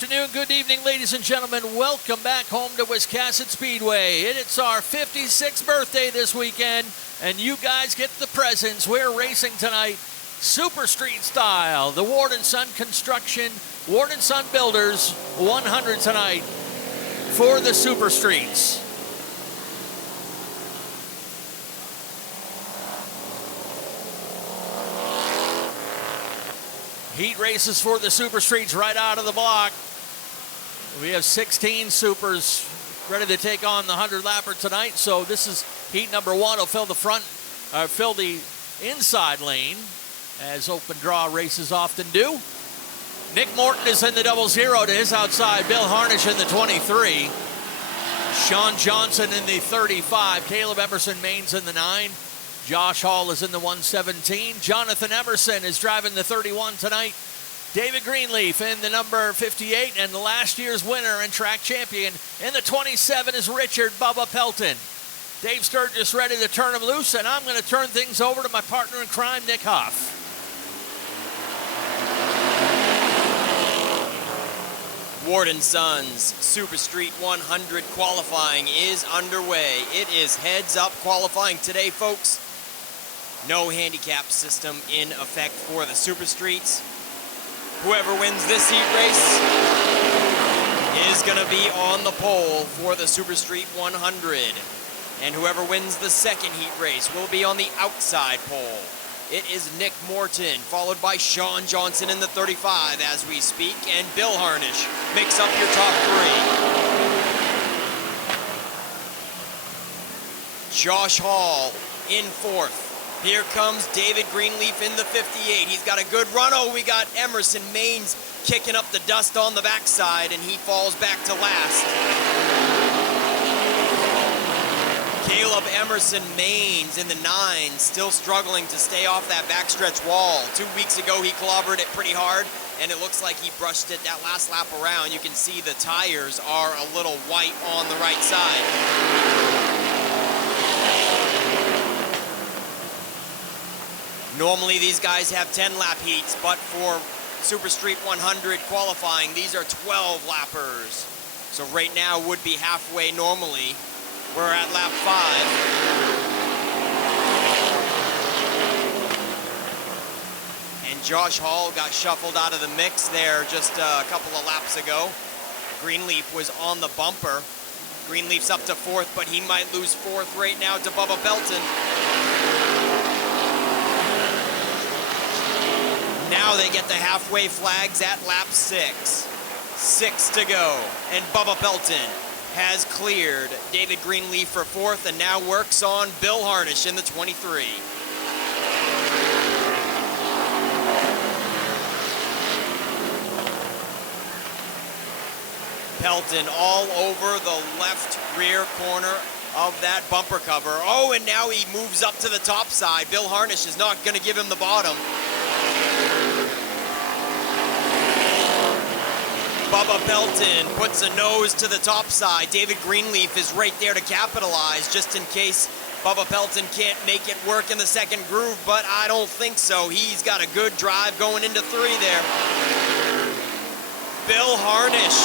afternoon, good evening, ladies and gentlemen. Welcome back home to Wiscasset Speedway. It's our 56th birthday this weekend, and you guys get the presents. We're racing tonight Super Street style. The Ward & Son Construction, Ward & Son Builders 100 tonight for the Super Streets. Heat races for the Super Streets right out of the block. We have 16 Supers ready to take on the 100-lapper tonight. So this is heat number one. It'll fill the inside lane, as open draw races often do. Nick Morton is in the 00 to his outside. Bill Harnish in the 23. Sean Johnson in the 35. Caleb Emerson Maines in the 9. Josh Hall is in the 117. Jonathan Emerson is driving the 31 tonight. David Greenleaf in the number 58, and the last year's winner and track champion in the 27 is Richard Bubba Pelton. Dave Sturgis ready to turn him loose, and I'm going to turn things over to my partner in crime, Nick Hoff. Ward & Sons Super Street 100 qualifying is underway. It is heads up qualifying today, folks. No handicap system in effect for the Super Streets. Whoever wins this heat race is going to be on the pole for the Super Street 100. And whoever wins the second heat race will be on the outside pole. It is Nick Morton, followed by Sean Johnson in the 35 as we speak, and Bill Harnish makes up your top three. Josh Hall in fourth. Here comes David Greenleaf in the 58. He's got a good run. Oh, we got Emerson Maines kicking up the dust on the backside, and he falls back to last. Caleb Emerson Maines in the 9, still struggling to stay off that backstretch wall. 2 weeks ago, he clobbered it pretty hard, and it looks like he brushed it that last lap around. You can see the tires are a little white on the right side. Normally these guys have 10-lap heats, but for Super Street 100 qualifying, these are 12 lappers. So right now would be halfway normally. We're at lap 5. And Josh Hall got shuffled out of the mix there just a couple of laps ago. Greenleaf was on the bumper. Greenleaf's up to 4th, but he might lose 4th right now to Bubba Pelton. Now they get the halfway flags at lap 6. 6 to go, and Bubba Pelton has cleared David Greenleaf for 4th and now works on Bill Harnish in the 23. Pelton all over the left rear corner of that bumper cover. Oh, and now he moves up to the top side. Bill Harnish is not going to give him the bottom. Bubba Pelton puts a nose to the top side. David Greenleaf is right there to capitalize just in case Bubba Pelton can't make it work in the second groove, but I don't think so. He's got a good drive going into 3 there. Bill Harnish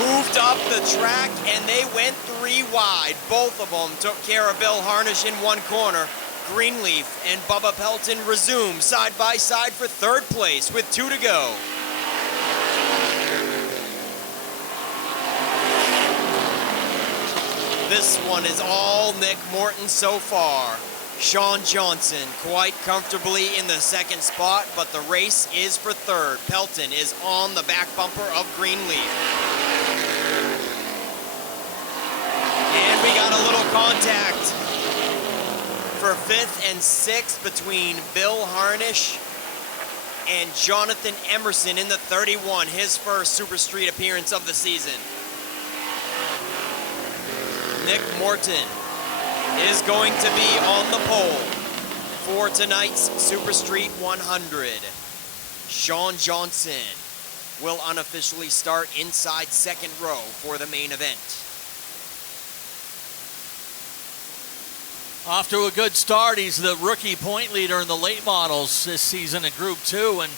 moved up the track and they went 3 wide. Both of them took care of Bill Harnish in one corner. Greenleaf and Bubba Pelton resume side by side for 3rd place with 2 to go. This one is all Nick Morton so far. Sean Johnson quite comfortably in the 2nd spot, but the race is for 3rd. Pelton is on the back bumper of Greenleaf. And we got a little contact for 5th and 6th between Bill Harnish and Jonathan Emerson in the 31, his first Super Street appearance of the season. Nick Morton is going to be on the pole for tonight's Super Street 100. Sean Johnson will unofficially start inside 2nd row for the main event. Off to a good start. He's the rookie point leader in the late models this season in Group 2 and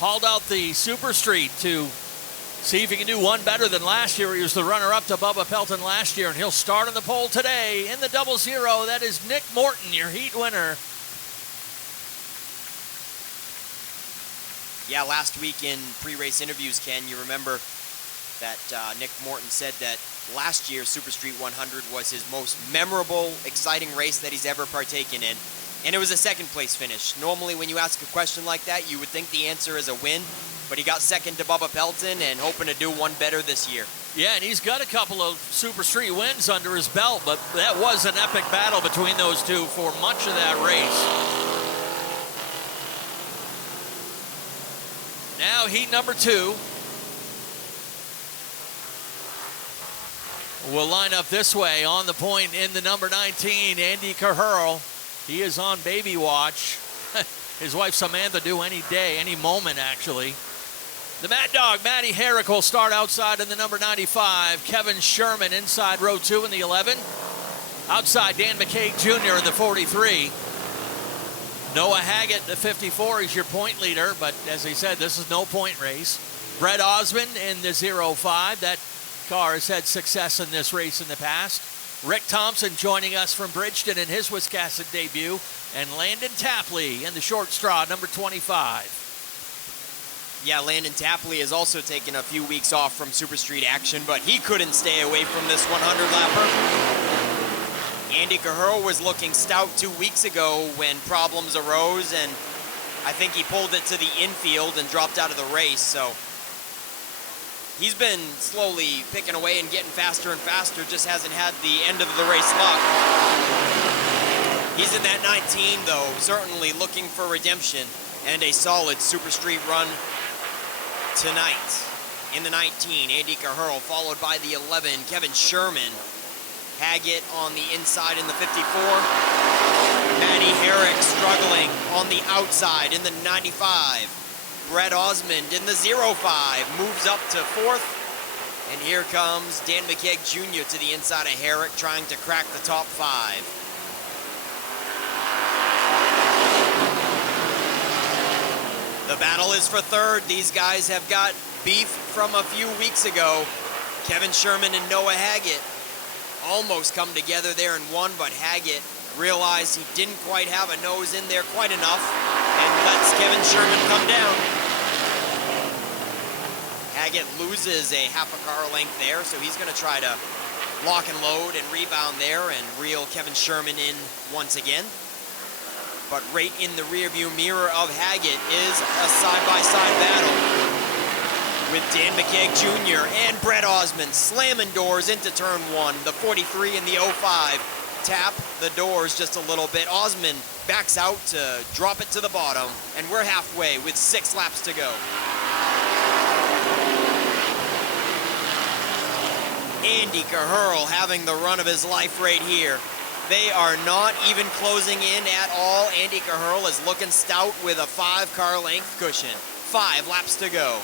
hauled out the Super Street to See if he can do one better than last year. He was the runner-up to Bubba Pelton last year, and he'll start on the pole today in the 00. That is Nick Morton, your heat winner. Yeah, last week in pre-race interviews, Ken, you remember that Nick Morton said that last year's Super Street 100 was his most memorable, exciting race that he's ever partaken in. And it was a second place finish. Normally when you ask a question like that, you would think the answer is a win, but he got second to Bubba Pelton and hoping to do one better this year. Yeah, and he's got a couple of Super Street wins under his belt, but that was an epic battle between those two for much of that race. Now heat number 2. We'll line up this way on the point in the number 19, Andy Cahurl. He is on baby watch. His wife Samantha due any day, any moment actually. The Mad Dog, Matty Herrick, will start outside in the number 95. Kevin Sherman inside row 2 in the 11. Outside Dan McCaig Jr. in the 43. Noah Haggett, the 54, is your point leader, but as he said, this is no point race. Brett Osmond in the 05. That car has had success in this race in the past. Rick Thompson joining us from Bridgeton in his Wiscasset debut. And Landon Tapley in the short straw, number 25. Yeah, Landon Tapley has also taken a few weeks off from Super Street action, but he couldn't stay away from this 100-lapper. Andy Cahurl was looking stout 2 weeks ago when problems arose, and I think he pulled it to the infield and dropped out of the race, so he's been slowly picking away and getting faster and faster, just hasn't had the end of the race luck. He's in that 19, though, certainly looking for redemption and a solid Super Street run tonight. In the 19, Andy Cahurl, followed by the 11, Kevin Sherman. Haggett on the inside in the 54. Matty Herrick struggling on the outside in the 95. Brett Osmond in the 05 moves up to 4th. And here comes Dan McCaig Jr. to the inside of Herrick, trying to crack the top 5. The battle is for 3rd. These guys have got beef from a few weeks ago. Kevin Sherman and Noah Haggett almost come together there in 1, but Haggett realized he didn't quite have a nose in there quite enough and lets Kevin Sherman come down. Haggett loses a half a car length there, so he's going to try to lock and load and rebound there and reel Kevin Sherman in once again. But right in the rearview mirror of Haggett is a side-by-side battle with Dan McCaig Jr. and Brett Osmond slamming doors into turn 1. The 43 and the 05 tap the doors just a little bit. Osmond backs out to drop it to the bottom, and we're halfway with 6 laps to go. Andy Cahurl having the run of his life right here. They are not even closing in at all. Andy Cahurl is looking stout with a 5-car length cushion. 5 laps to go.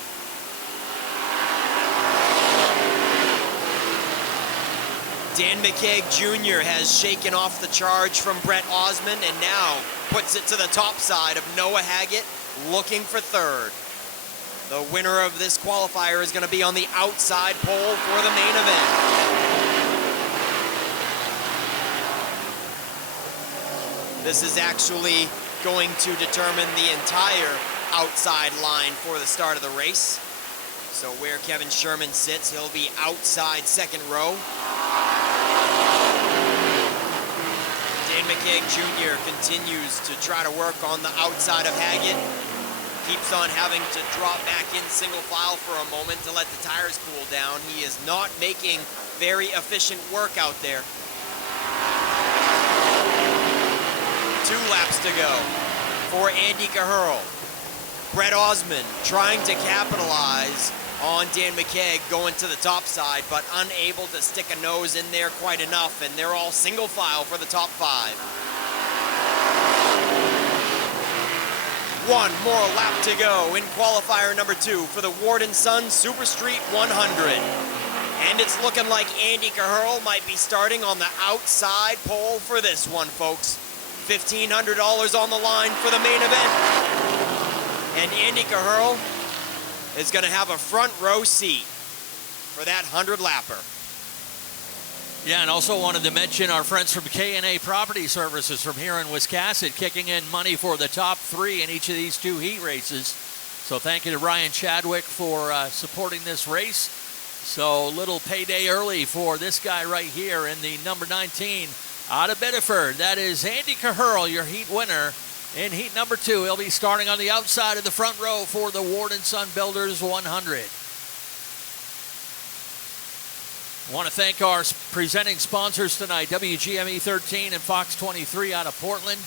Dan McCaig Jr. has shaken off the charge from Brett Osmond and now puts it to the top side of Noah Haggett, looking for 3rd. The winner of this qualifier is going to be on the outside pole for the main event. This is actually going to determine the entire outside line for the start of the race. So where Kevin Sherman sits, he'll be outside 2nd row. Dan McCaig Jr. continues to try to work on the outside of Haggett. Keeps on having to drop back in single file for a moment to let the tires cool down. He is not making very efficient work out there. 2 laps to go for Andy Cahurl. Brett Osmond trying to capitalize on Dan McCaig going to the top side, but unable to stick a nose in there quite enough, and they're all single file for the top 5. 1 more lap to go in qualifier number 2 for the Ward & Son Super Street 100. And it's looking like Andy Cahurl might be starting on the outside pole for this one, folks. $1,500 on the line for the main event. And Andy Cahurl is going to have a front row seat for that 100 lapper. Yeah, and also wanted to mention our friends from K&A Property Services from here in Wiscasset kicking in money for the top 3 in each of these 2 heat races. So thank you to Ryan Chadwick for supporting this race. So little payday early for this guy right here in the number 19 out of Biddeford. That is Andy Caherl, your heat winner in heat number 2. He'll be starting on the outside of the front row for the Ward & Son Builders 100. I want to thank our presenting sponsors tonight, WGME 13 and Fox 23 out of Portland.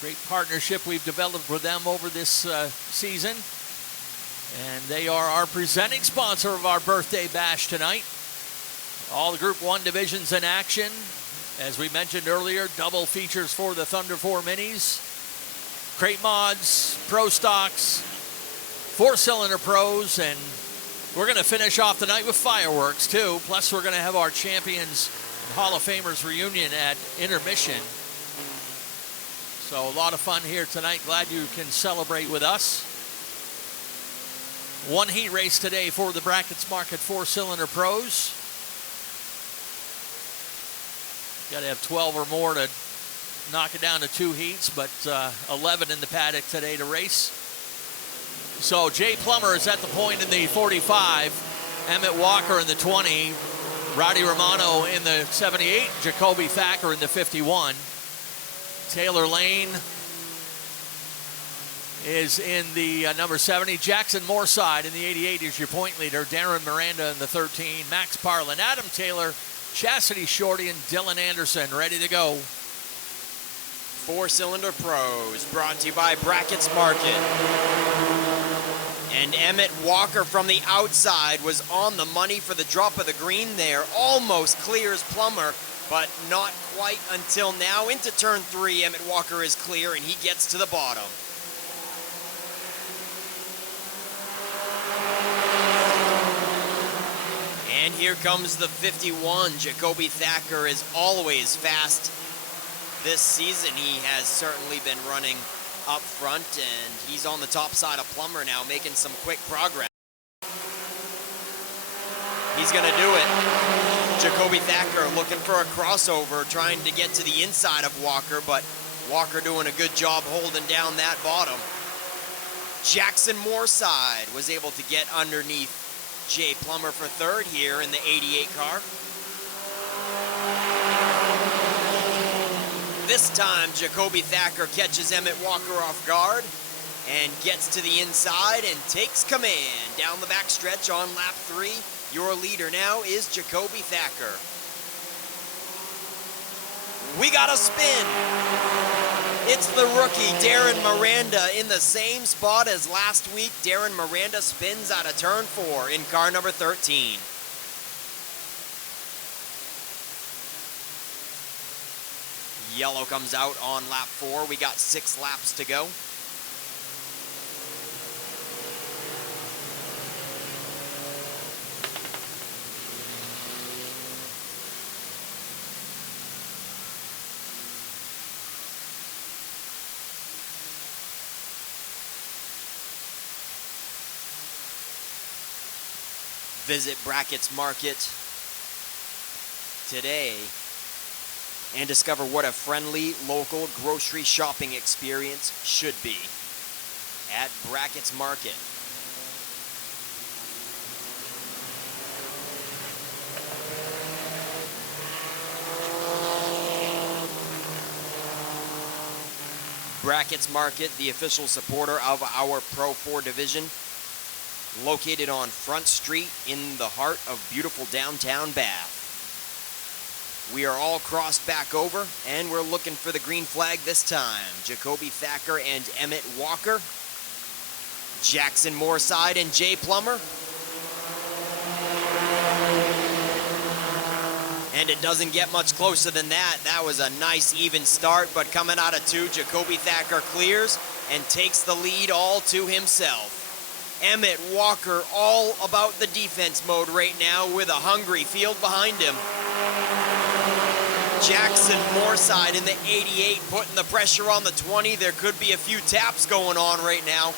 Great partnership we've developed with them over this season. And they are our presenting sponsor of our birthday bash tonight. All the Group 1 divisions in action. As we mentioned earlier, double features for the Thunder 4 Minis. Crate Mods, Pro Stocks, 4-cylinder Pros, and we're going to finish off the night with fireworks too. Plus we're going to have our Champions and Hall of Famers reunion at intermission. So a lot of fun here tonight. Glad you can celebrate with us. 1 heat race today for the Brackets Market 4-cylinder Pros. Got to have 12 or more to knock it down to 2 heats, but 11 in the paddock today to race. So Jay Plummer is at the point in the 45, Emmett Walker in the 20, Rowdy Romano in the 78, Jacoby Thacker in the 51. Taylor Lane is in the number 70. Jackson Moorside in the 88 is your point leader. Darren Miranda in the 13. Max Parlin, Adam Taylor, Chastity Shorty, and Dylan Anderson ready to go. 4-cylinder Pros brought to you by Brackets Market. And Emmett Walker from the outside was on the money for the drop of the green there. Almost clears Plummer, but not quite until now. Into turn 3, Emmett Walker is clear, and he gets to the bottom. And here comes the 51. Jacoby Thacker is always fast. This season, he has certainly been running up front, and he's on the top side of Plummer now, making some quick progress. He's gonna do it. Jacoby Thacker looking for a crossover, trying to get to the inside of Walker, but Walker doing a good job holding down that bottom. Jackson Moorside was able to get underneath Jay Plummer for 3rd here in the 88 car. This time, Jacoby Thacker catches Emmett Walker off guard and gets to the inside and takes command down the backstretch on lap 3. Your leader now is Jacoby Thacker. We got a spin. It's the rookie, Darren Miranda, in the same spot as last week. Darren Miranda spins out of turn 4 in car number 13. Yellow comes out on lap 4. We got 6 laps to go. Visit Brackets Market today and discover what a friendly local grocery shopping experience should be at Brackets Market. Brackets Market, the official supporter of our Pro 4 division, located on Front Street in the heart of beautiful downtown Bath. We are all crossed back over, and we're looking for the green flag this time. Jacoby Thacker and Emmett Walker. Jackson Moorside and Jay Plummer. And it doesn't get much closer than that. That was a nice even start, but coming out of 2, Jacoby Thacker clears and takes the lead all to himself. Emmett Walker all about the defense mode right now with a hungry field behind him. Jackson Moorside in the 88 putting the pressure on the 20. There could be a few taps going on right now.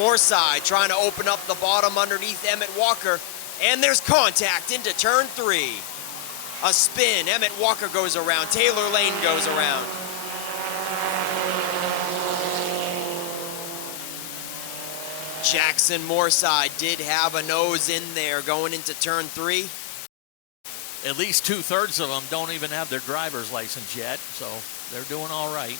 Moorside trying to open up the bottom underneath Emmett Walker, And there's contact into turn 3. A spin, Emmett Walker goes around, Taylor Lane goes around. Jackson Moorside did have a nose in there going into turn 3. At least 2/3 of them don't even have their driver's license yet, so they're doing all right.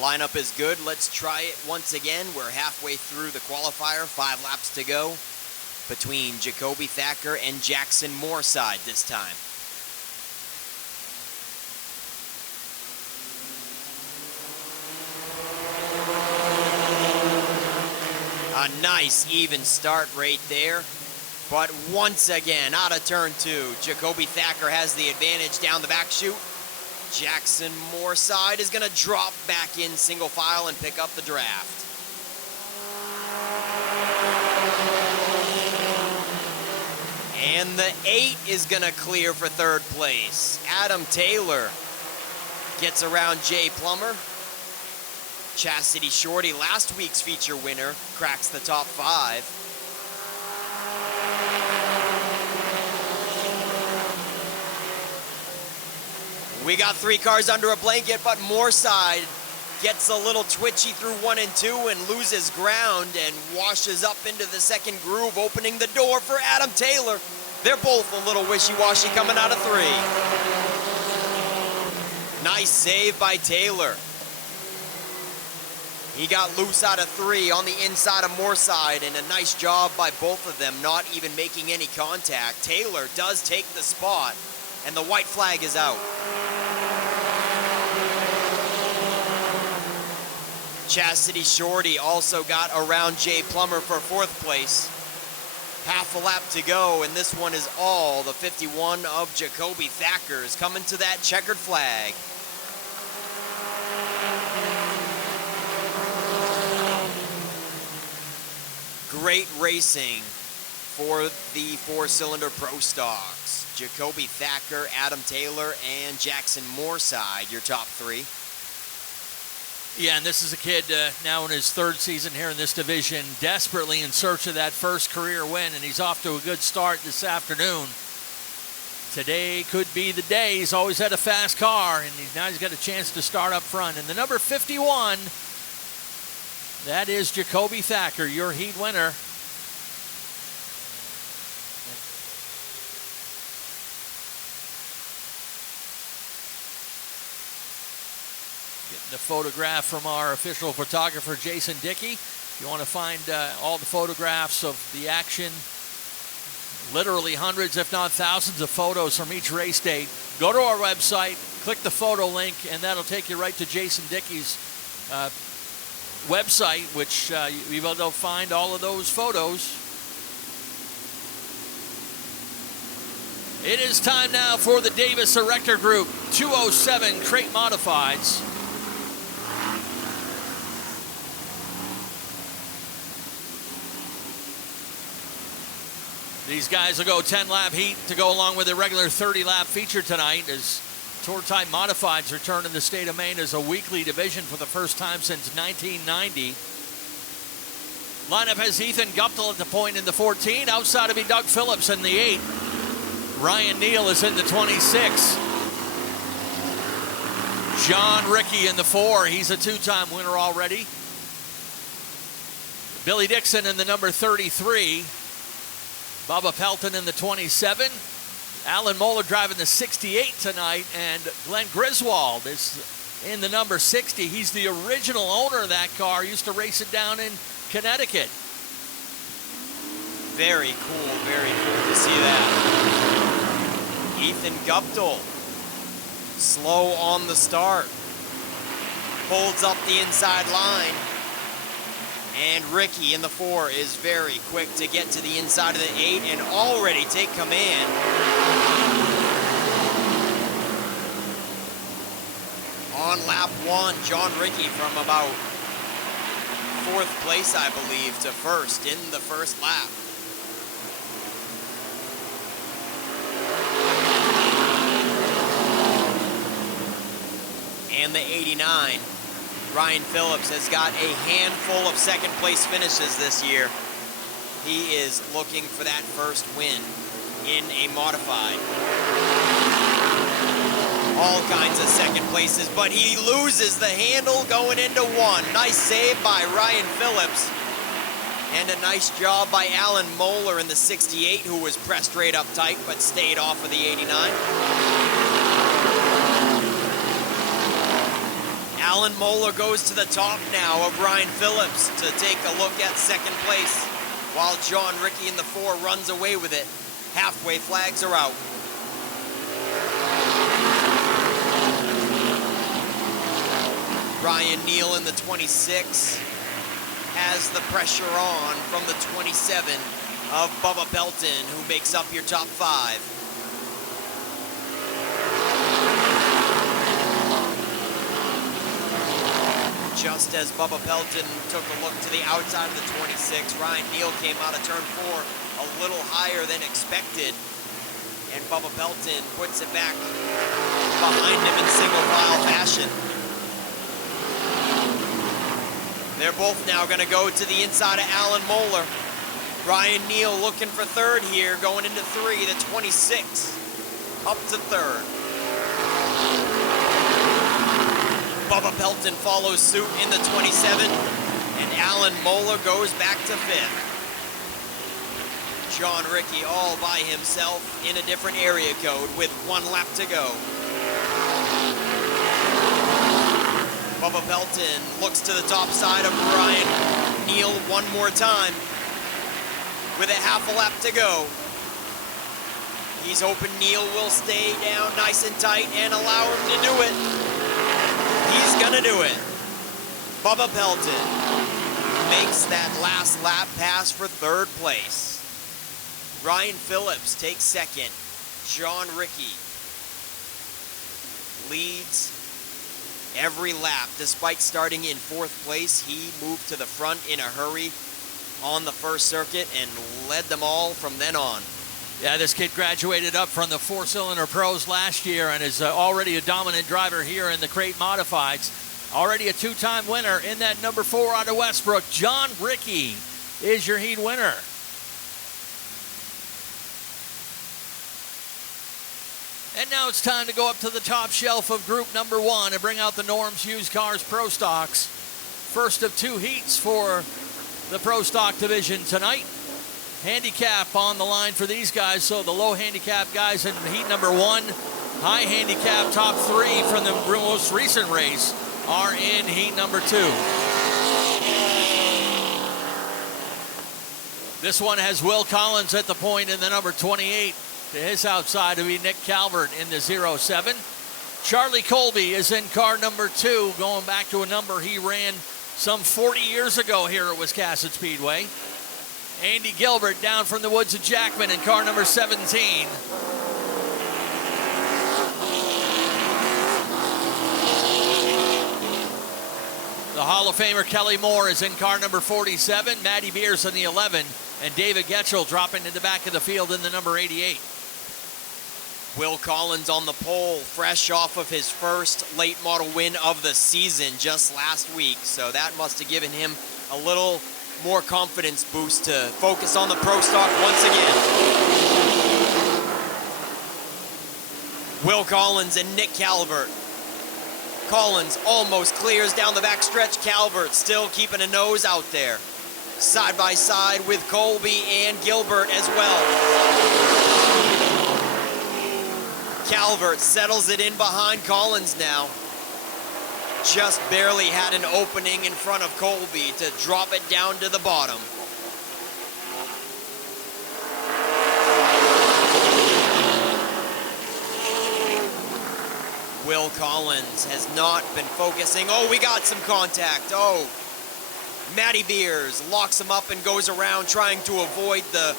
Lineup is good. Let's try it once again. We're halfway through the qualifier, 5 laps to go between Jacoby Thacker and Jackson Moorside this time. A nice even start right there. But once again, out of turn 2, Jacoby Thacker has the advantage down the back chute. Jackson Moorside is going to drop back in single file and pick up the draft. And the 8 is going to clear for 3rd place. Adam Taylor gets around Jay Plummer. Chastity Shorty, last week's feature winner, cracks the top 5. We got 3 cars under a blanket, but Moorside gets a little twitchy through 1 and 2 and loses ground and washes up into the second groove, opening the door for Adam Taylor. They're both a little wishy-washy coming out of 3. Nice save by Taylor. He got loose out of 3 on the inside of Moorside, and a nice job by both of them not even making any contact. Taylor does take the spot, and the white flag is out. Chastity Shorty also got around Jay Plummer for 4th place. Half a lap to go, and this one is all the 51 of Jacoby Thacker's coming to that checkered flag. Great racing for the 4-cylinder Pro Stocks. Jacoby Thacker, Adam Taylor, and Jackson Moorside, your top 3. Yeah, and this is a kid now in his 3rd season here in this division, desperately in search of that first career win, and he's off to a good start this afternoon. Today could be the day. He's always had a fast car, and now he's got a chance to start up front. And the number 51, that is Jacoby Thacker, your heat winner. The photograph from our official photographer, Jason Dickey. If you want to find all the photographs of the action, literally hundreds, if not thousands of photos from each race date, go to our website, click the photo link, and that'll take you right to Jason Dickey's website, which you will find all of those photos. It is time now for the Davis Erector Group 207 Crate Modifieds. These guys will go 10-lap heat to go along with the regular 30-lap feature tonight as Tour Type Modifieds return in the state of Maine as a weekly division for the first time since 1990. Lineup has Ethan Guptill at the point in the 14. Outside of me, Doug Phillips in the 8. Ryan Neal is in the 26. John Rickey in the 4. He's a 2-time winner already. Billy Dixon in the number 33. Bubba Pelton in the 27. Alan Moeller driving the 68 tonight, and Glenn Griswold is in the number 60. He's the original owner of that car. Used to race it down in Connecticut. Very cool to see that. Ethan Guptill, slow on the start. Holds up the inside line. And Ricky in the 4 is very quick to get to the inside of the 8 and already take command. On lap 1, John Ricky from about 4th place, I believe, to 1st in the 1st lap. in the 89. Ryan Phillips has got a handful of second place finishes this year. He is looking for that first win in a modified. All kinds of second places, but he loses the handle going into one. Nice save by Ryan Phillips. And a nice job by Alan Moeller in the 68, who was pressed right up tight but stayed off of the 89. Alan Moeller goes to the top now of Ryan Phillips to take a look at second place, while John Ricky in the 4 runs away with it. Halfway flags are out. Ryan Neal in the 26 has the pressure on from the 27 of Bubba Pelton, who makes up your top 5. Just as Bubba Pelton took a look to the outside of the 26, Ryan Neal came out of turn 4 a little higher than expected, and Bubba Pelton puts it back behind him in single file fashion. They're both now going to go to the inside of Alan Moeller. Ryan Neal looking for third here, going into 3, the 26, up to third. Bubba Pelton follows suit in the 27, and Alan Moeller goes back to 5th. John Ricky all by himself in a different area code with 1 lap to go. Bubba Pelton looks to the top side of Ryan Neal one more time with a half a lap to go. He's hoping Neal will stay down nice and tight and allow him to do it. He's gonna do it. Bubba Pelton makes that last lap pass for third place. Ryan Phillips takes second. John Ricky leads every lap. Despite starting in 4th place, he moved to the front in a hurry on the first circuit and led them all from then on. Yeah, this kid graduated up from the 4-cylinder pros last year and is already a dominant driver here in the crate modifieds. Already a 2-time winner in that number 4 out of Westbrook. John Ricky is your heat winner. And now it's time to go up to the top shelf of group number 1 and bring out the Norm's Used Cars Pro Stocks. First of 2 heats for the Pro Stock division tonight. Handicap on the line for these guys, so the low handicap guys in heat number 1. High handicap top 3 from the most recent race are in heat number 2. This one has Will Collins at the point in the number 28. To his outside will be Nick Calvert in the 07. Charlie Colby is in car number 2, going back to a number he ran some 40 years ago here at Wiscasset Speedway. Andy Gilbert down from the woods of Jackman in car number 17. The Hall of Famer Kelly Moore is in car number 47. Matty Beers in the 11. And David Getchell dropping in the back of the field in the number 88. Will Collins on the pole, fresh off of his first late model win of the season just last week. So that must have given him a little more confidence boost to focus on the Pro Stock once again. Will Collins and Nick Calvert. Collins almost clears down the back stretch. Calvert still keeping a nose out there. Side by side with Colby and Gilbert as well. Calvert settles it in behind Collins now. Just barely had an opening in front of Colby to drop it down to the bottom. Will Collins has not been focusing. Oh, we got some contact. Oh, Matty Beers locks him up and goes around trying to avoid the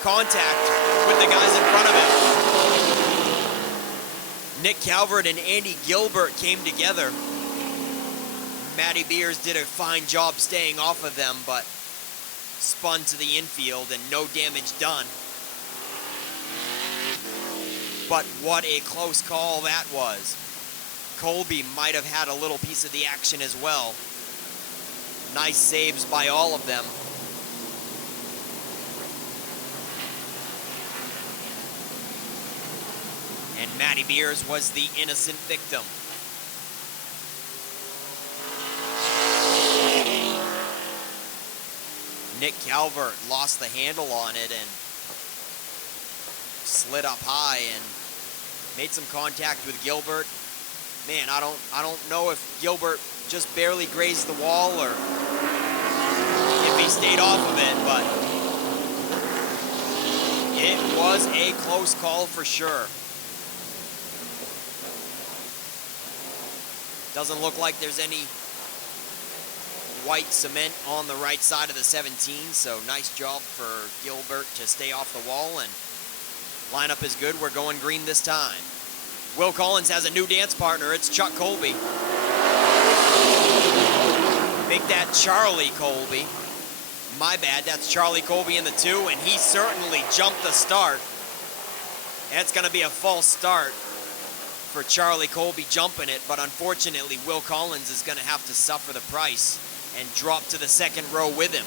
contact with the guys in front of him. Nick Calvert and Andy Gilbert came together. Matty Beers did a fine job staying off of them, but spun to the infield and no damage done. But what a close call that was. Colby might have had a little piece of the action as well. Nice saves by all of them. And Matty Beers was the innocent victim. Nick Calvert lost the handle on it and slid up high and made some contact with Gilbert. Man, I don't know if Gilbert just barely grazed the wall or if he stayed off of it, but it was a close call for sure. Doesn't look like there's any white cement on the right side of the 17, so nice job for Gilbert to stay off the wall, and lineup is good. We're going green this time. Will Collins has a new dance partner. It's Chuck Colby. Make that Charlie Colby. My bad, that's Charlie Colby in the 2, and he certainly jumped the start. That's gonna be a false start for Charlie Colby jumping it, but unfortunately Will Collins is gonna have to suffer the price and drop to the second row with him.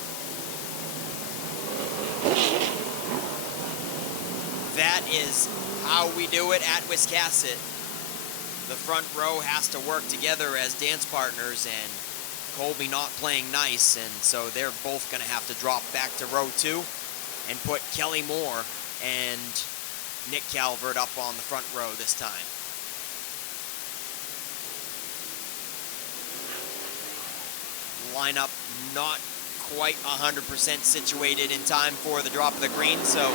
That is how we do it at Wiscasset. The front row has to work together as dance partners, and Colby not playing nice, and so they're both going to have to drop back to row 2 and put Kelly Moore and Nick Calvert up on the front row this time. Lineup not quite 100% situated in time for the drop of the green, so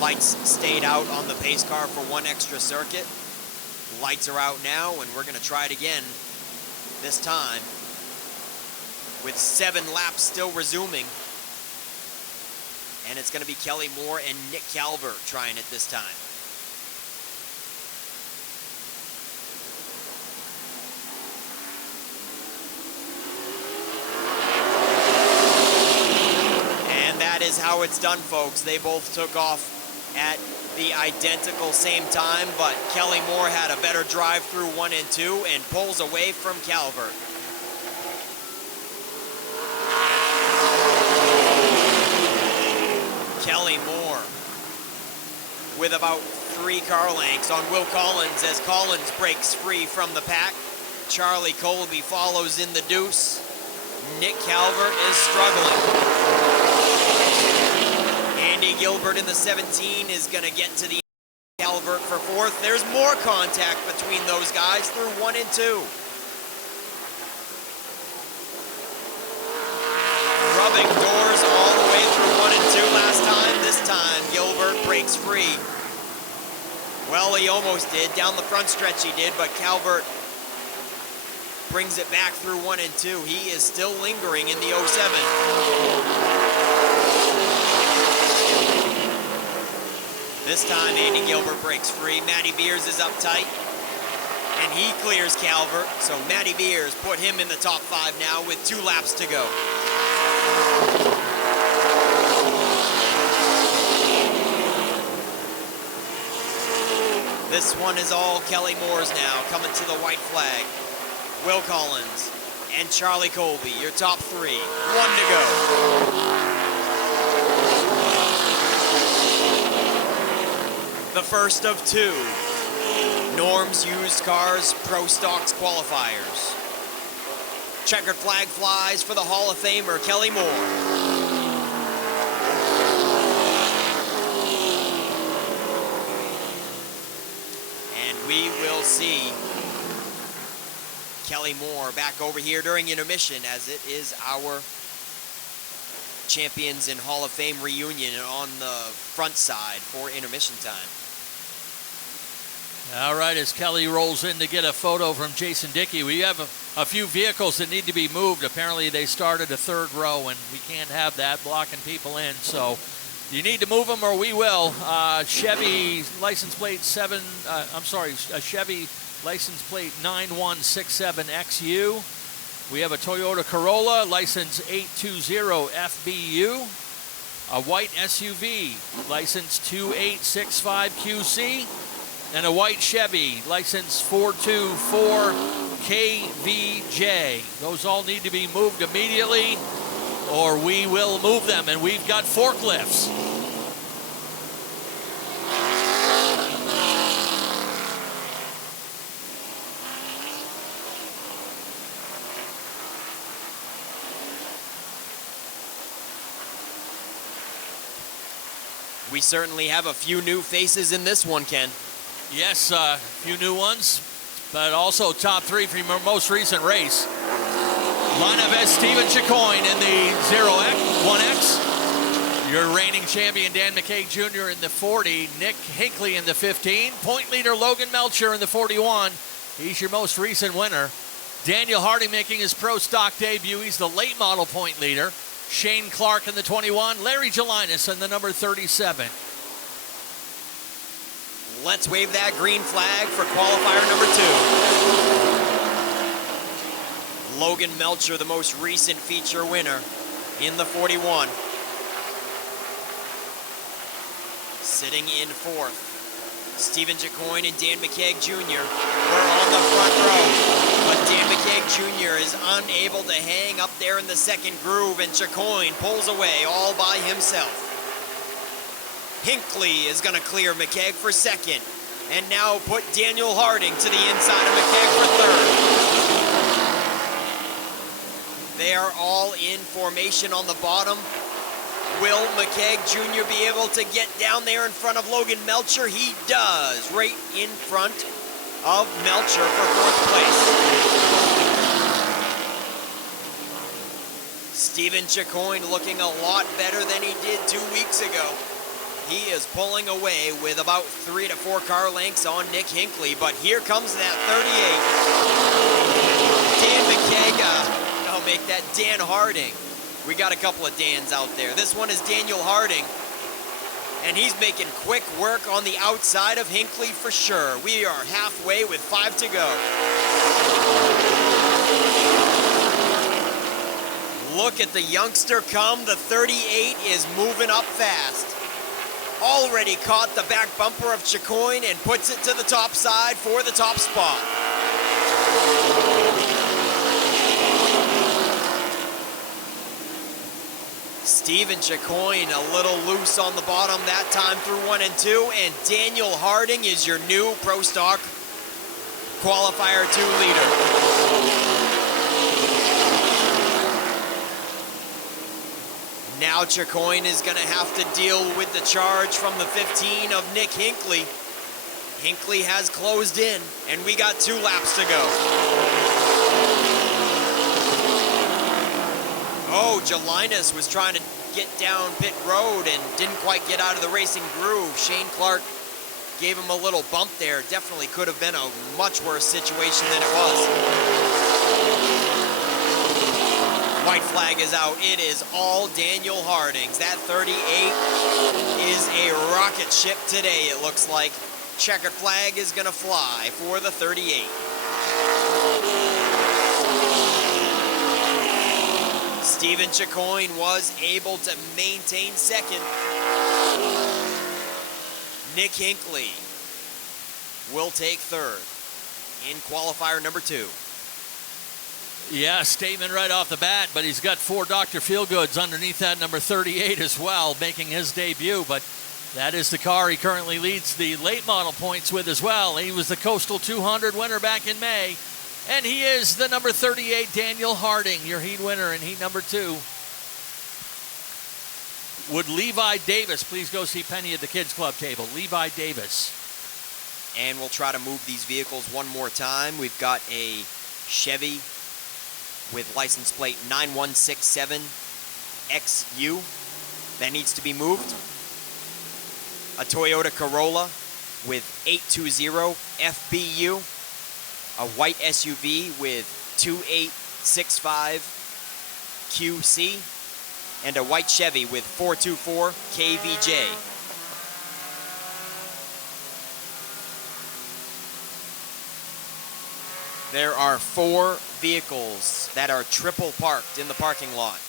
lights stayed out on the pace car for one extra circuit. Lights are out now, and we're going to try it again this time with 7 laps still resuming, and it's going to be Kelly Moore and Nick Calvert trying it this time. And that is how it's done, folks. They both took off at the identical same time, but Kelly Moore had a better drive through 1 and 2 and pulls away from Calvert. Kelly Moore with about 3 car lengths on Will Collins as Collins breaks free from the pack. Charlie Colby follows in the deuce. Nick Calvert is struggling. Andy Gilbert in the 17 is going to get to the Calvert for 4th. There's more contact between those guys through 1 and 2. Rubbing doors all the way through 1 and 2 last time. This time, Gilbert breaks free. Well, he almost did. Down the front stretch he did, but Calvert brings it back through 1 and 2. He is still lingering in the 07. This time, Andy Gilbert breaks free. Matty Beers is up tight, and he clears Calvert. So Matty Beers put him in the top 5 now with 2 laps to go. This one is all Kelly Moore's now, coming to the white flag. Will Collins and Charlie Colby, your top 3. 1 to go. The first of 2. Norm's Used Cars Pro Stocks qualifiers. Checkered flag flies for the Hall of Famer, Kelly Moore. And we will see Kelly Moore back over here during intermission, as it is our Champions in Hall of Fame reunion on the front side for intermission time. All right, as Kelly rolls in to get a photo from Jason Dickey, we have a few vehicles that need to be moved. Apparently they started a 3rd row, and we can't have that blocking people in. So you need to move them, or we will. Chevy license plate a Chevy license plate 9167XU. We have a Toyota Corolla, license 820FBU. A white SUV, license 2865QC. and a white Chevy, license 424 KVJ. Those all need to be moved immediately, or we will move them, and we've got forklifts. We certainly have a few new faces in this one, Ken. Yes, a few new ones, but also top three from your most recent race. Lineup has Stephen Chicoine in the 1X. Your reigning champion Dan McKay Jr. in the 40, Nick Hinckley in the 15, point leader Logan Melcher in the 41. He's your most recent winner. Daniel Harding making his pro stock debut. He's the late model point leader. Shane Clark in the 21, Larry Gelinas in the number 37. Let's wave that green flag for qualifier number 2. Logan Melcher, the most recent feature winner in the 41. Sitting in fourth, Stephen Chicoine and Dan McKeag Jr. were on the front row, but Dan McKeag Jr. is unable to hang up there in the second groove, and Chicoine pulls away all by himself. Hinckley is going to clear McKeag for second, and now put Daniel Harding to the inside of McKeag for third. They are all in formation on the bottom. Will McKeag Jr. be able to get down there in front of Logan Melcher? He does, right in front of Melcher for fourth place. Stephen Chicoine looking a lot better than he did 2 weeks ago. He is pulling away with about 3 to 4 car lengths on Nick Hinckley, but here comes that 38. Dan McKeag, I'll make that Dan Harding. We got a couple of Dans out there. This one is Daniel Harding, and he's making quick work on the outside of Hinckley for sure. We are halfway with 5 to go. Look at the youngster come. The 38 is moving up fast. Already caught the back bumper of Chicoine and puts it to the top side for the top spot. Stephen Chicoine a little loose on the bottom that time through 1 and 2, and Daniel Harding is your new Pro Stock Qualifier 2 leader. Now Chicoine is going to have to deal with the charge from the 15 of Nick Hinckley. Hinckley has closed in, and we got 2 laps to go. Oh, Gelinas was trying to get down pit road and didn't quite get out of the racing groove. Shane Clark gave him a little bump there. Definitely could have been a much worse situation than it was. White flag is out. It is all Daniel Harding's. That 38 is a rocket ship today, it looks like. Checkered flag is going to fly for the 38. Stephen Chicoine was able to maintain second. Nick Hinckley will take third in qualifier number 2. Yeah, statement right off the bat, but he's got 4 Dr. Feelgoods underneath that number 38 as well, making his debut. But that is the car he currently leads the late model points with as well. He was the Coastal 200 winner back in May. And he is the number 38, Daniel Harding, your heat winner in heat number 2. Would Levi Davis please go see Penny at the Kids Club table? Levi Davis. And we'll try to move these vehicles one more time. We've got a Chevy with license plate 9167XU that needs to be moved. A Toyota Corolla with 820 FBU. A white SUV with 2865 QC, and a white Chevy with 424 KVJ. There are 4 vehicles that are triple parked in the parking lot.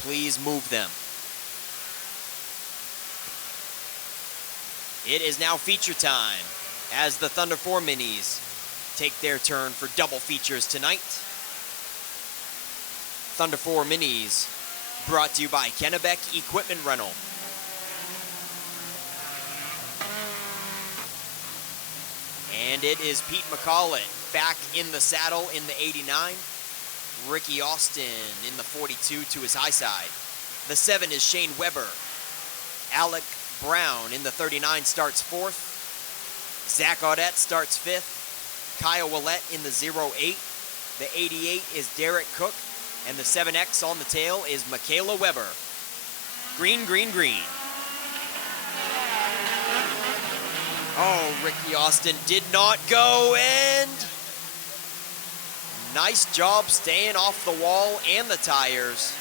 Please move them. It is now feature time as the Thunder 4 Minis take their turn for double features tonight. Thunder 4 Minis brought to you by Kennebec Equipment Rental. And it is Pete McCollett back in the saddle in the 89. Ricky Austin in the 42 to his high side. The 7 is Shane Weber. Alec Brown in the 39 starts 4th. Zach Audette starts 5th. Kyle Willett in the 08. The 88 is Derek Cook. And the 7X on the tail is Michaela Weber. Green, green, green. Oh, Ricky Austin did not go, and nice job staying off the wall and the tires.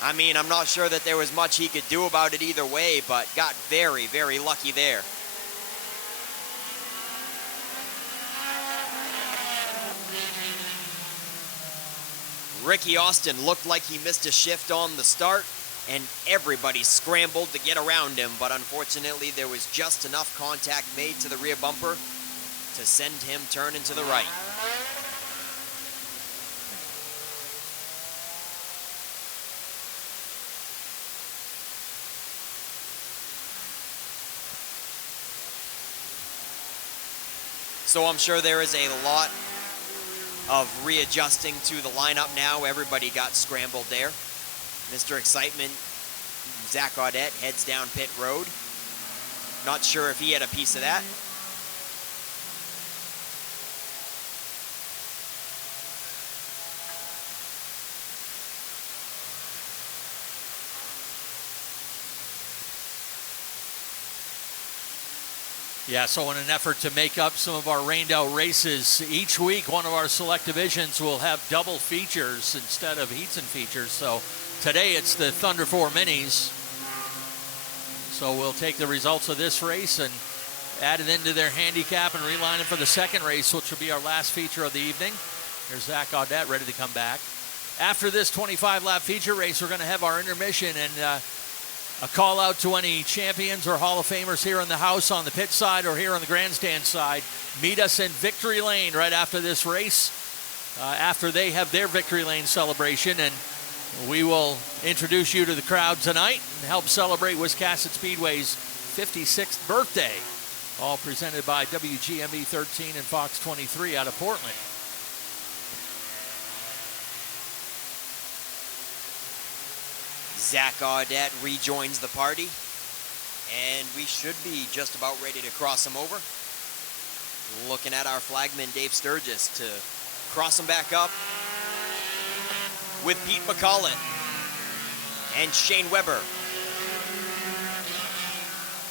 I mean, I'm not sure that there was much he could do about it either way, but got very, very lucky there. Ricky Austin looked like he missed a shift on the start, and everybody scrambled to get around him, but unfortunately there was just enough contact made to the rear bumper to send him turning to the right. So I'm sure there is a lot of readjusting to the lineup now. Everybody got scrambled there. Mr. Excitement, Zach Audette, heads down pit road. Not sure if he had a piece of that. Yeah, so in an effort to make up some of our rained out races, each week one of our select divisions will have double features instead of heats and features. So today it's the Thunder 4 Minis. So we'll take the results of this race and add it into their handicap and reline it for the second race, which will be our last feature of the evening. Here's Zach Audette ready to come back. After this 25-lap feature race, we're going to have our intermission and a call out to any champions or Hall of Famers here in the house on the pit side or here on the grandstand side. Meet us in Victory Lane right after this race, after they have their Victory Lane celebration, and we will introduce you to the crowd tonight and help celebrate Wiscasset Speedway's 56th birthday, all presented by WGME 13 and Fox 23 out of Portland. Zach Audette rejoins the party, and we should be just about ready to cross him over. Looking at our flagman, Dave Sturgis, to cross him back up with Pete McCollett and Shane Weber,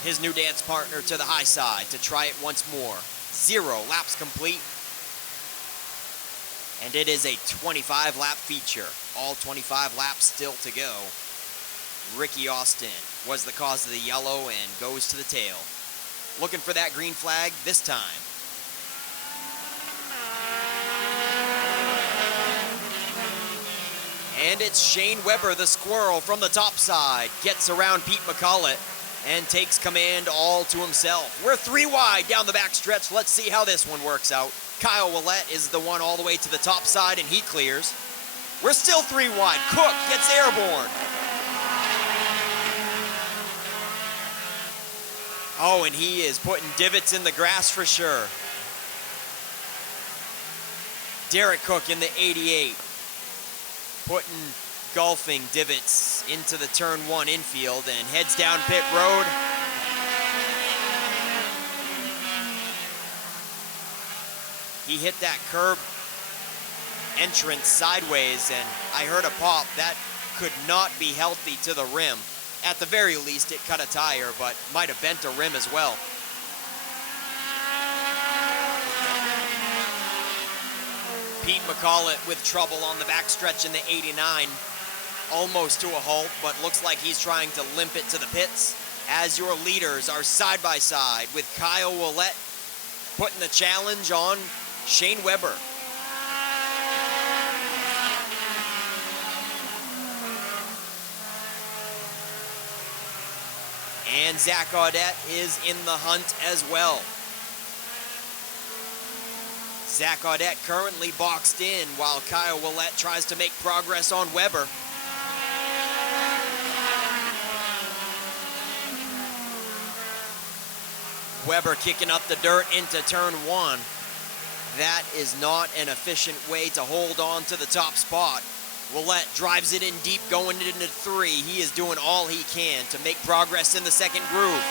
his new dance partner, to the high side to try it once more. 0 laps complete, and it is a 25-lap feature. All 25 laps still to go. Ricky Austin was the cause of the yellow and goes to the tail. Looking for that green flag this time. And it's Shane Weber, the squirrel, from the top side. Gets around Pete McCollett and takes command all to himself. We're 3 wide down the back stretch. Let's see how this one works out. Kyle Willett is the one all the way to the top side, and he clears. We're still 3 wide. Cook gets airborne. Oh, and he is putting divots in the grass for sure. Derek Cook in the 88, putting golfing divots into the turn 1 infield and heads down pit road. He hit that curb entrance sideways, and I heard a pop. That could not be healthy to the rim. At the very least, it cut a tire, but might have bent a rim as well. Pete McCollett with trouble on the backstretch in the 89. Almost to a halt, but looks like he's trying to limp it to the pits. As your leaders are side by side with Kyle Willett putting the challenge on Shane Weber. And Zach Audette is in the hunt as well. Zach Audette currently boxed in while Kyle Willett tries to make progress on Weber. Weber kicking up the dirt into turn one. That is not an efficient way to hold on to the top spot. Willett drives it in deep going into three. He is doing all he can to make progress in the second groove.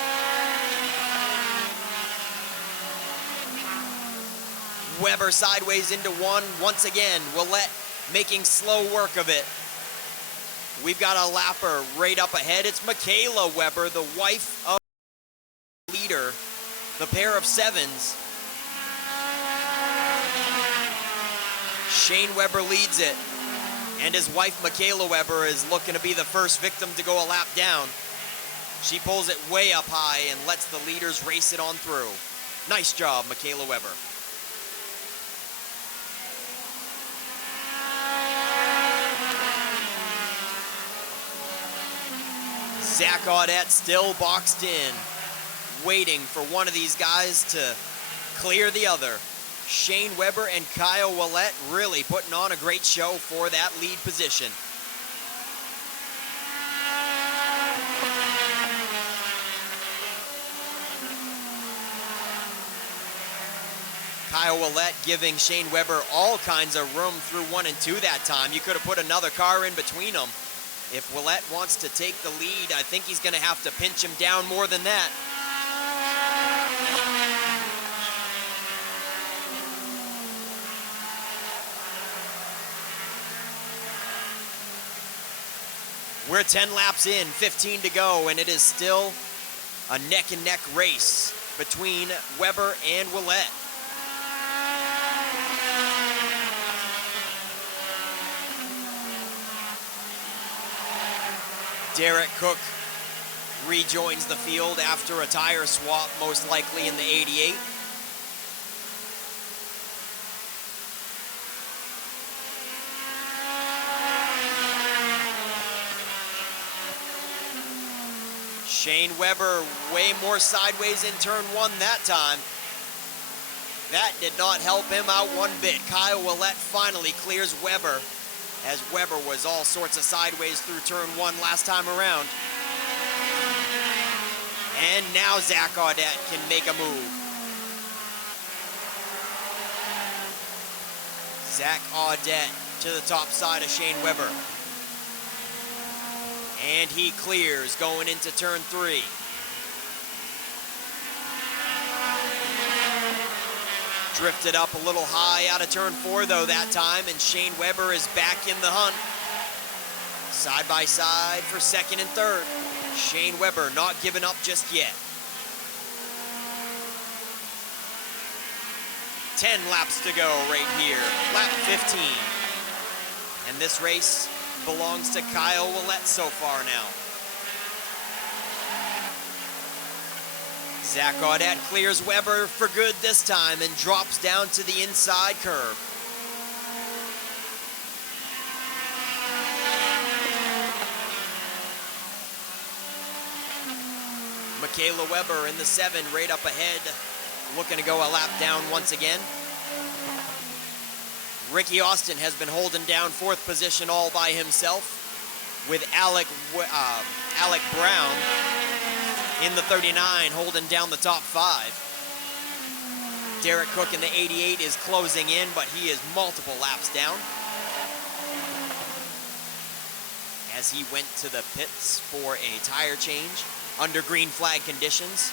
Weber sideways into one. Once again, Willett making slow work of it. We've got a lapper right up ahead. It's Michaela Weber, the wife of the leader, the pair of sevens. Shane Weber leads it, and his wife Michaela Weber is looking to be the first victim to go a lap down. She pulls it way up high and lets the leaders race it on through. Nice job, Michaela Weber. Zach Audette still boxed in, waiting for one of these guys to clear the other. Shane Weber and Kyle Willett really putting on a great show for that lead position. Kyle Willett giving Shane Weber all kinds of room through 1 and 2 that time. You could have put another car in between them. If Willett wants to take the lead, I think he's going to have to pinch him down more than that. We're 10 laps in, 15 to go, and it is still a neck-and-neck race between Weber and Willett. Derek Cook rejoins the field after a tire swap, most likely in the 88. Shane Weber way more sideways in turn one that time. That did not help him out one bit. Kyle Willett finally clears Weber, as Weber was all sorts of sideways through turn one last time around. And now Zach Audette can make a move. Zach Audette to the top side of Shane Weber. And he clears going into turn three. Drifted up a little high out of turn four though that time, and Shane Weber is back in the hunt. Side by side for second and third. Shane Weber not giving up just yet. 10 laps to go right here, lap 15. And this race belongs to Kyle Willett so far now. Zach Audette clears Weber for good this time and drops down to the inside curve. Michaela Weber in the 7 right up ahead, looking to go a lap down once again. Ricky Austin has been holding down 4th position all by himself, with Alec Brown in the 39 holding down the top 5. Derek Cook in the 88 is closing in, but he is multiple laps down, as he went to the pits for a tire change under green flag conditions.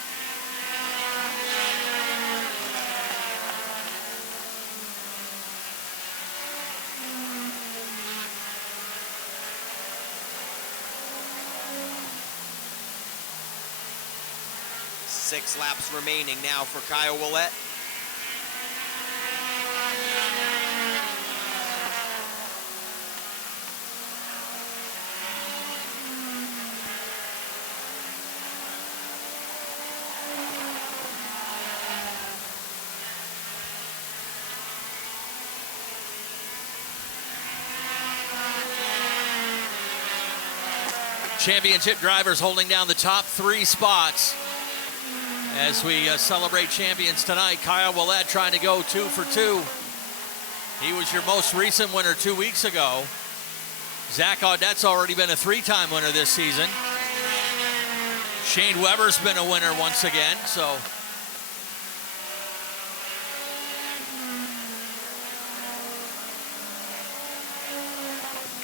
Six laps remaining now for Kyle Willett. championship drivers holding down the top 3 spots as we celebrate champions tonight. Kyle Willett trying to go 2 for 2. He was your most recent winner 2 weeks ago. Zach Audette's already been a 3-time winner this season. Shane Weber's been a winner once again, so.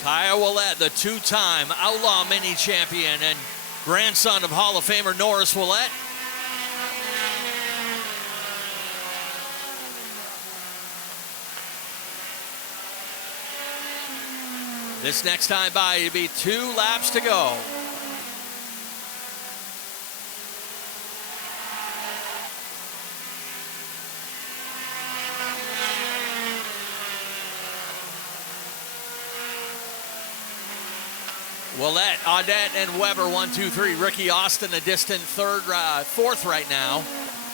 Kyle Willett, the 2-time Outlaw Mini champion and grandson of Hall of Famer Norris Willett. This next time by, it'll be 2 laps to go. Willett, Audette, and Weber 1, 2, 3. Ricky Austin a distant 4th right now,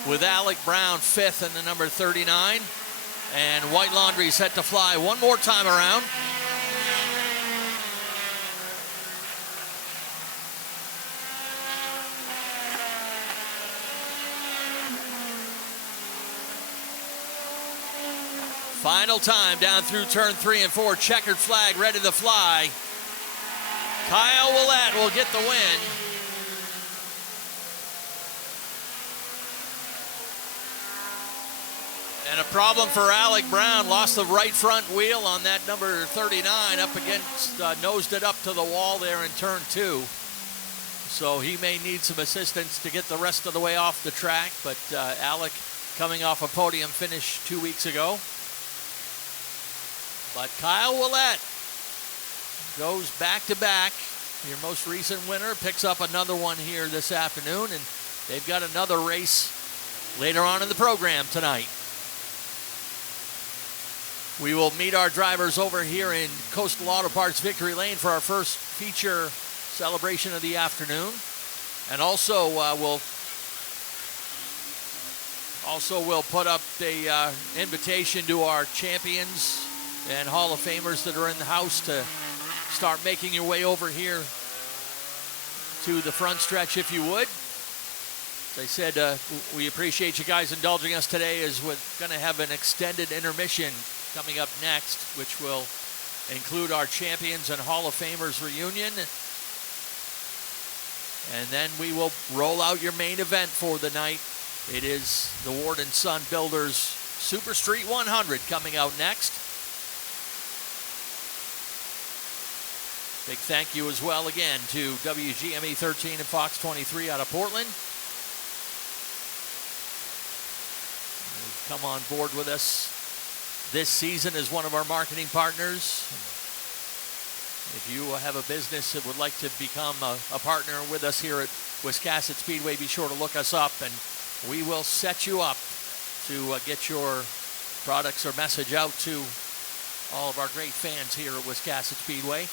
with Alec Brown 5th in the number 39. And White Laundry set to fly one more time around. Final time down through turn 3 and 4. Checkered flag ready to fly. Kyle Willett will get the win. And a problem for Alec Brown. Lost the right front wheel on that number 39 up against, nosed it up to the wall there in turn 2. So he may need some assistance to get the rest of the way off the track. But Alec coming off a podium finish 2 weeks ago. But Kyle Willett goes back-to-back. Your most recent winner picks up another one here this afternoon, and they've got another race later on in the program tonight. We will meet our drivers over here in Coastal Auto Parts Victory Lane for our first feature celebration of the afternoon. And also we'll put up a invitation to our champions and Hall of Famers that are in the house to start making your way over here to the front stretch if you would. As I said, we appreciate you guys indulging us today, as we're going to have an extended intermission coming up next, which will include our champions and Hall of Famers reunion. And then we will roll out your main event for the night. It is the Ward & Son Builders Super Street 100 coming out next. Big thank you as well again to WGME 13 and Fox 23 out of Portland. You've come on board with us this season as one of our marketing partners. If you have a business that would like to become a partner with us here at Wiscasset Speedway, be sure to look us up and we will set you up to get your products or message out to all of our great fans here at Wiscasset Speedway.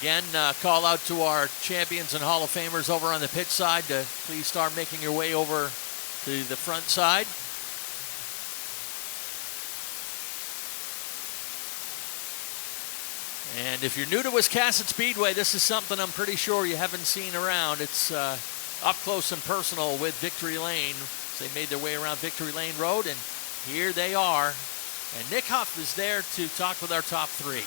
Again, call out to our champions and Hall of Famers over on the pit side to please start making your way over to the front side. And if you're new to Wiscasset Speedway, this is something I'm pretty sure you haven't seen around. It's up close and personal with Victory Lane. They made their way around Victory Lane Road, and here they are. And Nick Huff is there to talk with our top 3.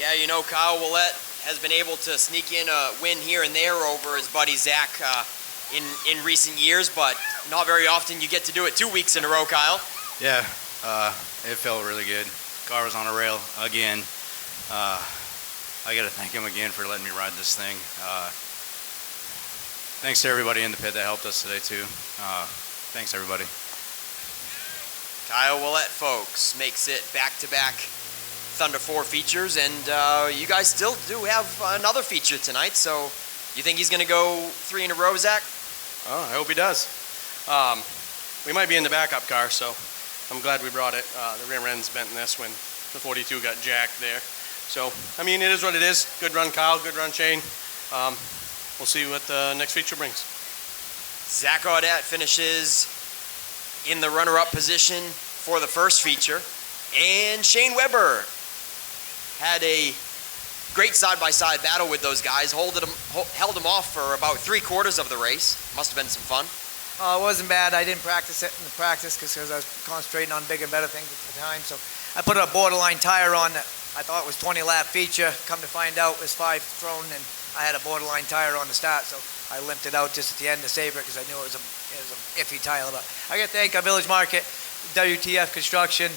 Yeah, you know, Kyle Willett has been able to sneak in a win here and there over his buddy Zach in recent years, but not very often you get to do it 2 weeks in a row, Kyle. Yeah, it felt really good. Car was on a rail again. I got to thank him again for letting me ride this thing. Thanks to everybody in the pit that helped us today, too. Thanks, everybody. Kyle Willett, folks, makes it back-to-back Thunder 4 features, and you guys still do have another feature tonight, so you think he's going to go 3 in a row, Zach? Oh, I hope he does. We might be in the backup car, so I'm glad we brought it. The rear end's bent in this when the 42 got jacked there. So, I mean, it is what it is. Good run, Kyle. Good run, Shane. We'll see what the next feature brings. Zach Audette finishes in the runner-up position for the first feature. And Shane Weber had a great side-by-side battle with those guys, held them off for about 3/4 of the race. Must have been some fun. It wasn't bad. I didn't practice it in the practice because I was concentrating on bigger and better things at the time. So I put a borderline tire on that I thought was 20-lap feature. Come to find out, it was 5 thrown, and I had a borderline tire on the start. So I limped it out just at the end to save it because I knew it was a iffy tire. But I got to thank our Village Market, WTF Construction.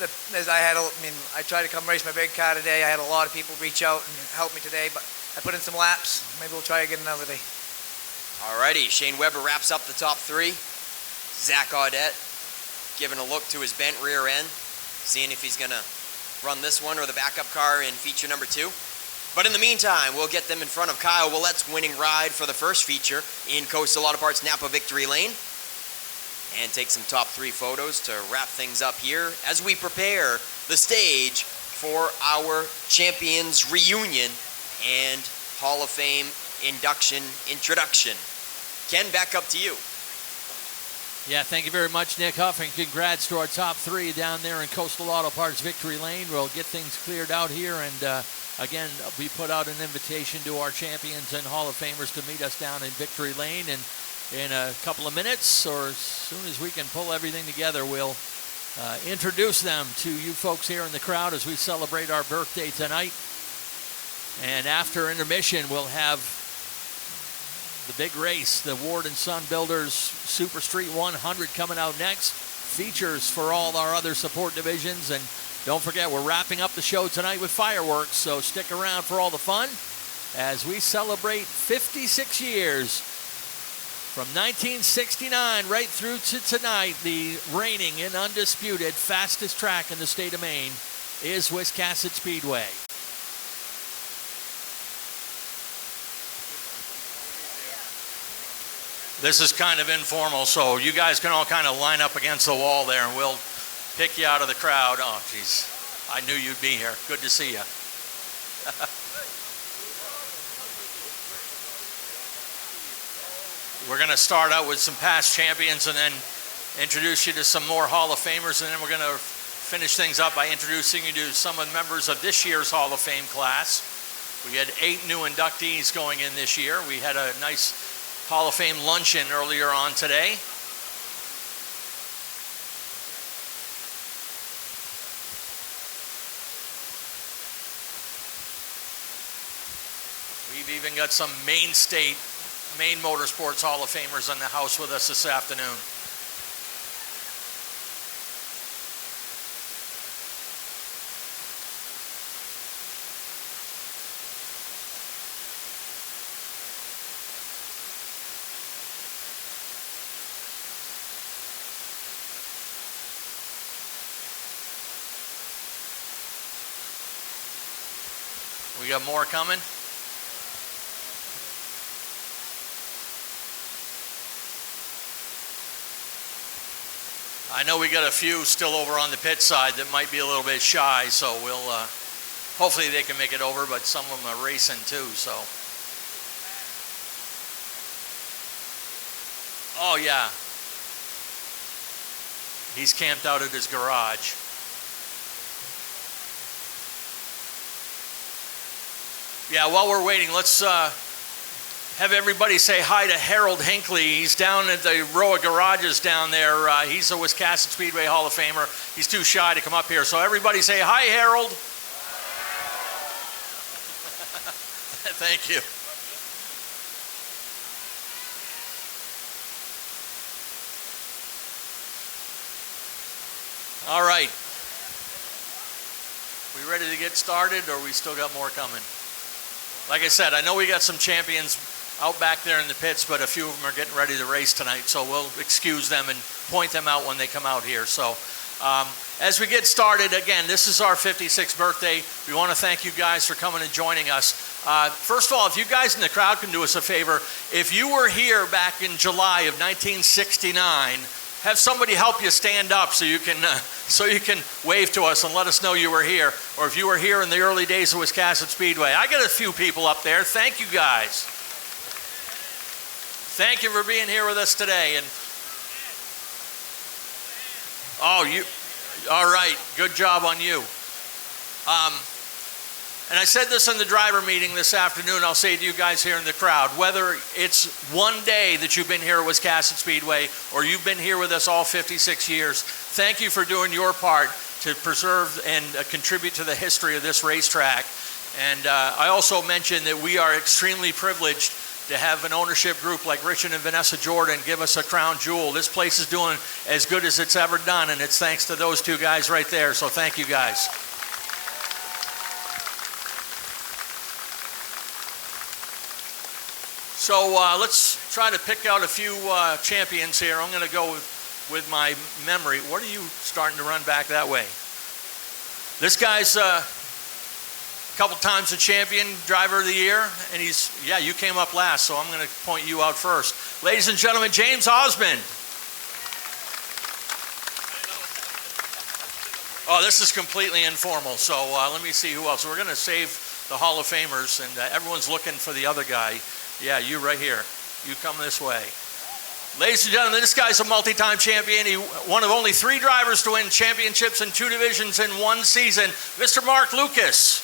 I tried to come race my big car today. I had a lot of people reach out and help me today, but I put in some laps. Maybe we'll try again another day. Alrighty, Shane Weber wraps up the top 3. Zach Audette giving a look to his bent rear end, seeing if he's gonna run this one or the backup car in feature number 2. But in the meantime, we'll get them in front of Kyle Willette's winning ride for the first feature in Coastal Auto Parts Napa Victory Lane. And take some top 3 photos to wrap things up here as we prepare the stage for our Champions Reunion and Hall of Fame introduction. Ken, back up to you. Yeah, thank you very much, Nick Huff, and congrats to our top 3 down there in Coastal Auto Parts Victory Lane. We'll get things cleared out here, and again, we put out an invitation to our champions and Hall of Famers to meet us down in Victory Lane, and in a couple of minutes, or as soon as we can pull everything together, we'll introduce them to you folks here in the crowd as we celebrate our birthday tonight. And after intermission, we'll have the big race, the Ward and Son Builders Super Street 100 coming out next. Features for all our other support divisions. And don't forget, we're wrapping up the show tonight with fireworks, so stick around for all the fun as we celebrate 56 years. From 1969 right through to tonight, the reigning and undisputed fastest track in the state of Maine is Wiscasset Speedway. This is kind of informal, so you guys can all kind of line up against the wall there, and we'll pick you out of the crowd. Oh, geez. I knew you'd be here. Good to see you. We're going to start out with some past champions and then introduce you to some more Hall of Famers, and then we're going to finish things up by introducing you to some of the members of this year's Hall of Fame class. We had 8 new inductees going in this year. We had a nice Hall of Fame luncheon earlier on today. We've even got some Maine Motorsports Hall of Famers in the house with us this afternoon. We got more coming. I know we got a few still over on the pit side that might be a little bit shy, so we'll hopefully they can make it over, but some of them are racing too, so. Oh yeah. He's camped out at his garage. Yeah, while we're waiting, let's have everybody say hi to Harold Hinckley. He's down at the row of garages down there. He's a Wiscasset Speedway Hall of Famer. He's too shy to come up here. So everybody say hi, Harold. Thank you. All right. We ready to get started, or we still got more coming? Like I said, I know we got some champions out back there in the pits, but a few of them are getting ready to race tonight, so we'll excuse them and point them out when they come out here. So as we get started, again, this is our 56th birthday. We want to thank you guys for coming and joining us. First of all, if you guys in the crowd can do us a favor, if you were here back in July of 1969, have somebody help you stand up so you can wave to us and let us know you were here. Or if you were here in the early days of Wiscasset Speedway. I got a few people up there. Thank you guys. Thank you for being here with us today. And oh, All right, good job on you. And I said this in the driver meeting this afternoon, I'll say to you guys here in the crowd, whether it's one day that you've been here at Wiscasset Speedway or you've been here with us all 56 years, thank you for doing your part to preserve and contribute to the history of this racetrack. And I also mentioned that we are extremely privileged to have an ownership group like Richard and Vanessa Jordan give us a crown jewel. This place is doing as good as it's ever done, and it's thanks to those two guys right there, so thank you guys. So let's try to pick out a few champions here. I'm going to go with my memory. What are you starting to run back that way? This guy's a couple times a champion, driver of the year, and yeah, you came up last, so I'm going to point you out first. Ladies and gentlemen, James Osmond. Oh, this is completely informal, so let me see who else. We're going to save the Hall of Famers, and everyone's looking for the other guy. Yeah, you right here. You come this way. Ladies and gentlemen, this guy's a multi-time champion. He one of only 3 drivers to win championships in 2 divisions in 1 season. Mr. Mark Lucas.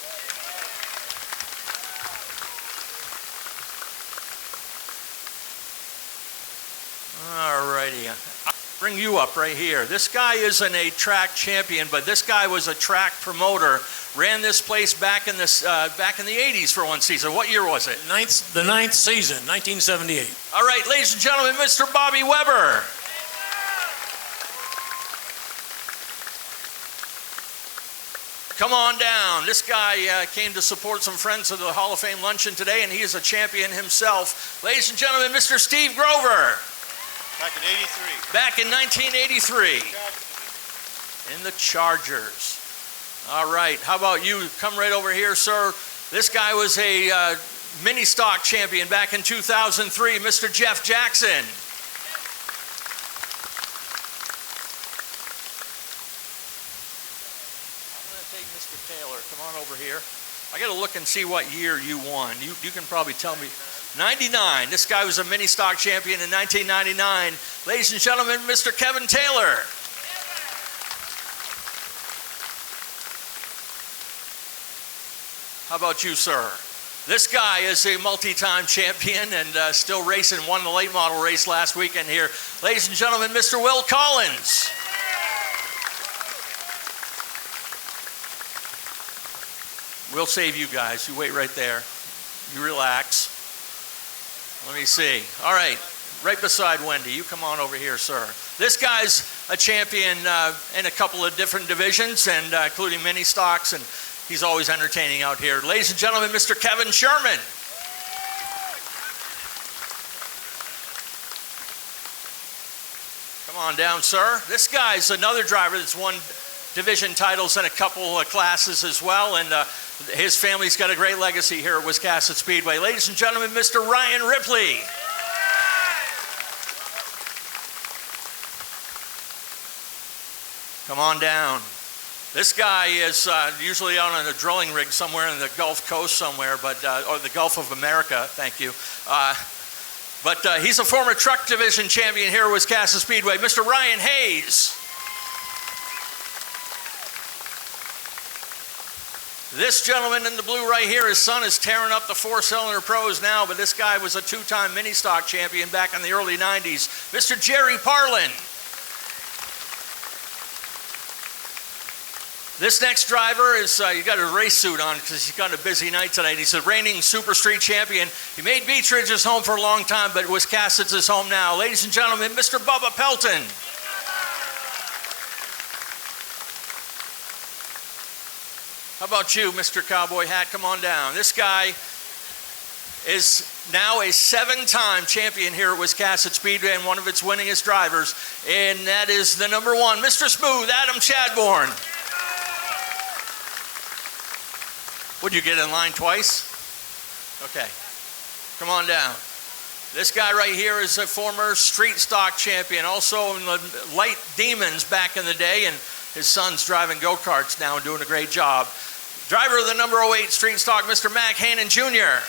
All righty. I'll bring you up right here. This guy isn't a track champion, but this guy was a track promoter. Ran this place back in the 80s for 1 season. What year was it? The ninth season, 1978. All right, ladies and gentlemen, Mr. Bobby Weber. Come on down. This guy came to support some friends of the Hall of Fame luncheon today, and he is a champion himself. Ladies and gentlemen, Mr. Steve Grover. Back in 83. Back in 1983. In the Chargers. All right, how about you? Come right over here, sir. This guy was a mini stock champion back in 2003, Mr. Jeff Jackson. I'm going to take Mr. Taylor. Come on over here. I got to look and see what year you won. You can probably tell me. 99. This guy was a mini stock champion in 1999. Ladies and gentlemen, Mr. Kevin Taylor. How about you, sir? This guy is a multi-time champion and still racing, won the late model race last weekend here. Ladies and gentlemen, Mr. Will Collins. We'll save you guys. You wait right there. You relax. Let me see. All right, right beside Wendy. You come on over here, sir. This guy's a champion in a couple of different divisions, and including mini stocks, and he's always entertaining out here. Ladies and gentlemen, Mr. Kevin Sherman. Come on down, sir. This guy's another driver that's won division titles in a couple of classes as well, and his family's got a great legacy here at Wiscasset Speedway. Ladies and gentlemen, Mr. Ryan Ripley. Come on down. This guy is usually out on a drilling rig somewhere in the Gulf Coast somewhere, but or the Gulf of America, thank you. But he's a former truck division champion here at Wiscasset Speedway, Mr. Ryan Hayes. This gentleman in the blue right here, his son is tearing up the 4-cylinder pros now, but this guy was a 2-time mini stock champion back in the early 90s, Mr. Jerry Parlin. This next driver is, you got a race suit on because he's got a busy night tonight. He's a reigning Super Street champion. He made Beech Ridge his home for a long time, but Wiscasset's his home now. Ladies and gentlemen, Mr. Bubba Pelton. How about you, Mr. Cowboy Hat? Come on down. This guy is now a 7-time champion here at Wiscasset Speedway and one of its winningest drivers, and that is the number 1, Mr. Smooth, Adam Chadbourne. Would you get in line twice? Okay. Come on down. This guy right here is a former street stock champion, also in the Light Demons back in the day, and his son's driving go-karts now and doing a great job. Driver of the number 08 street stock, Mr. Mac Hannon Jr.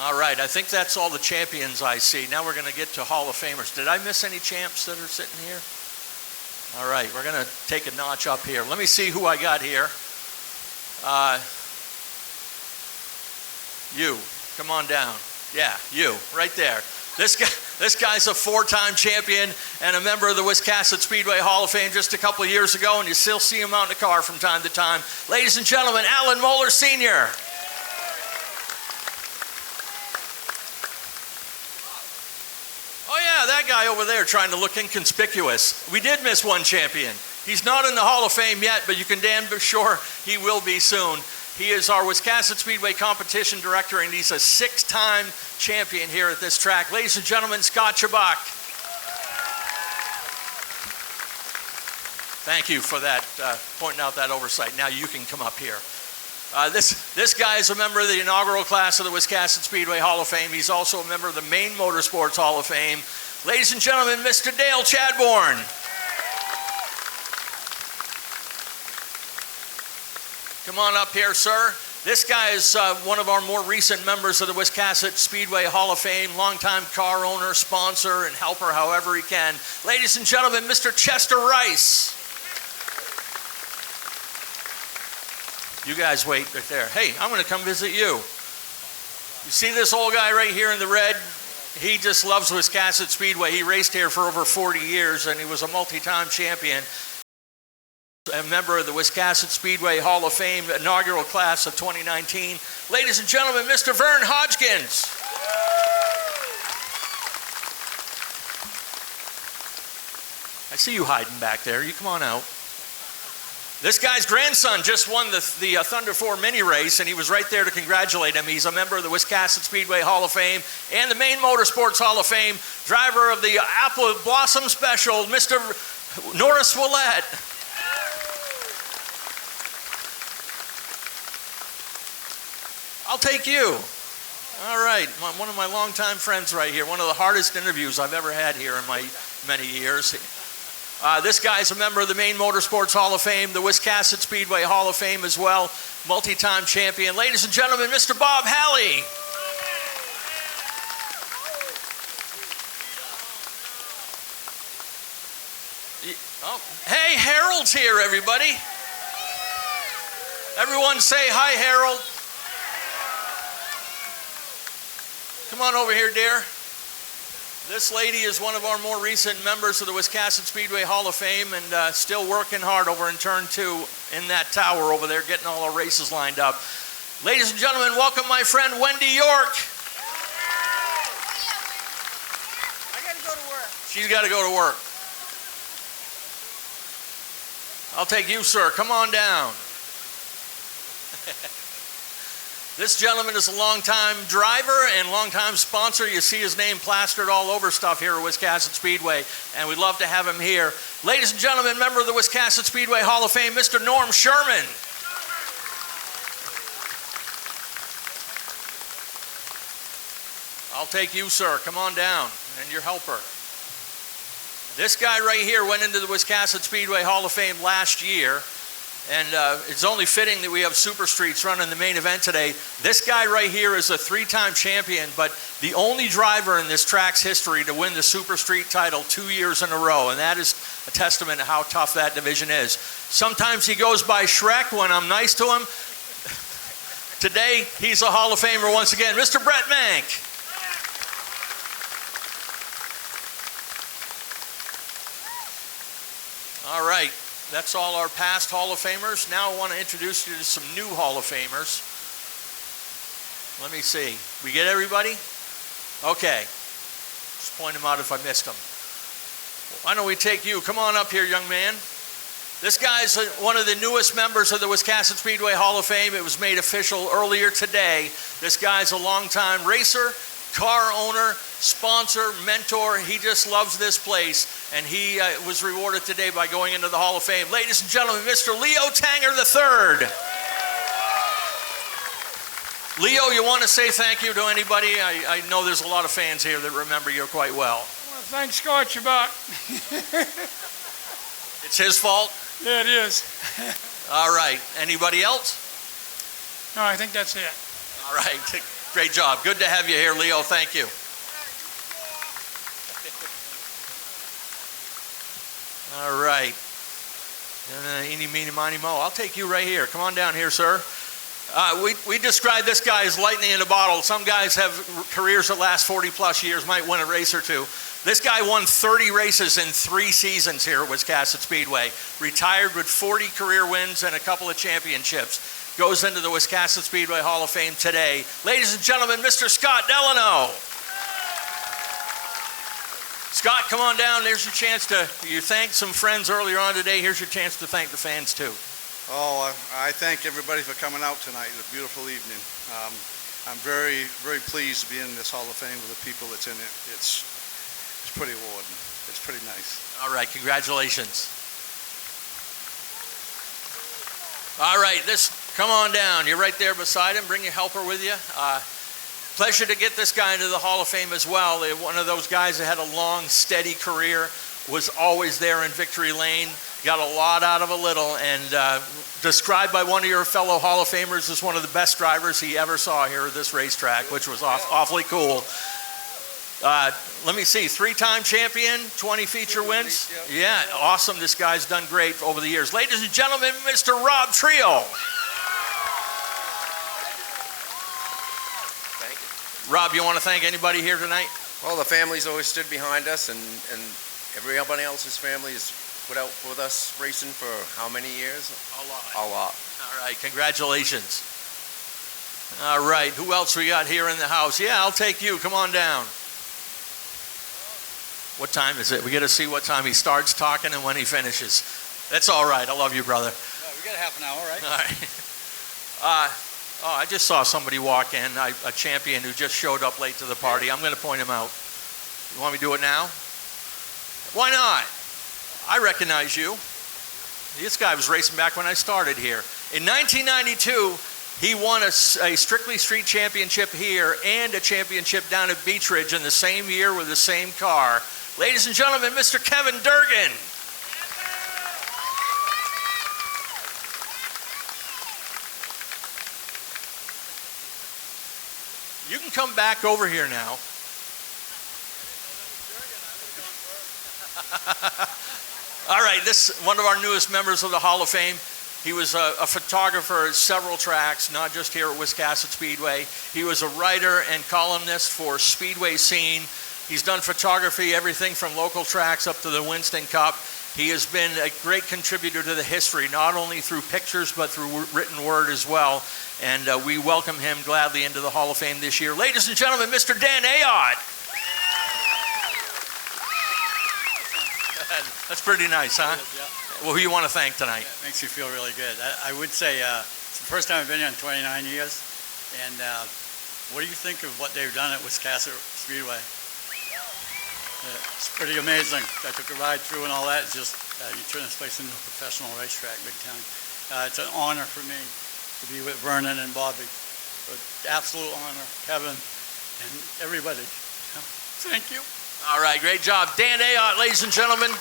All right, I think that's all the champions I see. Now we're going to get to Hall of Famers. Did I miss any champs that are sitting here? All right, we're going to take a notch up here. Let me see who I got here. You, come on down. Yeah, you, right there. This guy's a 4-time champion and a member of the Wiscasset Speedway Hall of Fame just a couple of years ago, and you still see him out in the car from time to time. Ladies and gentlemen, Alan Moeller Sr. Oh yeah, that guy over there trying to look inconspicuous. We did miss one champion. He's not in the Hall of Fame yet, but you can damn sure he will be soon. He is our Wiscasset Speedway competition director, and he's a 6-time champion here at this track. Ladies and gentlemen, Scott Chubak. Thank you for that, pointing out that oversight. Now you can come up here. This guy is a member of the inaugural class of the Wiscasset Speedway Hall of Fame. He's also a member of the Maine Motorsports Hall of Fame. Ladies and gentlemen, Mr. Dale Chadbourne. Come on up here, sir. This guy is one of our more recent members of the Wiscasset Speedway Hall of Fame, longtime car owner, sponsor, and helper however he can. Ladies and gentlemen, Mr. Chester Rice. You guys wait right there. Hey, I'm going to come visit you. You see this old guy right here in the red? He just loves Wiscasset Speedway. He raced here for over 40 years, and he was a multi-time champion. A member of the Wiscasset Speedway Hall of Fame inaugural class of 2019. Ladies and gentlemen, Mr. Vern Hodgkins. I see you hiding back there. You come on out. This guy's grandson just won the Thunder 4 mini race, and he was right there to congratulate him. He's a member of the Wiscasset Speedway Hall of Fame and the Maine Motorsports Hall of Fame, driver of the Apple Blossom Special, Mr. Norris Willett. I'll take you. All right, one of my longtime friends right here, one of the hardest interviews I've ever had here in my many years. This guy's a member of the Maine Motorsports Hall of Fame, the Wiscasset Speedway Hall of Fame as well, multi-time champion. Ladies and gentlemen, Mr. Bob Halley. Oh, hey, Harold's here, everybody. Everyone say hi, Harold. Come on over here, dear. This lady is one of our more recent members of the Wiscasset Speedway Hall of Fame and still working hard over in turn 2 in that tower over there, getting all our races lined up. Ladies and gentlemen, welcome my friend Wendy York. I gotta go to work. She's got to go to work. I'll take you, sir. Come on down. This gentleman is a longtime driver and longtime sponsor. You see his name plastered all over stuff here at Wiscasset Speedway, and we'd love to have him here. Ladies and gentlemen, member of the Wiscasset Speedway Hall of Fame, Mr. Norm Sherman. I'll take you, sir. Come on down, and your helper. This guy right here went into the Wiscasset Speedway Hall of Fame last year. And it's only fitting that we have Super Streets running the main event today. This guy right here is a 3-time champion, but the only driver in this track's history to win the Super Street title 2 years in a row. And that is a testament to how tough that division is. Sometimes he goes by Shrek when I'm nice to him. Today, he's a Hall of Famer once again. Mr. Brett Mank. All right. That's all our past Hall of Famers. Now I want to introduce you to some new Hall of Famers. Let me see. We get everybody? Okay. Just point them out if I missed them. Why don't we take you? Come on up here, young man. This guy's one of the newest members of the Wiscasset Speedway Hall of Fame. It was made official earlier today. This guy's a longtime racer, car owner, sponsor, mentor. He just loves this place, and he was rewarded today by going into the Hall of Fame. Ladies and gentlemen, Mr. Leo Tanger III. Leo, you want to say thank you to anybody? I know there's a lot of fans here that remember you quite well. Well, thanks, Scott Chubak. It's his fault? Yeah, it is. All right. Anybody else? No, I think that's it. All right. Great job. Good to have you here, Leo. Thank you. All right. Eeny, meeny, miny, mo. I'll take you right here. Come on down here, sir. We describe this guy as lightning in a bottle. Some guys have careers that last 40-plus years, might win a race or two. This guy won 30 races in 3 seasons here at Wiscasset Speedway. Retired with 40 career wins and a couple of championships. Goes into the Wiscasset Speedway Hall of Fame today. Ladies and gentlemen, Mr. Scott Delano. Scott, come on down. There's your chance to, you thanked some friends earlier on today. Here's your chance to thank the fans too. Oh, I thank everybody for coming out tonight. It's a beautiful evening. I'm very, very pleased to be in this Hall of Fame with the people that's in it. It's pretty awarding. It's pretty nice. All right, congratulations. All right, come on down. You're right there beside him. Bring your helper with you. Pleasure to get this guy into the Hall of Fame as well. One of those guys that had a long, steady career, was always there in victory lane, got a lot out of a little, and described by one of your fellow Hall of Famers as one of the best drivers he ever saw here at this racetrack, which was awfully cool. Let me see, 3-time champion, 20 feature wins. Yeah, awesome. This guy's done great over the years. Ladies and gentlemen, Mr. Rob Trio. Rob, you want to thank anybody here tonight? Well, the family's always stood behind us, and everybody else's family has put out with us racing for how many years? A lot. All right, congratulations. All right, who else we got here in the house? Yeah, I'll take you. Come on down. What time is it? We got to see what time he starts talking and when he finishes. That's all right. I love you, brother. We got a half an hour, right? All right. I just saw somebody walk in, a champion who just showed up late to the party. I'm going to point him out. You want me to do it now? Why not? I recognize you. This guy was racing back when I started here. In 1992, he won a Strictly Street championship here and a championship down at Beech Ridge in the same year with the same car. Ladies and gentlemen, Mr. Kevin Durgan. You can come back over here now. All right, this one of our newest members of the Hall of Fame. He was a photographer at several tracks, not just here at Wiscasset Speedway. He was a writer and columnist for Speedway Scene. He's done photography, everything from local tracks up to the Winston Cup. He has been a great contributor to the history, not only through pictures, but through written word as well. And we welcome him gladly into the Hall of Fame this year. Ladies and gentlemen, Mr. Dan Ayotte. That's pretty nice, huh? Well, who you want to thank tonight? It makes me feel really good. I would say it's the first time I've been here in 29 years. And what do you think of what they've done at Wiscasset Speedway? It's pretty amazing. I took a ride through and all that. It's just, you turn this place into a professional racetrack, big time. It's an honor for me to be with Vernon and Bobby. An absolute honor, Kevin, and everybody. Thank you. All right, great job. Dan Ayotte, ladies and gentlemen.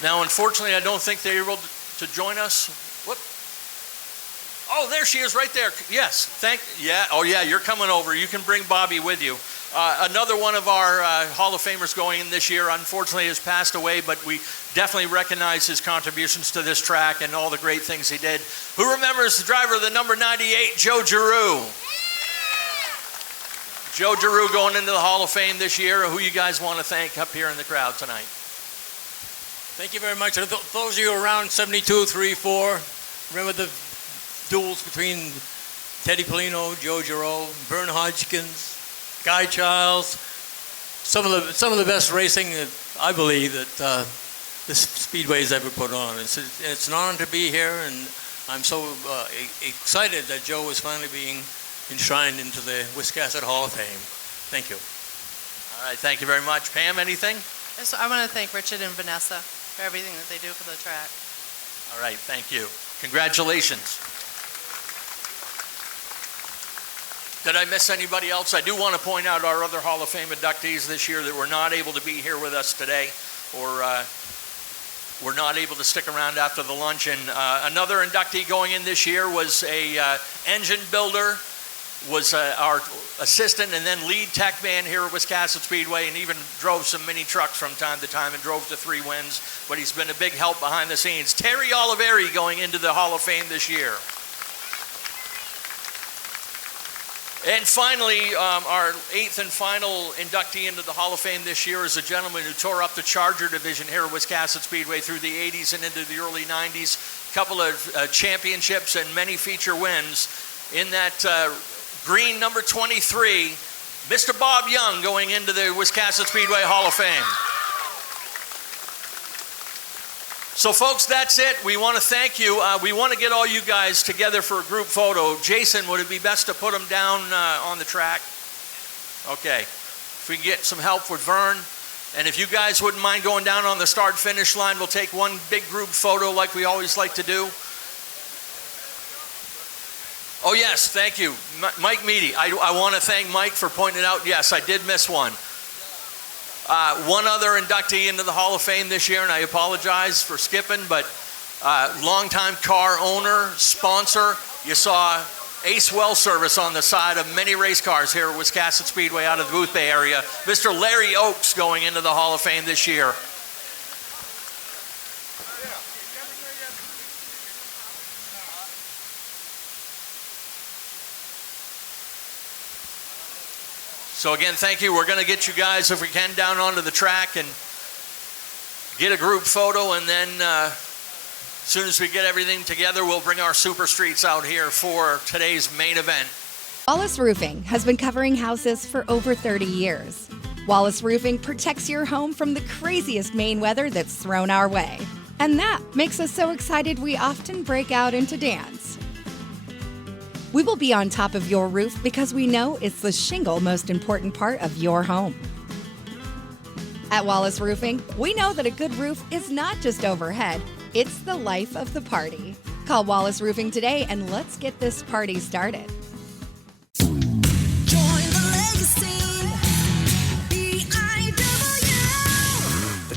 Now, unfortunately, I don't think they're able to join us. What? Oh, there she is right there. Yes, oh yeah, you're coming over. You can bring Bobby with you. Another one of our Hall of Famers going in this year, unfortunately, has passed away, but we definitely recognize his contributions to this track and all the great things he did. Who remembers the driver of the number 98, Joe Giroux? Joe Giroux going into the Hall of Fame this year. Who you guys want to thank up here in the crowd tonight? Thank you very much. Those of you around 72, 3, 4, remember the duels between Teddy Polino, Joe Giroux, Vern Hodgkins, Guy Childs. Some of the best racing that I believe that this Speedway's ever put on. It's an honor to be here, and I'm so excited that Joe is finally being enshrined into the Wiscasset Hall of Fame. Thank you. All right, thank you very much. Pam, anything? So I want to thank Richard and Vanessa for everything that they do for the track. All right, thank you. Congratulations. Did I miss anybody else? I do want to point out our other Hall of Fame inductees this year that were not able to be here with us today or were not able to stick around after the lunch. And another inductee going in this year was a engine builder, was our assistant and then lead tech man here at Wiscasset Speedway, and even drove some mini trucks from time to time and drove to 3 wins, but he's been a big help behind the scenes. Terry Oliveri going into the Hall of Fame this year. And finally, our 8th and final inductee into the Hall of Fame this year is a gentleman who tore up the Charger division here at Wiscasset Speedway through the 80s and into the early 90s. A couple of championships and many feature wins. In that green number 23, Mr. Bob Young going into the Wiscasset Speedway Hall of Fame. So folks, that's it. We want to thank you. We want to get all you guys together for a group photo. Jason, would it be best to put them down on the track? Okay. If we can get some help with Vern. And if you guys wouldn't mind going down on the start-finish line, we'll take one big group photo like we always like to do. Oh, yes, thank you. Mike Meady. I want to thank Mike for pointing it out. Yes, I did miss one. One other inductee into the Hall of Fame this year, and I apologize for skipping, but longtime car owner, sponsor. You saw Ace Well Service on the side of many race cars here at Wiscasset Speedway out of the Booth Bay area. Mr. Larry Oakes going into the Hall of Fame this year. So again, thank you. We're going to get you guys, if we can, down onto the track and get a group photo, and then as soon as we get everything together, we'll bring our Super Streets out here for today's main event. Wallace Roofing has been covering houses for over 30 years. Wallace Roofing protects your home from the craziest Maine weather that's thrown our way. And that makes us so excited we often break out into dance. We will be on top of your roof because we know it's the shingle most important part of your home. At Wallace Roofing, we know that a good roof is not just overhead, it's the life of the party. Call Wallace Roofing today and let's get this party started.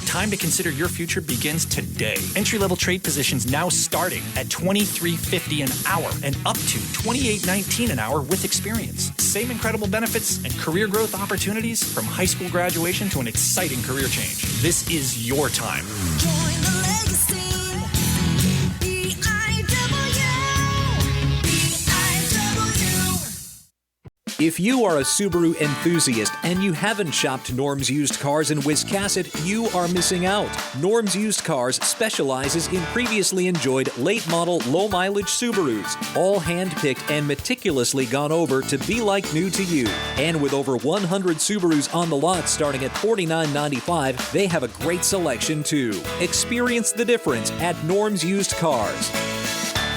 Time to consider your future begins today. Entry-level trade positions now starting at $23.50 an hour and up to $28.19 an hour with experience. Same incredible benefits and career growth opportunities from high school graduation to an exciting career change. This is your time. Join the legacy. If you are a Subaru enthusiast and you haven't shopped Norm's Used Cars in Wiscasset, you are missing out. Norm's Used Cars specializes in previously enjoyed late-model, low-mileage Subarus, all hand-picked and meticulously gone over to be like new to you. And with over 100 Subarus on the lot starting at $49.95, they have a great selection too. Experience the difference at Norm's Used Cars.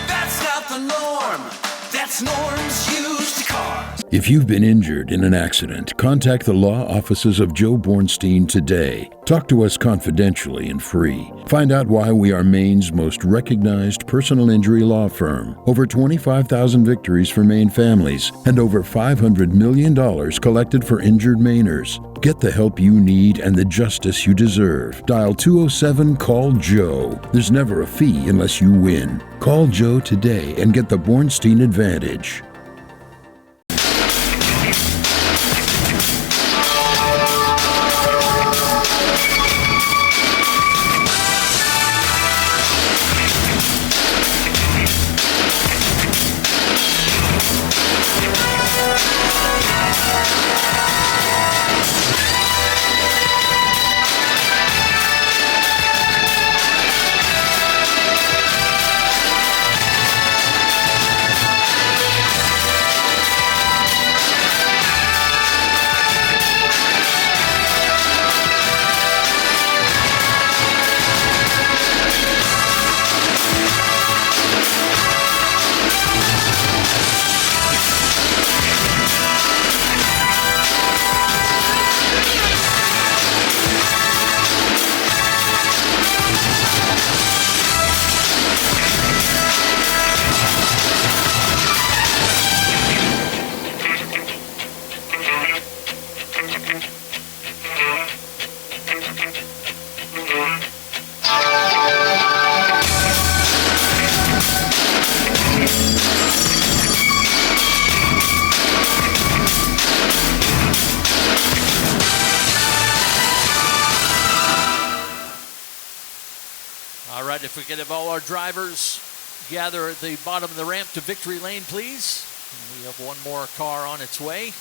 That's not the norm. That's Norm's Used Cars. If you've been injured in an accident, contact the law offices of Joe Bornstein today. Talk to us confidentially and free. Find out why we are Maine's most recognized personal injury law firm. Over 25,000 victories for Maine families and over $500 million collected for injured Mainers. Get the help you need and the justice you deserve. Dial 207-CALL-JOE. There's never a fee unless you win. Call Joe today and get the Bornstein advantage. right, if we could have all our drivers gather at the bottom of the ramp to Victory Lane, please. And we have one more car on its way.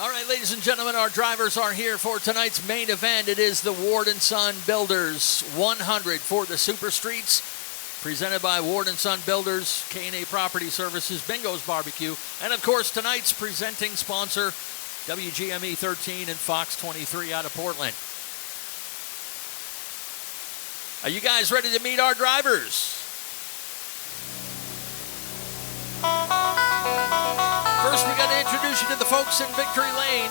All right, ladies and gentlemen, our drivers are here for tonight's main event. It is the Ward & Son Builders 100 for the Super Streets, presented by Ward & Son Builders, K&A Property Services, Bingo's Barbecue, and of course tonight's presenting sponsor, WGME 13 and Fox 23 out of Portland. Are you guys ready to meet our drivers? First, we got to introduce you to the folks in Victory Lane.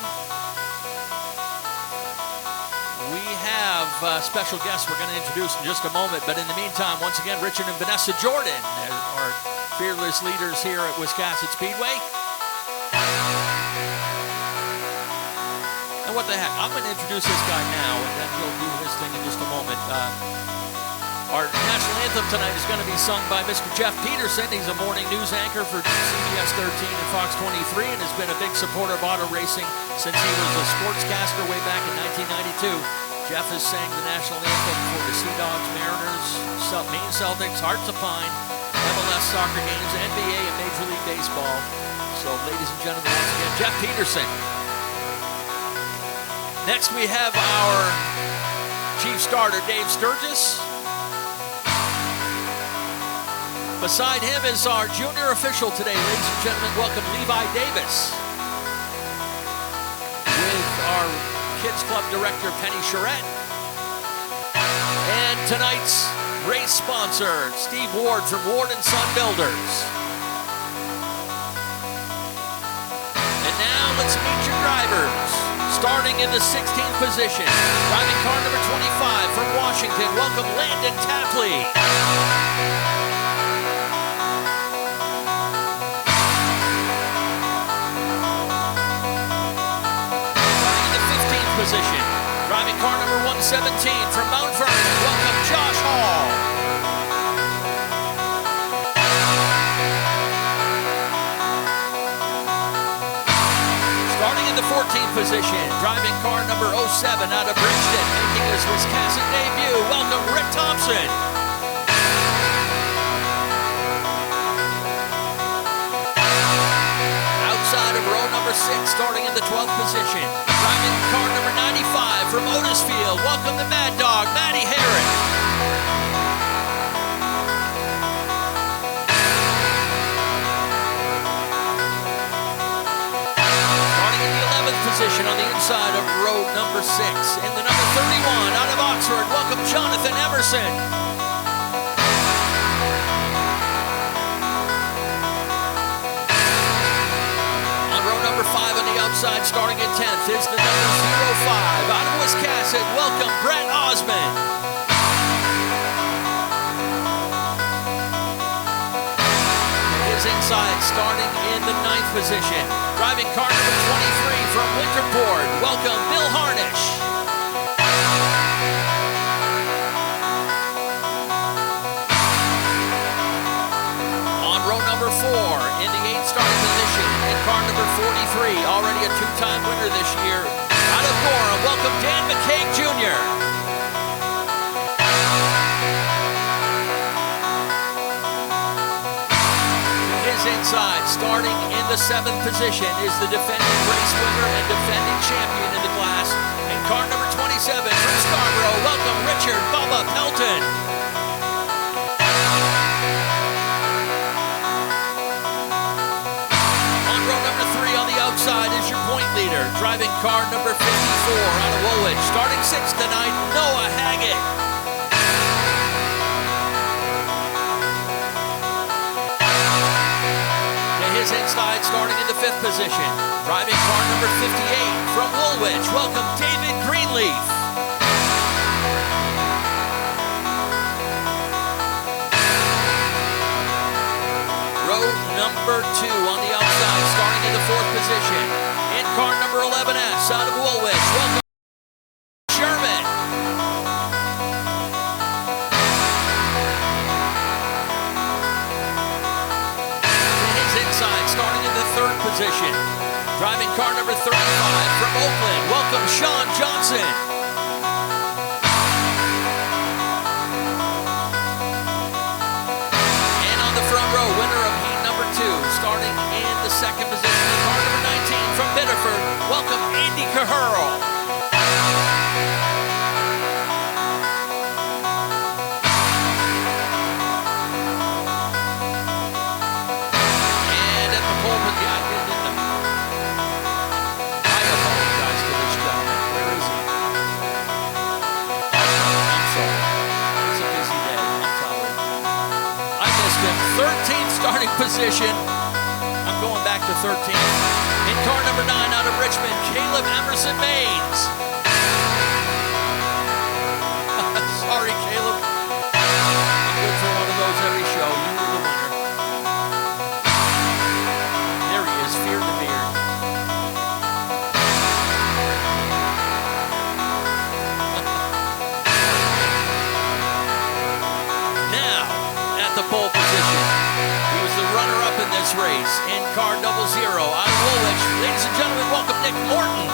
We have special guests we're going to introduce in just a moment, but in the meantime, once again, Richard and Vanessa Jordan are fearless leaders here at Wiscasset Speedway. And what the heck, I'm going to introduce this guy now, and then he'll do his thing in just a moment. Our national anthem tonight is going to be sung by Mr. Jeff Peterson. He's a morning news anchor for CBS 13 and Fox 23 and has been a big supporter of auto racing since he was a sportscaster way back in 1992. Jeff has sang the national anthem for the Sea Dogs, Mariners, Maine Celtics, Hearts of Pine, MLS soccer games, NBA, and Major League Baseball. So, ladies and gentlemen, once again, Jeff Peterson. Next, we have our chief starter, Dave Sturgis. Beside him is our junior official today, ladies and gentlemen. Welcome Levi Davis. With our Kids Club director, Penny Charette. And tonight's race sponsor, Steve Ward from Ward & Son Builders. And now let's meet your drivers. Starting in the 16th position, driving car number 25 from Washington, welcome Landon Tapley. Position. Driving car number 117 from Mount Vernon, welcome Josh Hall. Starting in the 14th position, driving car number 07 out of Bridgeton, making his Wiscasset debut, welcome Rick Thompson. Outside of row number 6, starting in the 12th position, driving car number 95 from Otisfield, welcome the Mad Dog, Matty Herrick. Starting in the 11th position on the inside of row number 6, in the number 31 out of Oxford, welcome Jonathan Emerson. Number 5 on the outside, starting in 10th, is the number 05 out of Wiscasset. Welcome, Brett Osmond. His inside, starting in the 9th position, driving car number 23 from Winterport. Welcome, Bill Harnish. On row number 4, in the 8th starting position, in car number 43, already a two-time winner this year, out of Gorham, welcome Dan McCaig Jr. outside, starting in the 7th position, is the defending race winner and defending champion in the class. And car number 27 from Scarborough, welcome Richard Bubba Pelton. On row number 3 on the outside is your point leader, driving car number 54 out of Woolwich. Starting 6th tonight, Noah Haggett. His inside, starting in the 5th position, driving car number 58 from Woolwich. Welcome David Greenleaf. Row number 2 on the outside, starting in the 4th position, in car number 11S out of Woolwich. Welcome Sherman. Starting in the 3rd position, driving car number 35 from Oakland. Welcome Sean Johnson. And on the front row, winner of heat number 2, starting in the 2nd position, car number 19 from Biddeford. Welcome Andy Cahurl. Position. I'm going back to 13. In car number 9 out of Richmond, Caleb Emerson Maines. Sorry, Caleb. I'm good for one of those every show. You were the winner. There he is, Fear the Beard. Now, at the pole position, runner-up in this race in car 00 out of Woolwich. Ladies and gentlemen, welcome Nick Morton.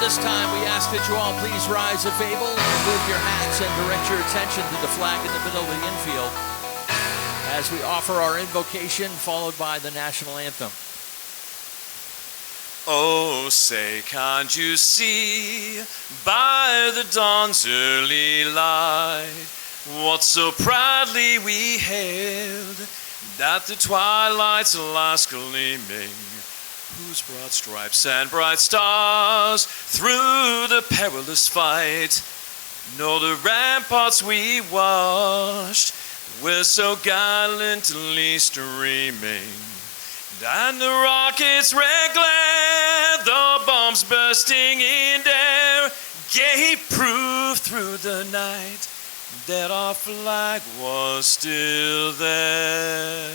This time we ask that you all please rise if able, remove your hats, and direct your attention to the flag in the middle of the infield as we offer our invocation followed by the national anthem. Oh, say, can't you see by the dawn's early light what so proudly we hailed, that the twilight's last gleaming, whose broad stripes and bright stars through the perilous fight, nor the ramparts we watched were so gallantly streaming, and the rockets' red glare, the bombs bursting in air, gave proof through the night that our flag was still there.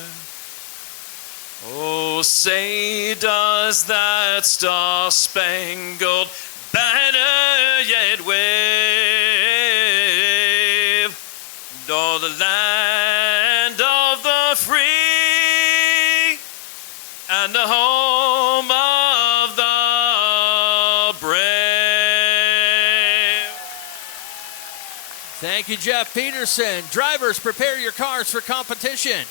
Oh, say, does that star-spangled banner yet wave o'er the land of the free and the home of the brave? Thank you, Jeff Peterson. Drivers, prepare your cars for competition.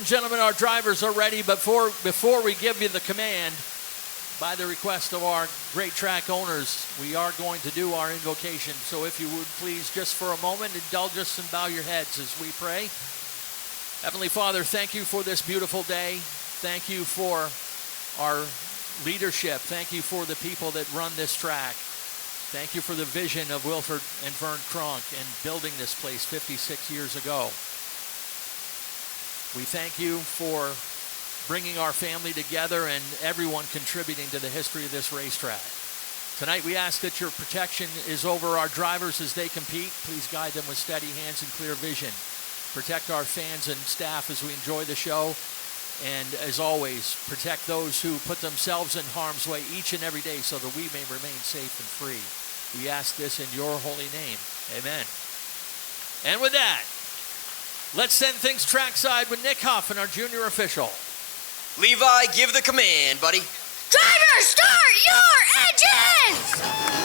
and gentlemen, our drivers are ready. But before we give you the command, by the request of our great track owners, we are going to do our invocation. So if you would please, just for a moment, indulge us and bow your heads as we pray. Heavenly Father, thank you for this beautiful day. Thank you for our leadership. Thank you for the people that run this track. Thank you for the vision of Wilford and Vern Cronk and building this place 56 years ago. We thank you for bringing our family together and everyone contributing to the history of this racetrack. Tonight we ask that your protection is over our drivers as they compete. Please guide them with steady hands and clear vision. Protect our fans and staff as we enjoy the show. And as always, protect those who put themselves in harm's way each and every day so that we may remain safe and free. We ask this in your holy name. Amen. And with that, let's send things trackside with Nick Huff and our junior official. Levi, give the command, buddy. Driver, start your engines!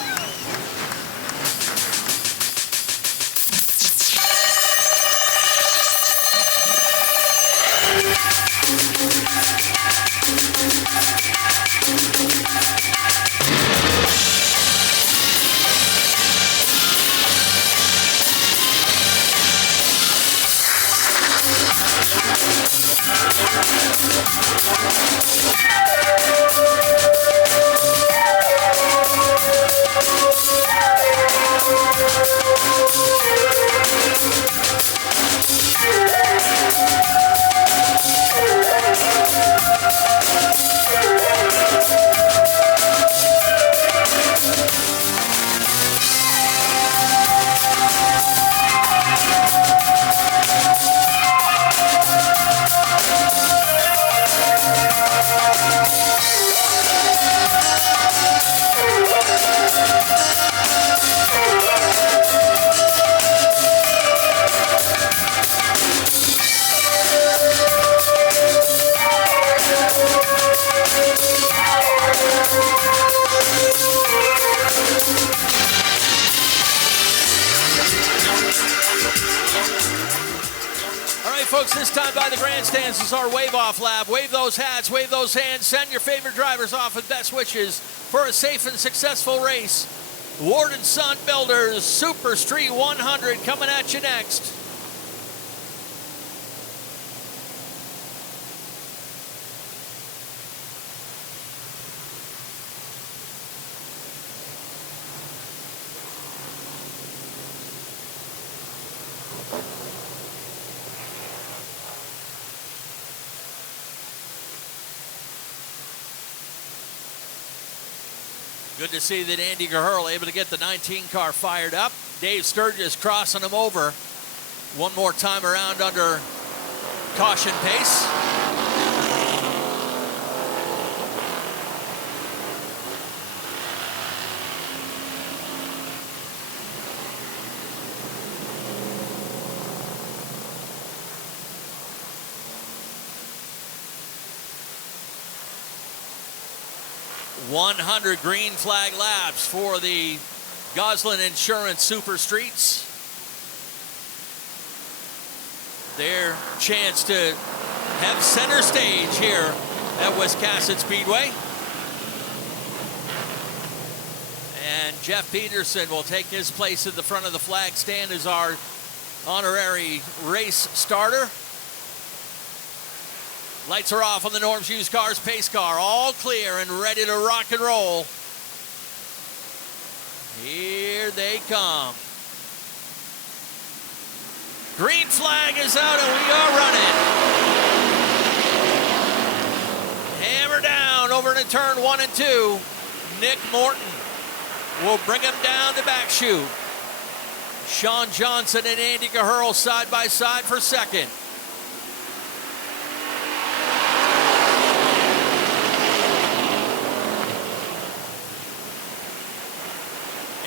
This time by the grandstands is our wave-off lab. Wave those hats, wave those hands, send your favorite drivers off with best wishes for a safe and successful race. Ward & Son Builders Super Street 100 coming at you next. Good to see that Andy Gurl able to get the 19 car fired up. Dave Sturgis crossing him over one more time around under caution pace. .100 green flag laps for the Goslin Insurance Super Streets. Their chance to have center stage here at Wiscasset Speedway. And Jeff Peterson will take his place at the front of the flag stand as our honorary race starter. Lights are off on the Norms Used Cars pace car. All clear and ready to rock and roll. Here they come. Green flag is out and we are running. Hammer down over into turn 1 and 2. Nick Morton will bring him down to back chute. Sean Johnson and Andy Gurl side by side for second.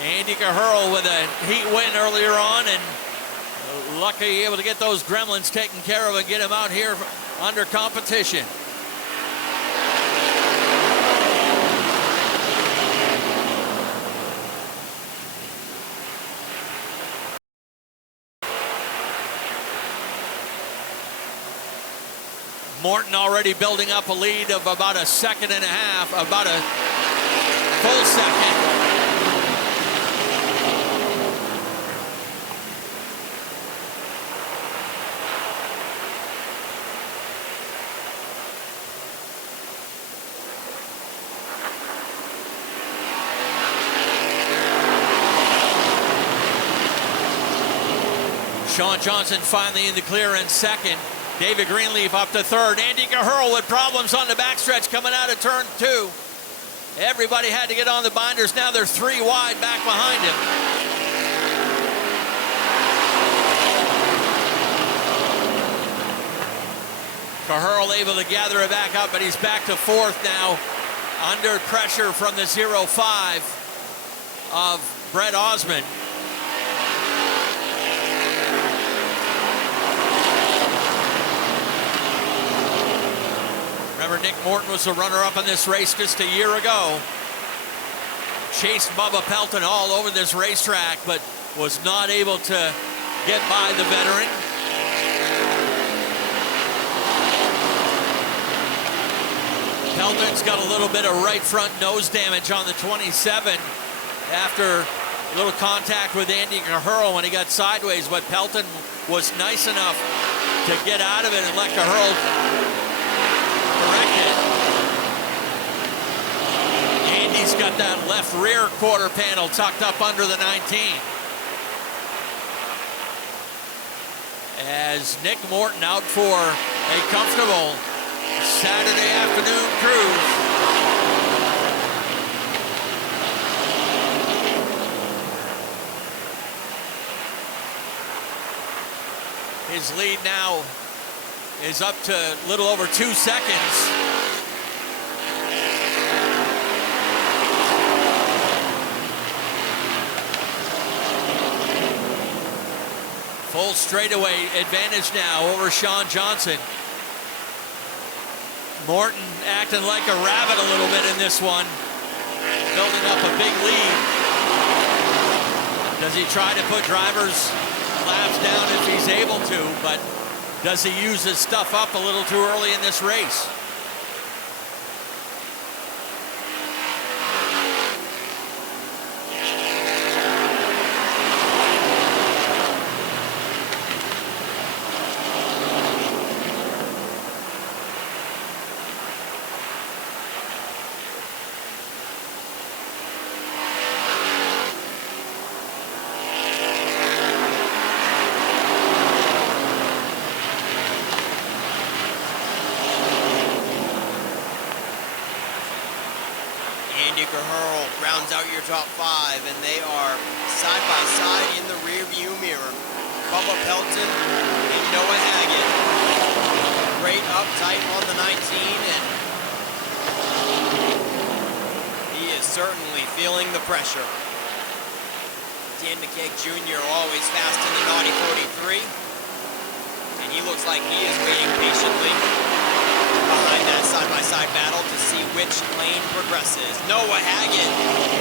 Andy Gurl with a heat win earlier on and lucky able to get those gremlins taken care of and get him out here under competition. Morton already building up a lead of about a second and a half, about a full second. Sean Johnson finally in the clear in second. David Greenleaf up to third. Andy Cahurl with problems on the backstretch coming out of turn 2. Everybody had to get on the binders. Now they're 3 wide back behind him. Cahurl able to gather it back up, but he's back to 4th now. Under pressure from the 0-5 of Brett Osmond. Remember, Nick Morton was the runner-up in this race just a year ago. Chased Bubba Pelton all over this racetrack, but was not able to get by the veteran. Pelton's got a little bit of right front nose damage on the 27 after a little contact with Andy Cahurl when he got sideways, but Pelton was nice enough to get out of it and let Cahurl correct it. Andy's got that left rear quarter panel tucked up under the 19. As Nick Morton out for a comfortable Saturday afternoon cruise. His lead now is up to a little over 2 seconds. Full straightaway advantage now over Sean Johnson. Morton acting like a rabbit a little bit in this one, building up a big lead. Does he try to put drivers' laps down if he's able to, but does he use his stuff up a little too early in this race? Top 5, and they are side by side in the rear view mirror. Bubba Pelton and Noah Haggett. Great uptight on the 19, and he is certainly feeling the pressure. Dan McKeag Jr. always fast in the naughty 43, and he looks like he is waiting patiently behind that side-by-side battle to see which lane progresses. Noah Haggett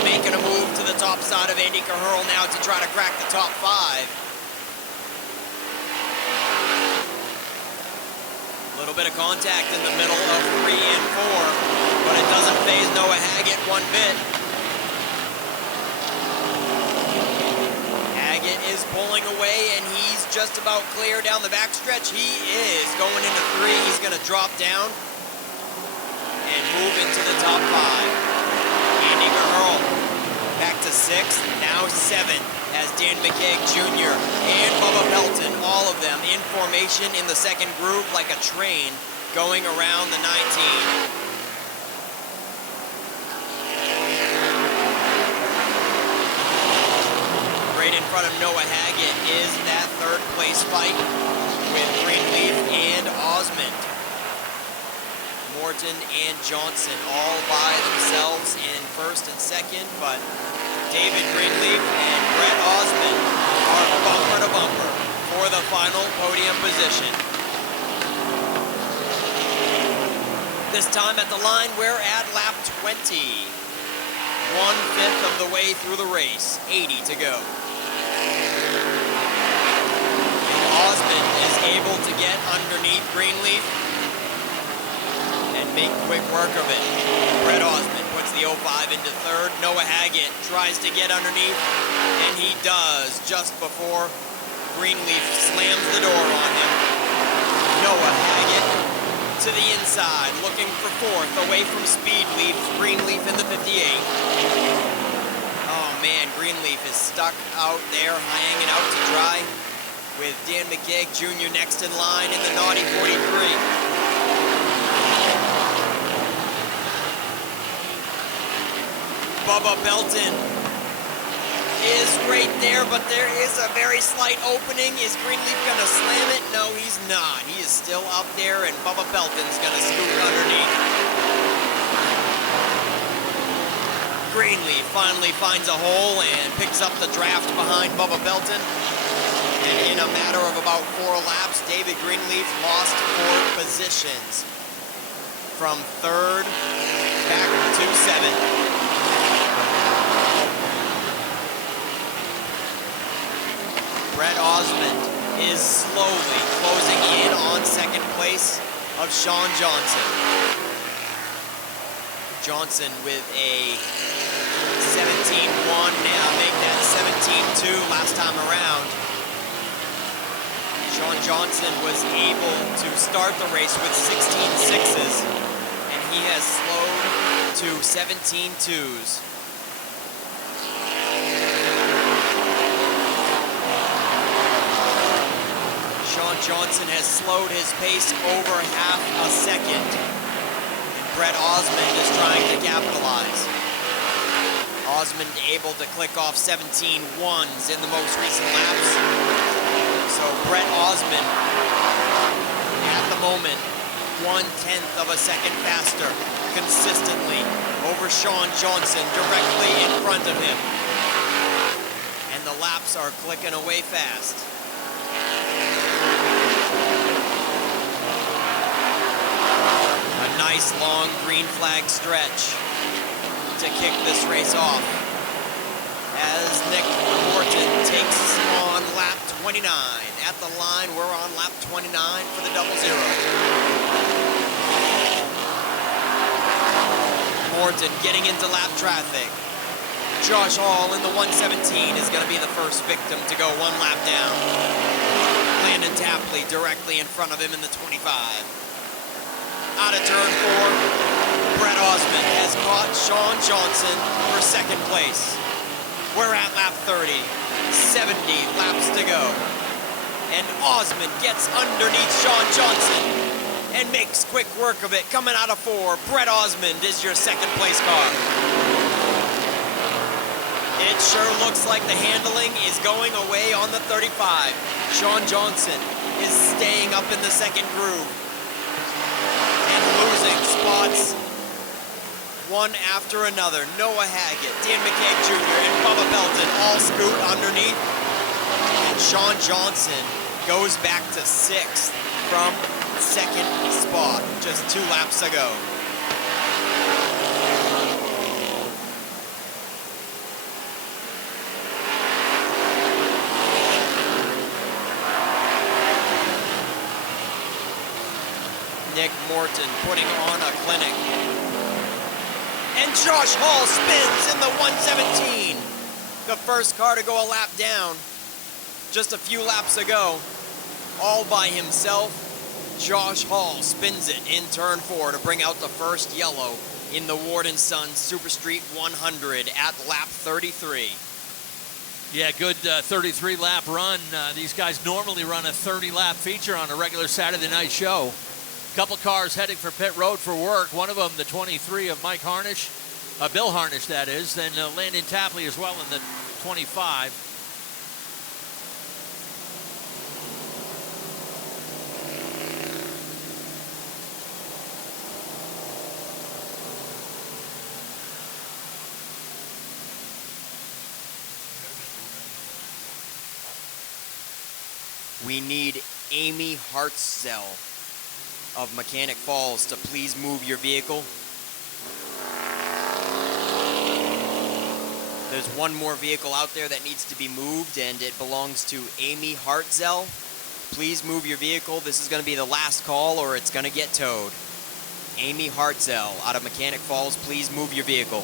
making a move to the top side of Andy Cahurl now to try to crack the top 5. A little bit of contact in the middle of 3 and 4, but it doesn't faze Noah Haggett one bit. Haggett is pulling away, and he's just about clear down the backstretch. He is going into 3. He's going to drop down and move into the top 5. Andy Cahurl back to 6th, now 7th, as Dan McKeag Jr. and Bubba Pelton, all of them in formation in the second groove like a train going around the 19. In front of Noah Haggett is that 3rd place fight with Greenleaf and Osmond. Morton and Johnson all by themselves in 1st and 2nd, but David Greenleaf and Brett Osmond are bumper to bumper for the final podium position. This time at the line, we're at lap 20. 1/5 of the way through the race, 80 to go. Osmond is able to get underneath Greenleaf. and make quick work of it. Brett Osmond puts the 05 into third. Noah Haggett tries to get underneath, and he does just before Greenleaf slams the door on him. Noah Haggett to the inside, looking for fourth, away from Speedleaf. Greenleaf in the 58. Oh man, Greenleaf is stuck out there, hanging out to dry, with Dan McKeag Jr. next in line in the Naughty 43. Bubba Belton is right there, but there is a very slight opening. Is Greenleaf gonna slam it? No, he's not. He is still up there, and Bubba Belton's gonna scoot underneath. Greenleaf finally finds a hole and picks up the draft behind Bubba Belton. And in a matter of about 4 laps, David Greenleaf lost 4 positions. From third back to 7th. Brett Osmond is slowly closing in on second place of Sean Johnson. Johnson with a 17-1, now make that 17-2 last time around. Sean Johnson was able to start the race with 16 sixes, and he has slowed to 17 twos. Sean Johnson has slowed his pace over half a second. And Brett Osmond is trying to capitalize. Osmond able to click off 17 ones in the most recent laps. So Brett Osmond, at the moment, 1/10 of a second faster, consistently over Sean Johnson, directly in front of him. And the laps are clicking away fast. A nice long green flag stretch to kick this race off as Nick Morton takes on lap 29. At the line, we're on lap 29 for the 00. Morton getting into lap traffic. Josh Hall in the 117 is going to be the first victim to go 1 lap down. Landon Tapley directly in front of him in the 25. Out of turn 4, Brett Osmond has caught Sean Johnson for second place. We're at lap 30, 70 laps to go. And Osmond gets underneath Sean Johnson and makes quick work of it. Coming out of 4, Brett Osmond is your second place car. It sure looks like the handling is going away on the 35. Sean Johnson is staying up in the second groove and losing spots one after another. Noah Haggett, Dan McKeag Jr., and Bubba Belton all scoot underneath. And Sean Johnson goes back to 6th from second spot just 2 laps ago. Nick Morton putting on a clinic. And Josh Hall spins in the 117. The first car to go a lap down just a few laps ago. All by himself. Josh Hall spins it in turn 4 to bring out the first yellow in the Ward & Sons Super Street 100 at lap 33. Yeah, good 33-lap run. These guys normally run a 30-lap feature on a regular Saturday night show. Couple cars heading for pit road for work. One of them, the 23 of Mike Harnish, Bill Harnish, that is. Then Landon Tapley as well in the 25. We need Amy Hartzell of Mechanic Falls to please move your vehicle. There's one more vehicle out there that needs to be moved, and it belongs to Amy Hartzell. Please move your vehicle. This is going to be the last call, or it's going to get towed. Amy Hartzell out of Mechanic Falls, please move your vehicle.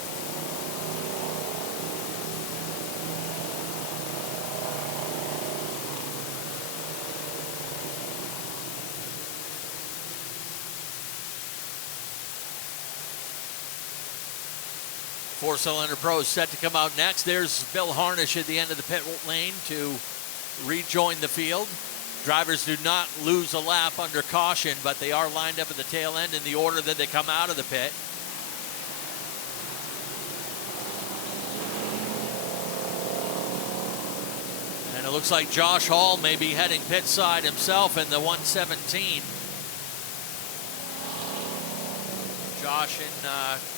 Four-cylinder pro is set to come out next. There's Bill Harnish at the end of the pit lane to rejoin the field. Drivers do not lose a lap under caution, but they are lined up at the tail end in the order that they come out of the pit. And it looks like Josh Hall may be heading pit side himself in the 117. Josh in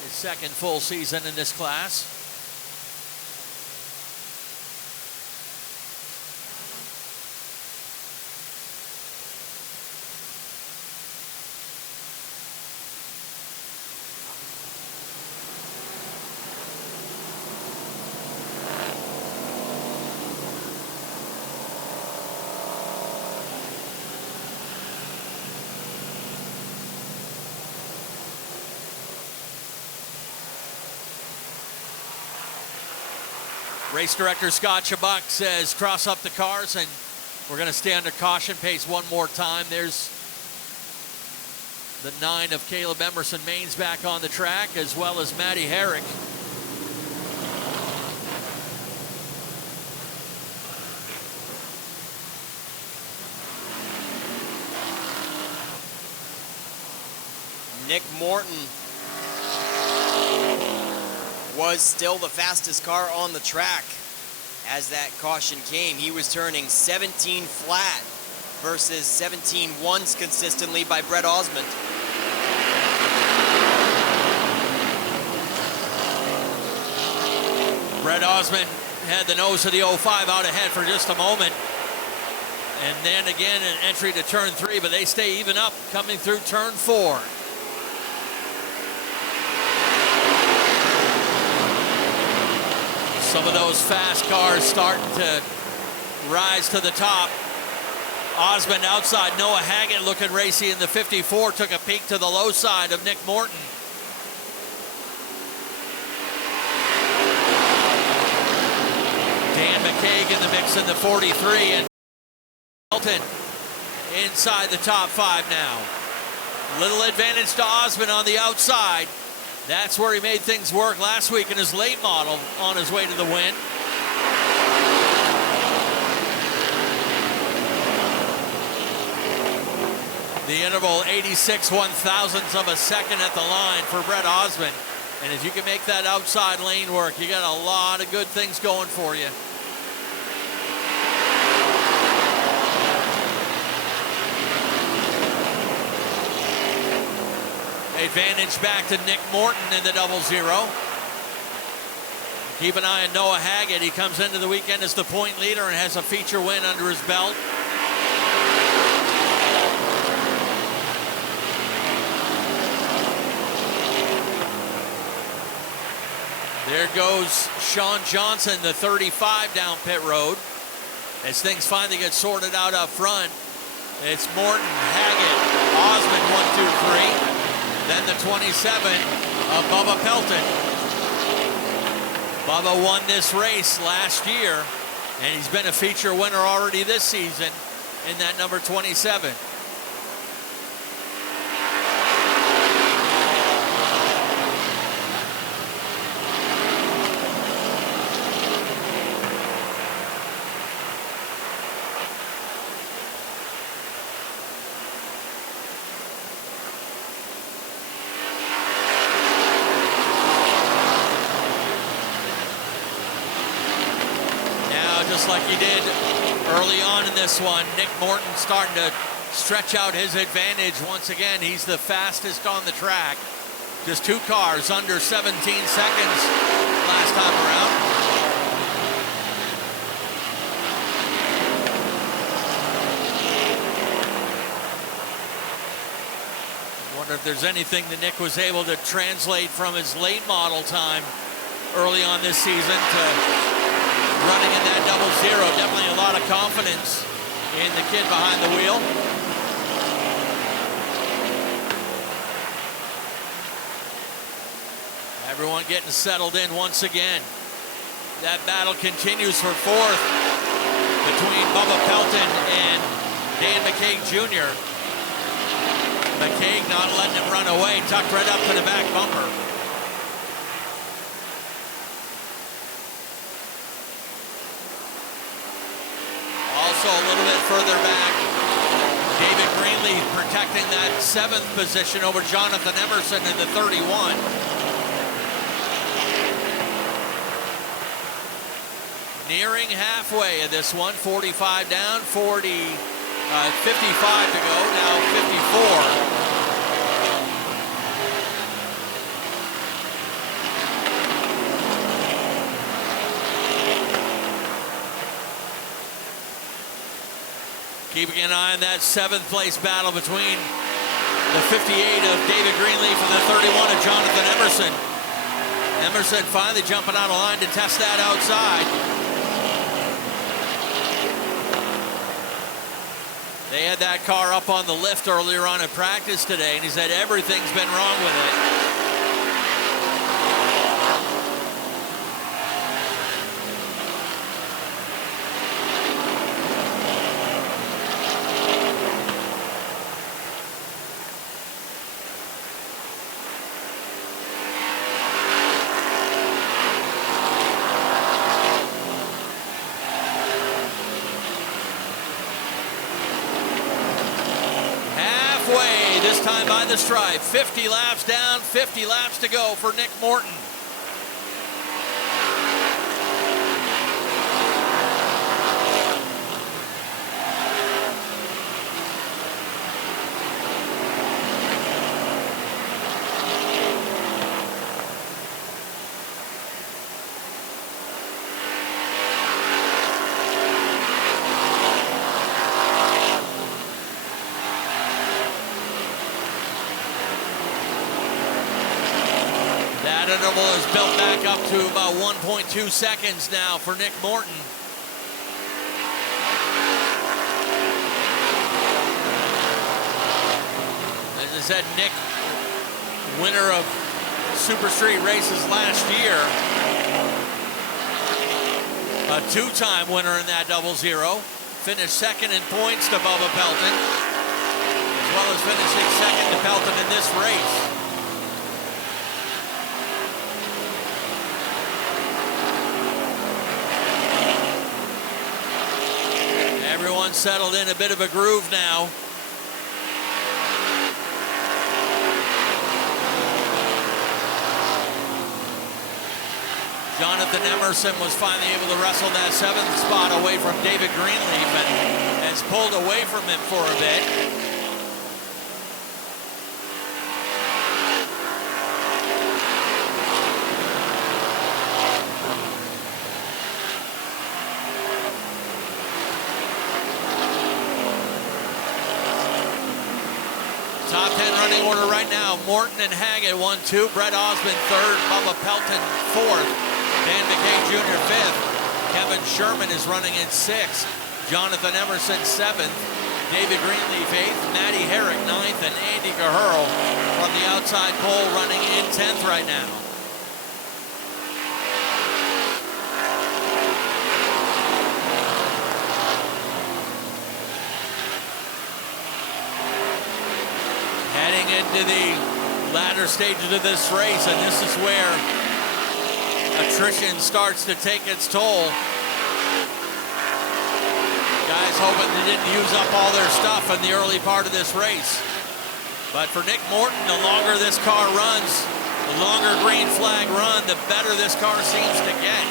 his second full season in this class. Race director Scott Chabuk says cross up the cars, and we're going to stay under caution pace one more time. There's the 9 of Caleb Emerson Maines back on the track, as well as Matty Herrick. Nick Morton was still the fastest car on the track as that caution came. He was turning 17 flat versus 17 ones consistently by Brett Osmond. Brett Osmond had the nose of the 05 out ahead for just a moment. And then again an entry to turn 3, but they stay even up coming through turn 4. Some of those fast cars starting to rise to the top. Osmond outside, Noah Haggett looking racy in the 54, took a peek to the low side of Nick Morton. Dan McCaig in the mix in the 43, and Elton inside the top 5 now. Little advantage to Osmond on the outside. That's where he made things work last week in his late model on his way to the win. The interval 86 1/1000ths of a second at the line for Brett Osmond. And if you can make that outside lane work, you got a lot of good things going for you. Advantage back to Nick Morton in the 00. Keep an eye on Noah Haggett. He comes into the weekend as the point leader and has a feature win under his belt. There goes Sean Johnson, the 35 down pit road. As things finally get sorted out up front, it's Morton, Haggett, Osmond, 1, 2, 3. Then the 27 of Bubba Pelton. Bubba won this race last year, and he's been a feature winner already this season in that number 27. Just like he did early on in this one, Nick Morton starting to stretch out his advantage. Once again, he's the fastest on the track. Just 2 cars under 17 seconds last time around. Wonder if there's anything that Nick was able to translate from his late model time early on this season to running in that 00. Definitely a lot of confidence in the kid behind the wheel. Everyone getting settled in once again. That battle continues for fourth between Bubba Pelton and Dan McCaig Jr. McCaig not letting him run away, tucked right up to the back bumper. Also a little bit further back, David Greenleaf protecting that 7th position over Jonathan Emerson in the 31. Nearing halfway of this one, 45 down, 55 to go, now 54. Keeping an eye on that 7th place battle between the 58 of David Greenleaf and the 31 of Jonathan Emerson. Emerson finally jumping out of line to test that outside. They had that car up on the lift earlier on in practice today, and he said everything's been wrong with it. This time by the stripe, 50 laps down, 50 laps to go for Nick Morton. That interval is built back up to about 1.2 seconds now for Nick Morton. As I said, Nick, winner of Super Street races last year. A two-time winner in that 0-0. Finished second in points to Bubba Pelton, as well as finishing second to Pelton in this race. Everyone settled in a bit of a groove now. Jonathan Emerson was finally able to wrestle that 7th spot away from David Greenleaf and has pulled away from him for a bit. Top 10 running order right now. Morton and Haggett 1-2. Brett Osmond 3rd. Bubba Pelton 4th. Dan McCaig Jr. 5th. Kevin Sherman is running in 6th. Jonathan Emerson 7th. David Greenleaf 8th. Matty Herrick 9th. And Andy Cahurl from the outside pole running in 10th right now. Heading into the latter stages of this race, and this is where attrition starts to take its toll. Guys hoping they didn't use up all their stuff in the early part of this race. But for Nick Morton, the longer this car runs, the longer green flag run, the better this car seems to get.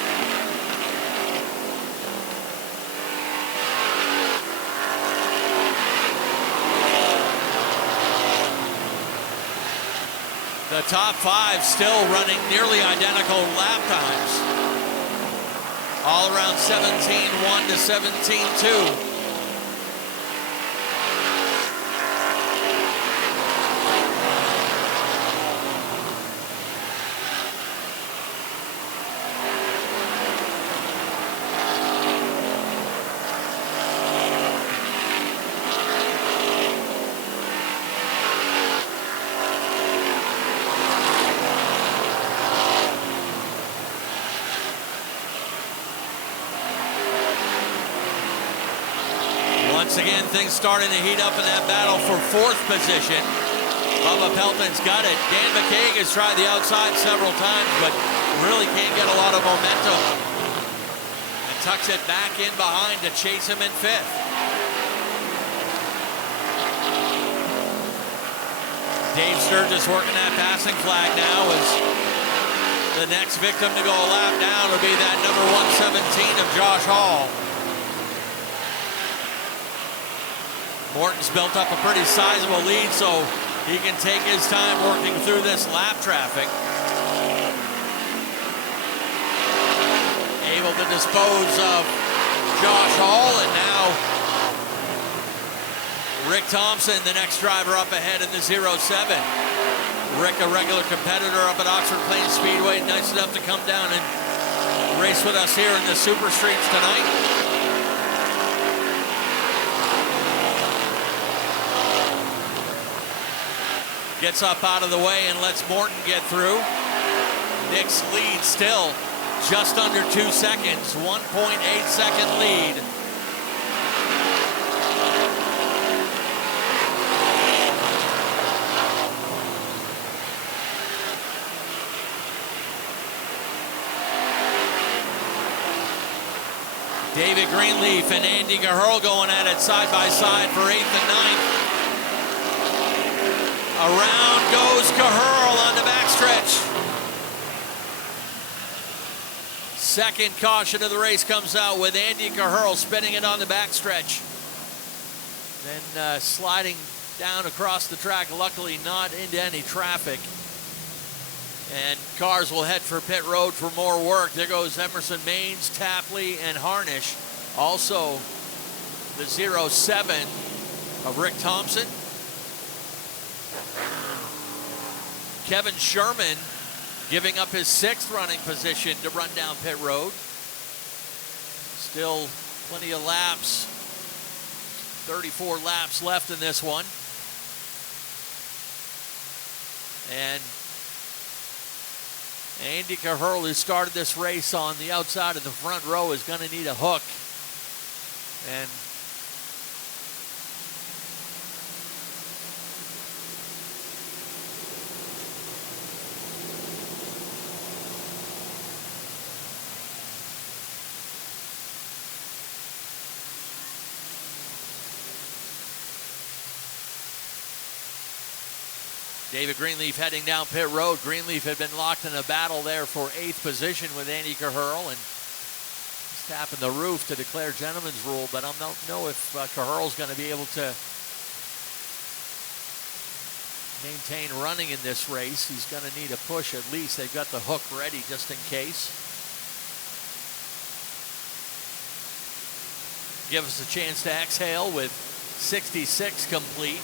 The top 5 still running nearly identical lap times. All around 17.1 to 17.2. Once again, things starting to heat up in that battle for 4th position. Bubba Pelton's got it. Dan McCaig has tried the outside several times, but really can't get a lot of momentum. And tucks it back in behind to chase him in 5th. Dave Sturgis working that passing flag now as the next victim to go a lap down will be that number 117 of Josh Hall. Morton's built up a pretty sizable lead, so he can take his time working through this lap traffic. Able to dispose of Josh Hall, and now Rick Thompson, the next driver up ahead in the 07. Rick, a regular competitor up at Oxford Plains Speedway, nice enough to come down and race with us here in the Super Streets tonight. Gets up out of the way and lets Morton get through. Nick's lead still just under 2 seconds, 1.8 second lead. David Greenleaf and Andy Caherl going at it side by side for 8th and 9th. Around goes Caherl on the backstretch. Second caution of the race comes out with Andy Caherl spinning it on the backstretch. Then sliding down across the track, luckily not into any traffic. And cars will head for pit road for more work. There goes Emerson Maines, Tapley, and Harnish. Also, the 07 of Rick Thompson. Kevin Sherman giving up his 6th running position to run down pit road. Still plenty of laps. 34 laps left in this one. And Andy Caherl, who started this race on the outside of the front row, is going to need a hook. And David Greenleaf heading down pit road. Greenleaf had been locked in a battle there for 8th position with Andy Caherl, and he's tapping the roof to declare gentleman's rule, but I don't know if Caherl's going to be able to maintain running in this race. He's going to need a push at least. They've got the hook ready just in case. Give us a chance to exhale with 66 complete.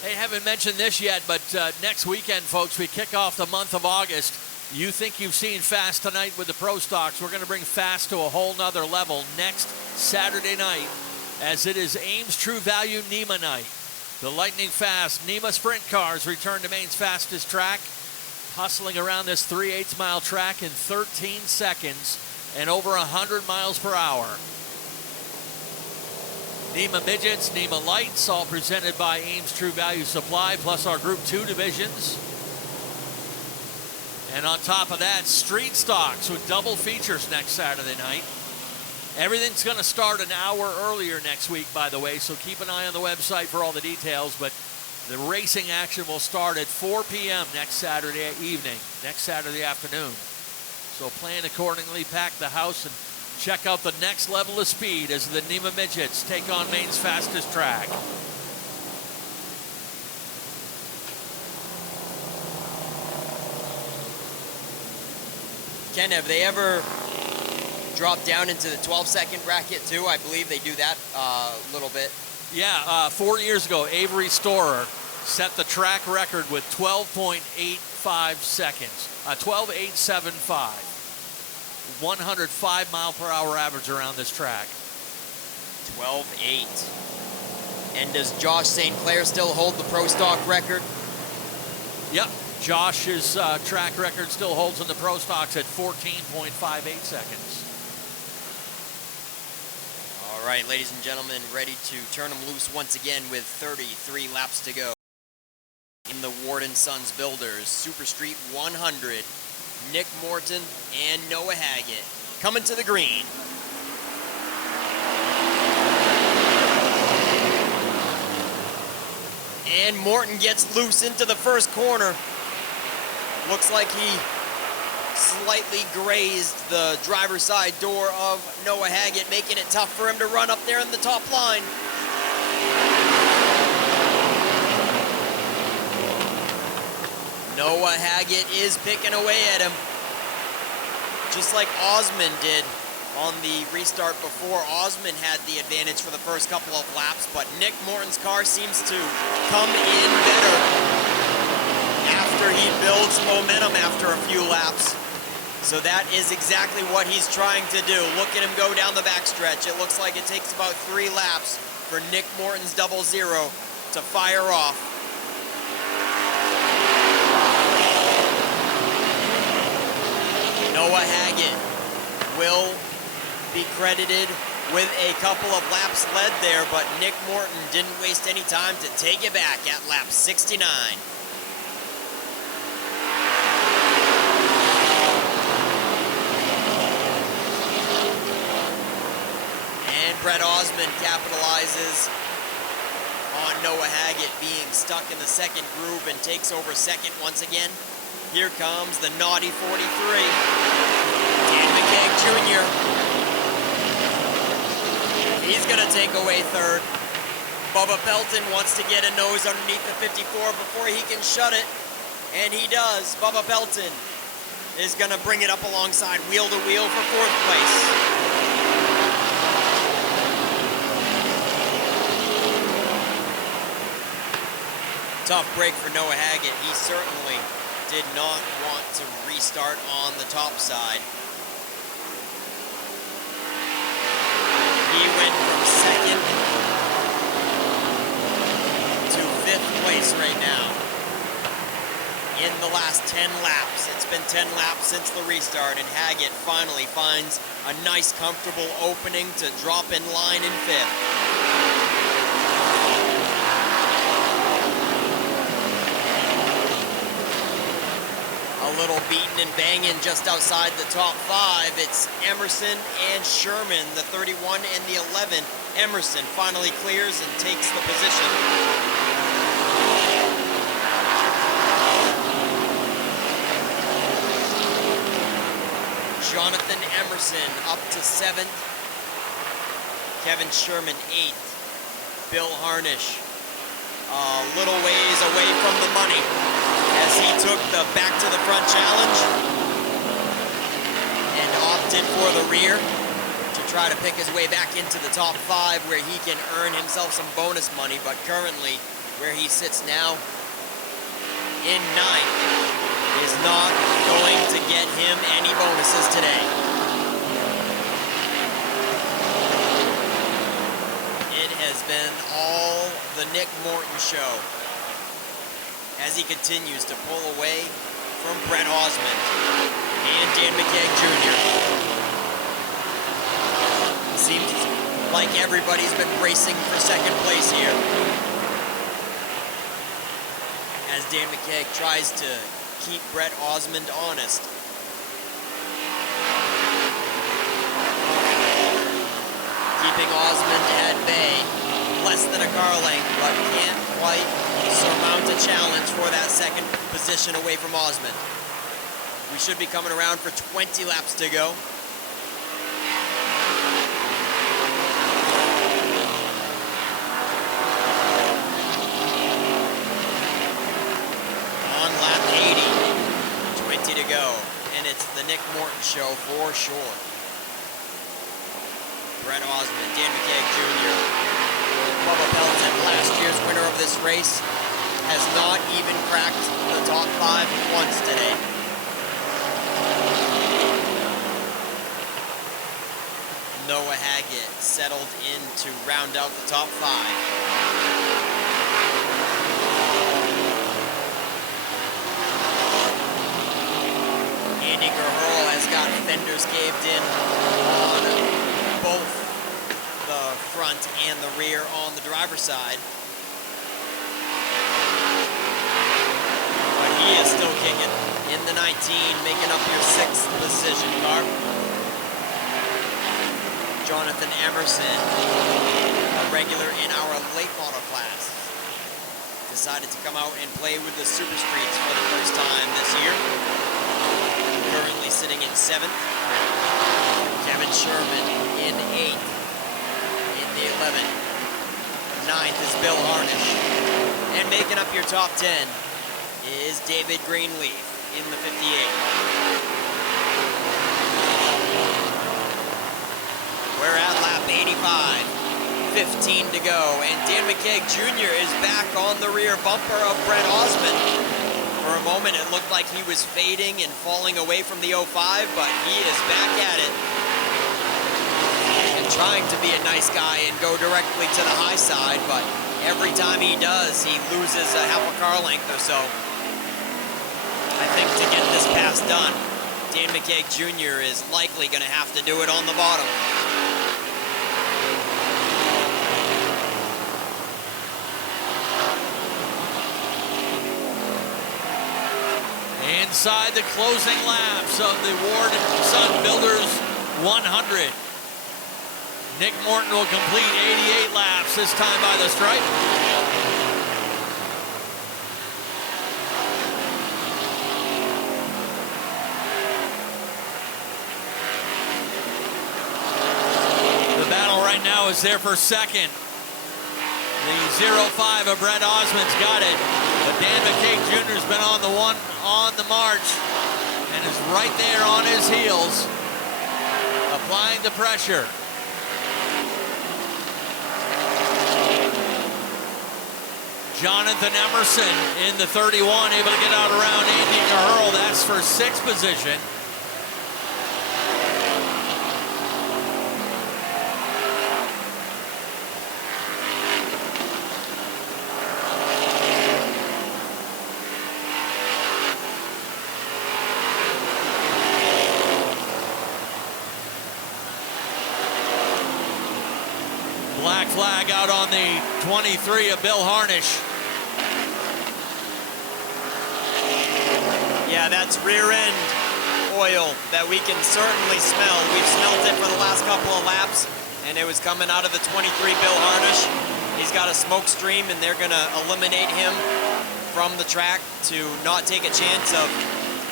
Hey, haven't mentioned this yet, but next weekend, folks, we kick off the month of August. You think you've seen Fast tonight with the Pro Stocks. We're going to bring Fast to a whole nother level next Saturday night, as it is Ames True Value NEMA night. The lightning fast NEMA sprint cars return to Maine's fastest track, hustling around this 3/8 mile track in 13 seconds and over 100 miles per hour. NEMA Midgets, NEMA Lights, all presented by Ames True Value Supply, plus our Group 2 divisions. And on top of that, Street Stocks with double features next Saturday night. Everything's going to start an hour earlier next week, by the way, so keep an eye on the website for all the details. But the racing action will start at 4 p.m. next Saturday evening, next Saturday afternoon. So plan accordingly, pack the house, and check out the next level of speed as the NEMA Midgets take on Maine's fastest track. Ken, have they ever dropped down into the 12-second bracket too? I believe they do that a little bit. Yeah, 4 years ago, Avery Storer set the track record with 12.85 seconds, 12.875. 105 mile per hour average around this track. 12.8. And does Josh St. Clair still hold the Pro Stock record? Yep. Josh's track record still holds in the Pro Stocks at 14.58 seconds. All right, ladies and gentlemen, ready to turn them loose once again with 33 laps to go. In the Ward & Sons Builders Super Street 100, Nick Morton and Noah Haggett coming to the green. And Morton gets loose into the first corner. Looks like he slightly grazed the driver's side door of Noah Haggett, making it tough for him to run up there in the top line. Noah Haggett is picking away at him, just like Osman did on the restart before. Osman had the advantage for the first couple of laps, but Nick Morton's car seems to come in better after he builds momentum after a few laps. So that is exactly what he's trying to do. Look at him go down the backstretch. It looks like it takes about 3 laps for Nick Morton's 00 to fire off. Noah Haggett will be credited with a couple of laps led there, but Nick Morton didn't waste any time to take it back at lap 69. And Brett Osmond capitalizes on Noah Haggett being stuck in the second groove and takes over second once again. Here comes the naughty 43, Dan McKeag Jr. He's gonna take away third. Bubba Belton wants to get a nose underneath the 54 before he can shut it, and he does. Bubba Belton is gonna bring it up alongside wheel to wheel for 4th place. Tough break for Noah Haggett. He certainly did not want to restart on the top side. He went from second to 5th place right now in the last 10 laps. It's been 10 laps since the restart, and Haggett finally finds a nice, comfortable opening to drop in line in 5th. A little beating and banging just outside the top 5. It's Emerson and Sherman, the 31 and the 11. Emerson finally clears and takes the position. Jonathan Emerson up to 7th. Kevin Sherman 8th. Bill Harnish a little ways away from the money as he took the back to the front challenge and opted for the rear to try to pick his way back into the top 5 where he can earn himself some bonus money. But currently where he sits now in 9th is not going to get him any bonuses today. It has been all the Nick Morton show as he continues to pull away from Brett Osmond and Dan McKeag Jr. Seems like everybody's been racing for second place here as Dan McKeag tries to keep Brett Osmond honest. Keeping Osmond at bay, less than a car length, but can't quite surmount a challenge for that second position away from Osmond. We should be coming around for 20 laps to go. On lap 80, 20 to go, and it's the Nick Morton show for sure. Brett Osmond, Dan McKeag Jr., Bubba Belton, last year's winner of this race, has not even cracked the top 5 once today. Noah Haggett settled in to round out the top 5. Andy Gurhurl has got fenders caved in on both the front and the rear on the driver's side. But he is still kicking in the 19, making up your 6th position car. Jonathan Emerson, a regular in our late model class, decided to come out and play with the Super Streets for the first time this year. Currently sitting in 7th. Kevin Sherman in 8th. In the 11th. 9th is Bill Harnish. And making up your top 10 is David Greenleaf in the 58. We're at lap 85, 15 to go, and Dan McKeag Jr. is back on the rear bumper of Brett Osmond. For a moment, it looked like he was fading and falling away from the 05, but he is back at it and trying to be a nice guy and go directly to the high side, but every time he does, he loses a half a car length or so. I think to get this pass done, Dan McKeag Jr. is likely going to have to do it on the bottom. Inside the closing laps of the Ward Sun Builders 100. Nick Morton will complete 88 laps, this time by the stripe. The battle right now is there for second. The 05 of Brett Osmond's got it, but Dan McKeag Jr.'s been on the march and is right there on his heels, applying the pressure. Jonathan Emerson in the 31, able to get out around Andy Gurhurl. That's for 6th position. Black flag out on the 23 of Bill Harnish. Yeah, that's rear end oil that we can certainly smell. We've smelled it for the last couple of laps, and it was coming out of the 23 Bill Harnish. He's got a smoke stream, and they're going to eliminate him from the track to not take a chance of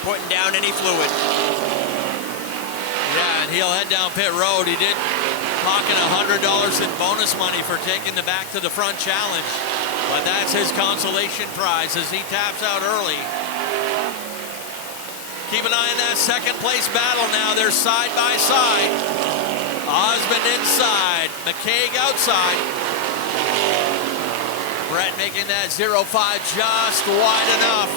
putting down any fluid. Yeah, and he'll head down pit road. He did pocket $100 in bonus money for taking the back to the front challenge, but that's his consolation prize as he taps out early. Keep an eye on that second place battle now. They're side by side. Osmond inside, McKeag outside. Brett making that 05 just wide enough.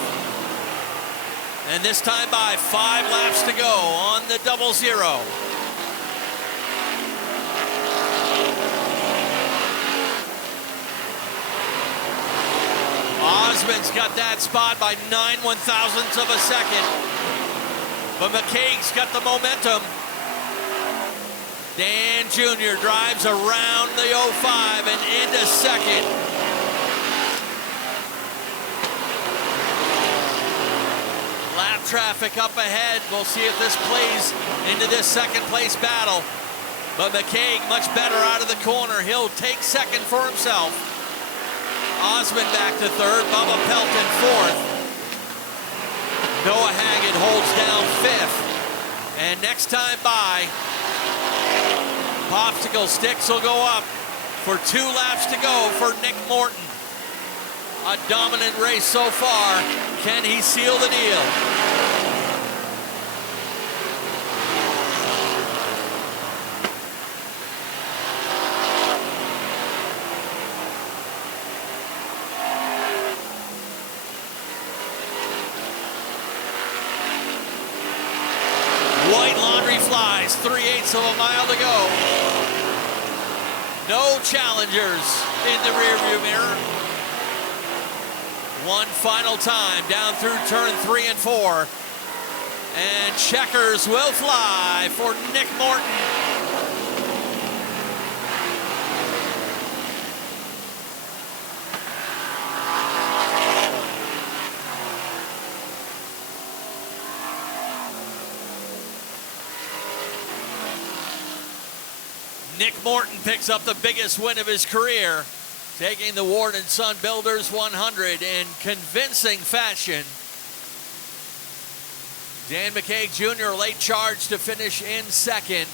And this time by 5 laps to go on the 00. Osmond's got that spot by 9/1000ths of a second. But McKeag's got the momentum. Dan Jr. drives around the 05 and into second. Lap traffic up ahead. We'll see if this plays into this second place battle. But McKeag much better out of the corner. He'll take second for himself. Osmond back to third. Bubba Pelton fourth. Noah Haggett holds down 5th. And next time by, popsicle sticks will go up for 2 laps to go for Nick Morton. A dominant race so far. Can he seal the deal? White laundry flies, 3/8 of a mile to go. No challengers in the rearview mirror. One final time down through turn 3 and 4. And checkers will fly for Nick Morton. Nick Morton picks up the biggest win of his career, taking the Ward & Son Builders 100 in convincing fashion. Dan McKay Jr. late charge to finish in second.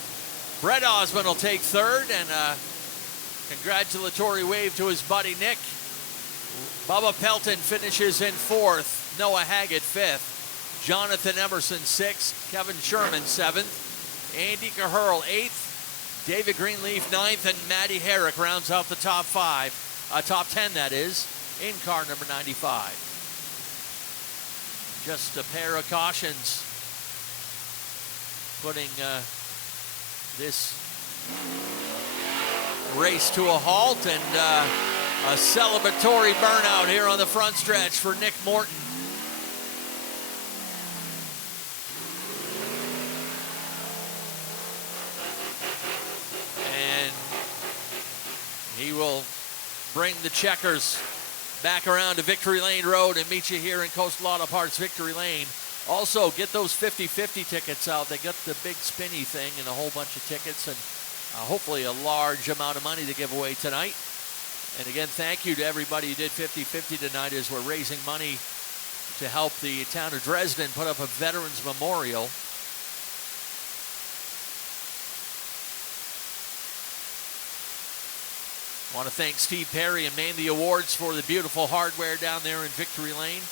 Brett Osmond will take third, and a congratulatory wave to his buddy Nick. Bubba Pelton finishes in fourth. Noah Haggett fifth. Jonathan Emerson sixth. Kevin Sherman seventh. Andy Cahurl eighth. David Greenleaf ninth, and Matty Herrick rounds out the top 10 that is, in car number 95. Just a pair of cautions putting this race to a halt, and a celebratory burnout here on the front stretch for Nick Morton. And he will bring the checkers back around to Victory Lane Road and meet you here in Coastal Auto Parts Victory Lane. Also, get those 50-50 tickets out. They got the big spinny thing and a whole bunch of tickets, and hopefully a large amount of money to give away tonight. And again, thank you to everybody who did 50-50 tonight, as we're raising money to help the town of Dresden put up a Veterans Memorial. I want to thank Steve Perry and Maine the Awards for the beautiful hardware down there in Victory Lane.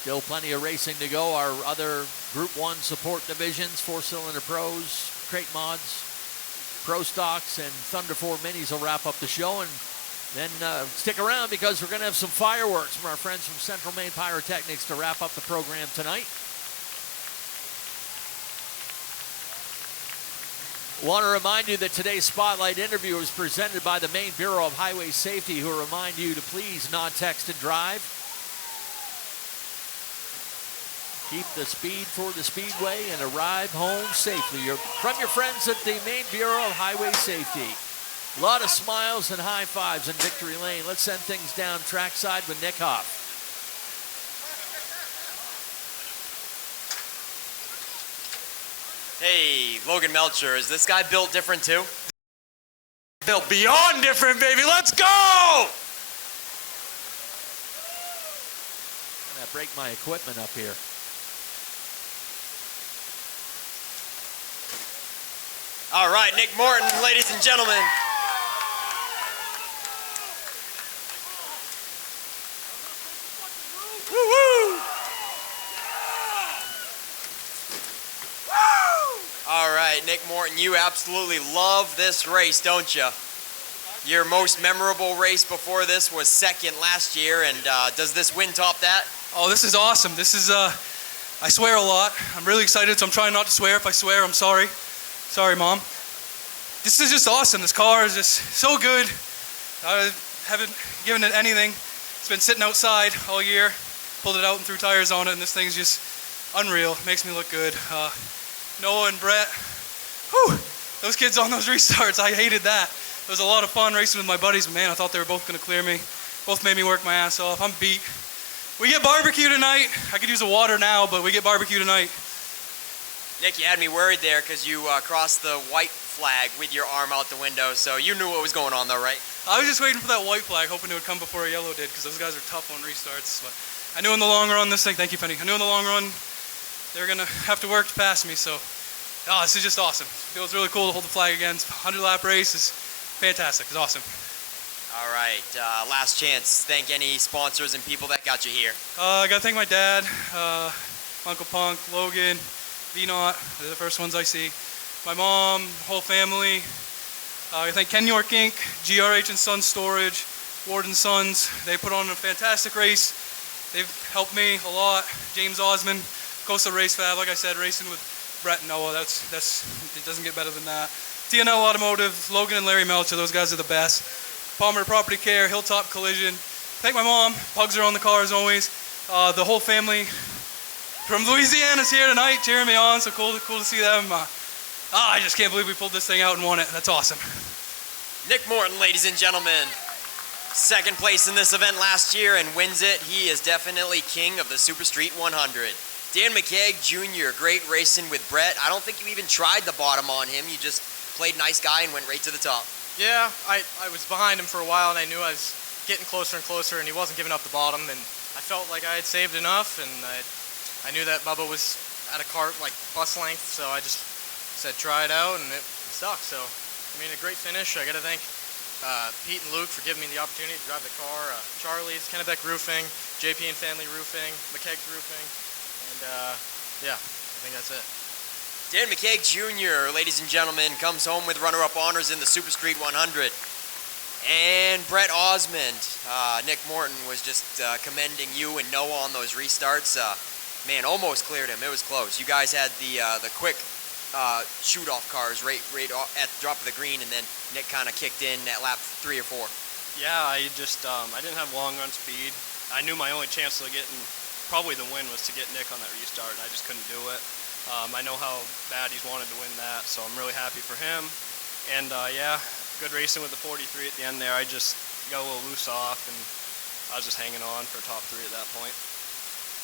Still plenty of racing to go. Our other Group 1 support divisions, 4-cylinder pros, crate mods, pro stocks, and Thunder 4 minis will wrap up the show. And then stick around, because we're going to have some fireworks from our friends from Central Maine Pyrotechnics to wrap up the program tonight. Want to remind you that today's Spotlight interview is presented by the Maine Bureau of Highway Safety, who remind you to please not text and drive. Keep the speed for the speedway and arrive home safely. From your friends at the Maine Bureau of Highway Safety. A lot of smiles and high fives in Victory Lane. Let's send things down trackside with Nick Hoff. Hey, Logan Melcher, is this guy built different too? Built beyond different, baby. Let's go! I'm gonna break my equipment up here. All right, Nick Morton, ladies and gentlemen. Woo-woo! All right, Nick Morton, you absolutely love this race, don't you? Your most memorable race before this was second last year, and does this win top that? Oh, this is awesome. This is, I swear a lot. I'm really excited, so I'm trying not to swear. If I swear, I'm sorry. Sorry, Mom. This is just awesome. This car is just so good. I haven't given it anything. It's been sitting outside all year. Pulled it out and threw tires on it, and this thing's just unreal. Makes me look good. Noah and Brett, whew, those kids on those restarts, I hated that. It was a lot of fun racing with my buddies, but man, I thought they were both going to clear me. Both made me work my ass off. I'm beat. We get barbecue tonight. I could use a water now, but we get barbecue tonight. Nick, you had me worried there because you crossed the white flag with your arm out the window, so you knew what was going on though, right? I was just waiting for that white flag, hoping it would come before a yellow did, because those guys are tough on restarts. But I knew in the long run, thank you, Penny. I knew in the long run, they're going to have to work to pass me, so this is just awesome. It feels really cool to hold the flag again. 100-lap race is fantastic. It's awesome. All right, last chance. Thank any sponsors and people that got you here. I got to thank my dad, Uncle Punk, Logan, V-Knot. They're the first ones I see. My mom, whole family. I thank Ken York Inc., GRH and Sons Storage, Ward & Sons. They put on a fantastic race. They've helped me a lot. James Osmond, Coastal Race Fab, like I said, racing with Brett and Noah. It doesn't get better than that. TNL Automotive, Logan and Larry Melcher, those guys are the best. Palmer Property Care, Hilltop Collision. Thank my mom. Pugs are on the car as always. The whole family from Louisiana's here tonight, cheering me on. So cool to see them. I just can't believe we pulled this thing out and won it. That's awesome. Nick Morton, ladies and gentlemen. Second place in this event last year and wins it. He is definitely king of the Super Street 100. Dan McKeag Jr., great racing with Brett. I don't think you even tried the bottom on him. You just played nice guy and went right to the top. Yeah, I was behind him for a while, and I knew I was getting closer and closer, and he wasn't giving up the bottom, and I felt like I had saved enough, and I knew that Bubba was at a cart, like bus length, so I just said try it out, and it stuck. So, I mean, a great finish. I got to thank Pete and Luke for giving me the opportunity to drive the car, Charlie's, Kennebec Roofing, JP and Family Roofing, McKeag's Roofing, and yeah, I think that's it. Dan McKeag Jr., ladies and gentlemen, comes home with runner-up honors in the Super Street 100. And Brett Osmond, Nick Morton was just commending you and Noah on those restarts. Man, almost cleared him. It was close. You guys had the quick shoot-off cars right at the drop of the green, and then Nick kind of kicked in at lap 3 or 4. Yeah, I just I didn't have long run speed. I knew my only chance of getting probably the win was to get Nick on that restart, and I just couldn't do it. I know how bad he's wanted to win that, so I'm really happy for him. And yeah, good racing with the 43 at the end there. I just got a little loose off, and I was just hanging on for top 3 at that point.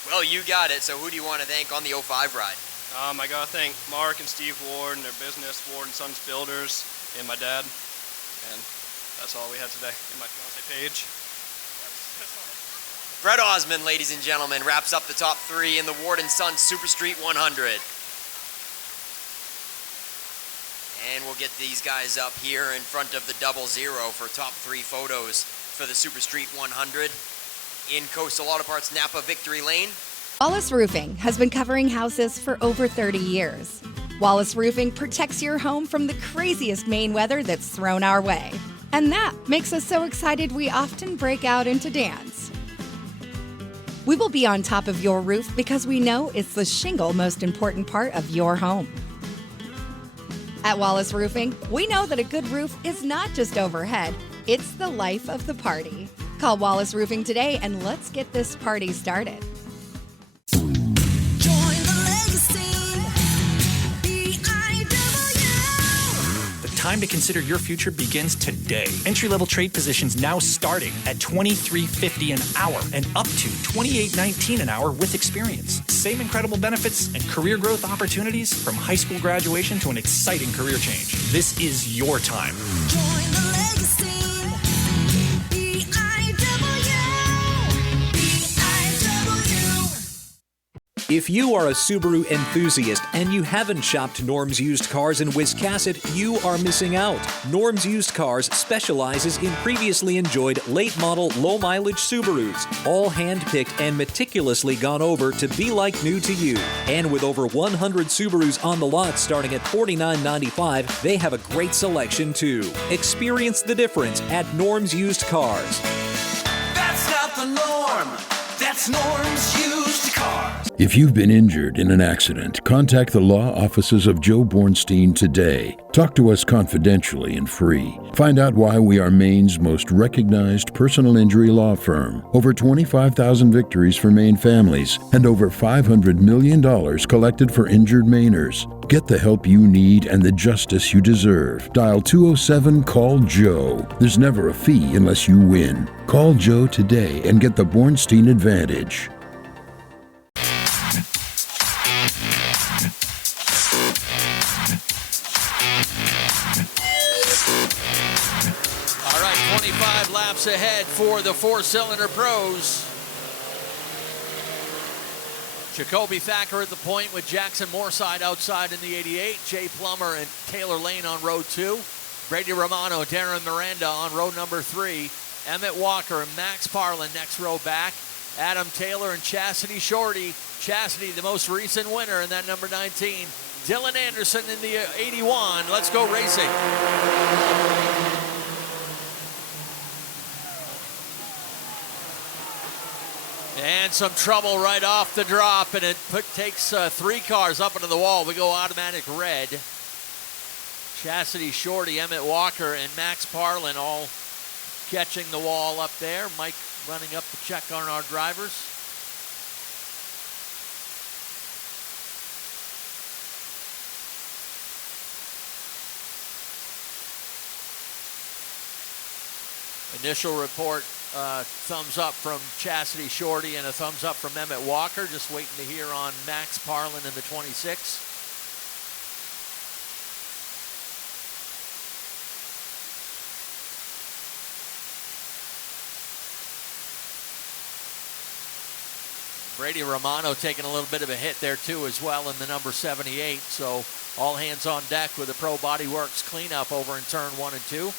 Well, you got it. So who do you want to thank on the 05 ride? I got to thank Mark and Steve Ward and their business, Ward and Sons Builders, and my dad. And that's all we had today. And my fiance Paige. Brett Osmond, ladies and gentlemen, wraps up the top 3 in the Ward & Sons Super Street 100. And we'll get these guys up here in front of the 00 for top 3 photos for the Super Street 100 in Coastal Auto Parts Napa Victory Lane. Wallace Roofing has been covering houses for over 30 years. Wallace Roofing protects your home from the craziest Maine weather that's thrown our way. And that makes us so excited we often break out into dance. We will be on top of your roof because we know it's the shingle most important part of your home. At Wallace Roofing, we know that a good roof is not just overhead, it's the life of the party. Call Wallace Roofing today and let's get this party started. Time to consider your future begins today. Entry-level trade positions now starting at $23.50 an hour and up to $28.19 an hour with experience. Same incredible benefits and career growth opportunities from high school graduation to an exciting career change. This is your time. Join the legacy. If you are a Subaru enthusiast and you haven't shopped Norm's Used Cars in Wiscasset, you are missing out. Norm's Used Cars specializes in previously enjoyed late-model, low-mileage Subarus, all hand-picked and meticulously gone over to be like new to you. And with over 100 Subarus on the lot starting at $49.95, they have a great selection too. Experience the difference at Norm's Used Cars. That's not the norm. That's Norm's Used Cars. If you've been injured in an accident, contact the law offices of Joe Bornstein today. Talk to us confidentially and free. Find out why we are Maine's most recognized personal injury law firm. Over 25,000 victories for Maine families and over $500 million collected for injured Mainers. Get the help you need and the justice you deserve. Dial 207-CALL-JOE. There's never a fee unless you win. Call Joe today and get the Bornstein advantage. All right, 25 laps ahead for the four-cylinder pros. Jacoby Thacker at the point with Jackson Moorside outside in the 88. Jay Plummer and Taylor Lane on row 2. Brady Romano, Darren Miranda on row number 3. Emmett Walker and Max Parlin next row back. Adam Taylor and Chastity Shorty. Chastity, the most recent winner in that number 19. Dylan Anderson in the 81. Let's go racing. And some trouble right off the drop, and it takes 3 cars up into the wall. We go automatic red. Chastity Shorty, Emmett Walker, and Max Parlin all catching the wall up there. Mike running up to check on our drivers. Initial report, thumbs up from Chastity Shorty and a thumbs up from Emmett Walker. Just waiting to hear on Max Parlin in the 26. Brady Romano taking a little bit of a hit there too as well in the number 78. So all hands on deck with the Pro Body Works cleanup over in turn 1 and 2.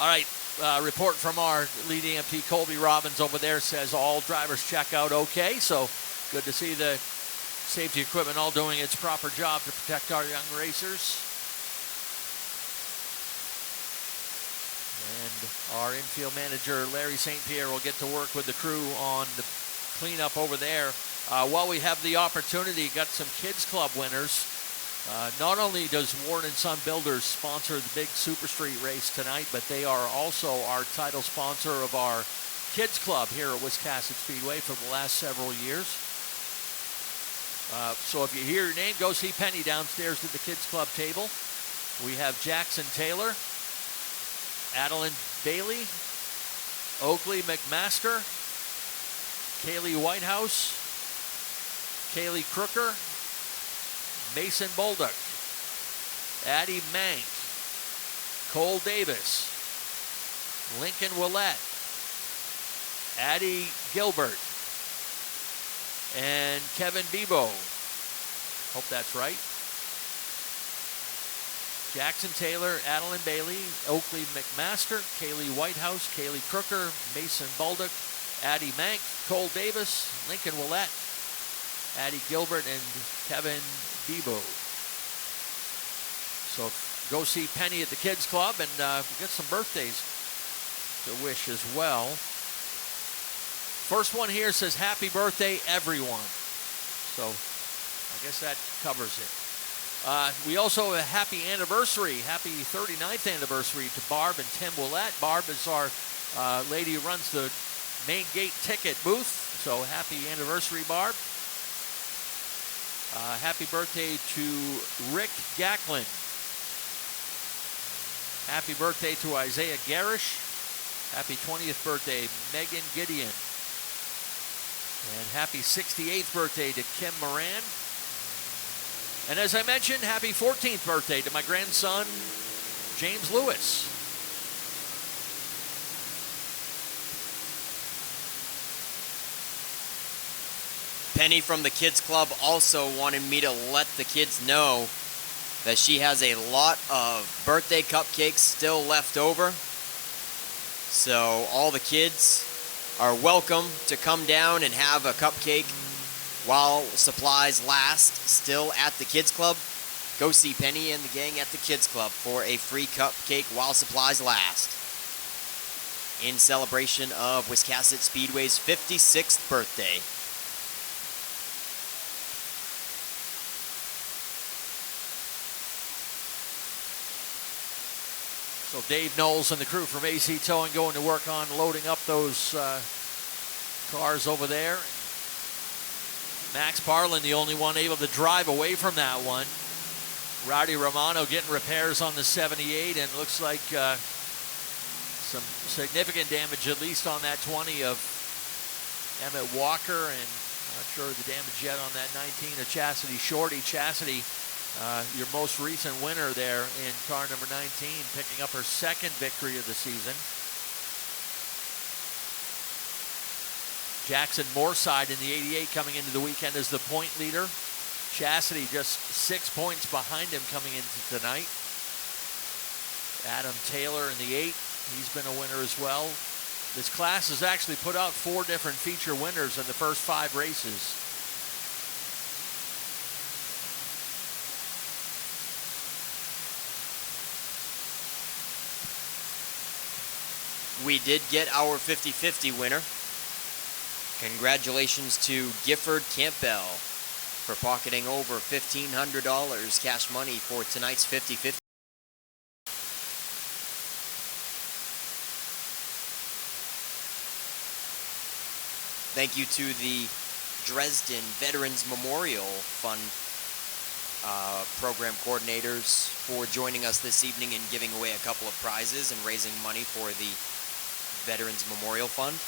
All right, report from our lead EMT, Colby Robbins over there, says all drivers check out okay. So good to see the safety equipment all doing its proper job to protect our young racers. And our infield manager, Larry St. Pierre, will get to work with the crew on the cleanup over there. While we have the opportunity, got some Kids Club winners. Not only does Ward & Son Builders sponsor the big Super Street race tonight, but they are also our title sponsor of our Kids Club here at Wiscasset Speedway for the last several years. So if you hear your name, go see Penny downstairs at the Kids Club table. We have Jackson Taylor, Adeline Bailey, Oakley McMaster, Kaylee Whitehouse, Kaylee Crooker, Mason Bolduc, Addie Mank, Cole Davis, Lincoln Willett, Addie Gilbert, and Kevin Bebo. Hope that's right. Jackson Taylor, Adeline Bailey, Oakley McMaster, Kaylee Whitehouse, Kaylee Crooker, Mason Bolduc, Addie Mank, Cole Davis, Lincoln Willett, Addie Gilbert, and Kevin Bebo. So go see Penny at the Kids Club and get some birthdays to wish as well. First one here says, happy birthday, everyone. So I guess that covers it. We also have a happy anniversary, happy 39th anniversary to Barb and Tim Willett. Barb is our lady who runs the main gate ticket booth. So happy anniversary, Barb. Happy birthday to Rick Gacklin. Happy birthday to Isaiah Garish. Happy 20th birthday, Megan Gideon. And happy 68th birthday to Kim Moran. And as I mentioned, happy 14th birthday to my grandson, James Lewis. Penny from the Kids Club also wanted me to let the kids know that she has a lot of birthday cupcakes still left over. So all the kids are welcome to come down and have a cupcake while supplies last, still at the Kids Club. Go see Penny and the gang at the Kids Club for a free cupcake while supplies last, in celebration of Wiscasset Speedway's 56th birthday. So Dave Knowles and the crew from AC Towing going to work on loading up those cars over there. Max Parlin, the only one able to drive away from that one. Rowdy Romano getting repairs on the 78, and looks like some significant damage, at least on that 20 of Emmett Walker, and not sure of the damage yet on that 19 of Chastity Shorty. Chastity, your most recent winner there in car number 19, picking up her second victory of the season. Jackson Moorside in the 88 coming into the weekend as the point leader. Chastity just 6 points behind him coming into tonight. Adam Taylor in the 8, he's been a winner as well. This class has actually put out 4 different feature winners in the first 5 races. We did get our 50-50 winner. Congratulations to Gifford Campbell for pocketing over $1,500 cash money for tonight's 50-50. Thank you to the Dresden Veterans Memorial Fund program coordinators for joining us this evening and giving away a couple of prizes and raising money for the Veterans Memorial Fund.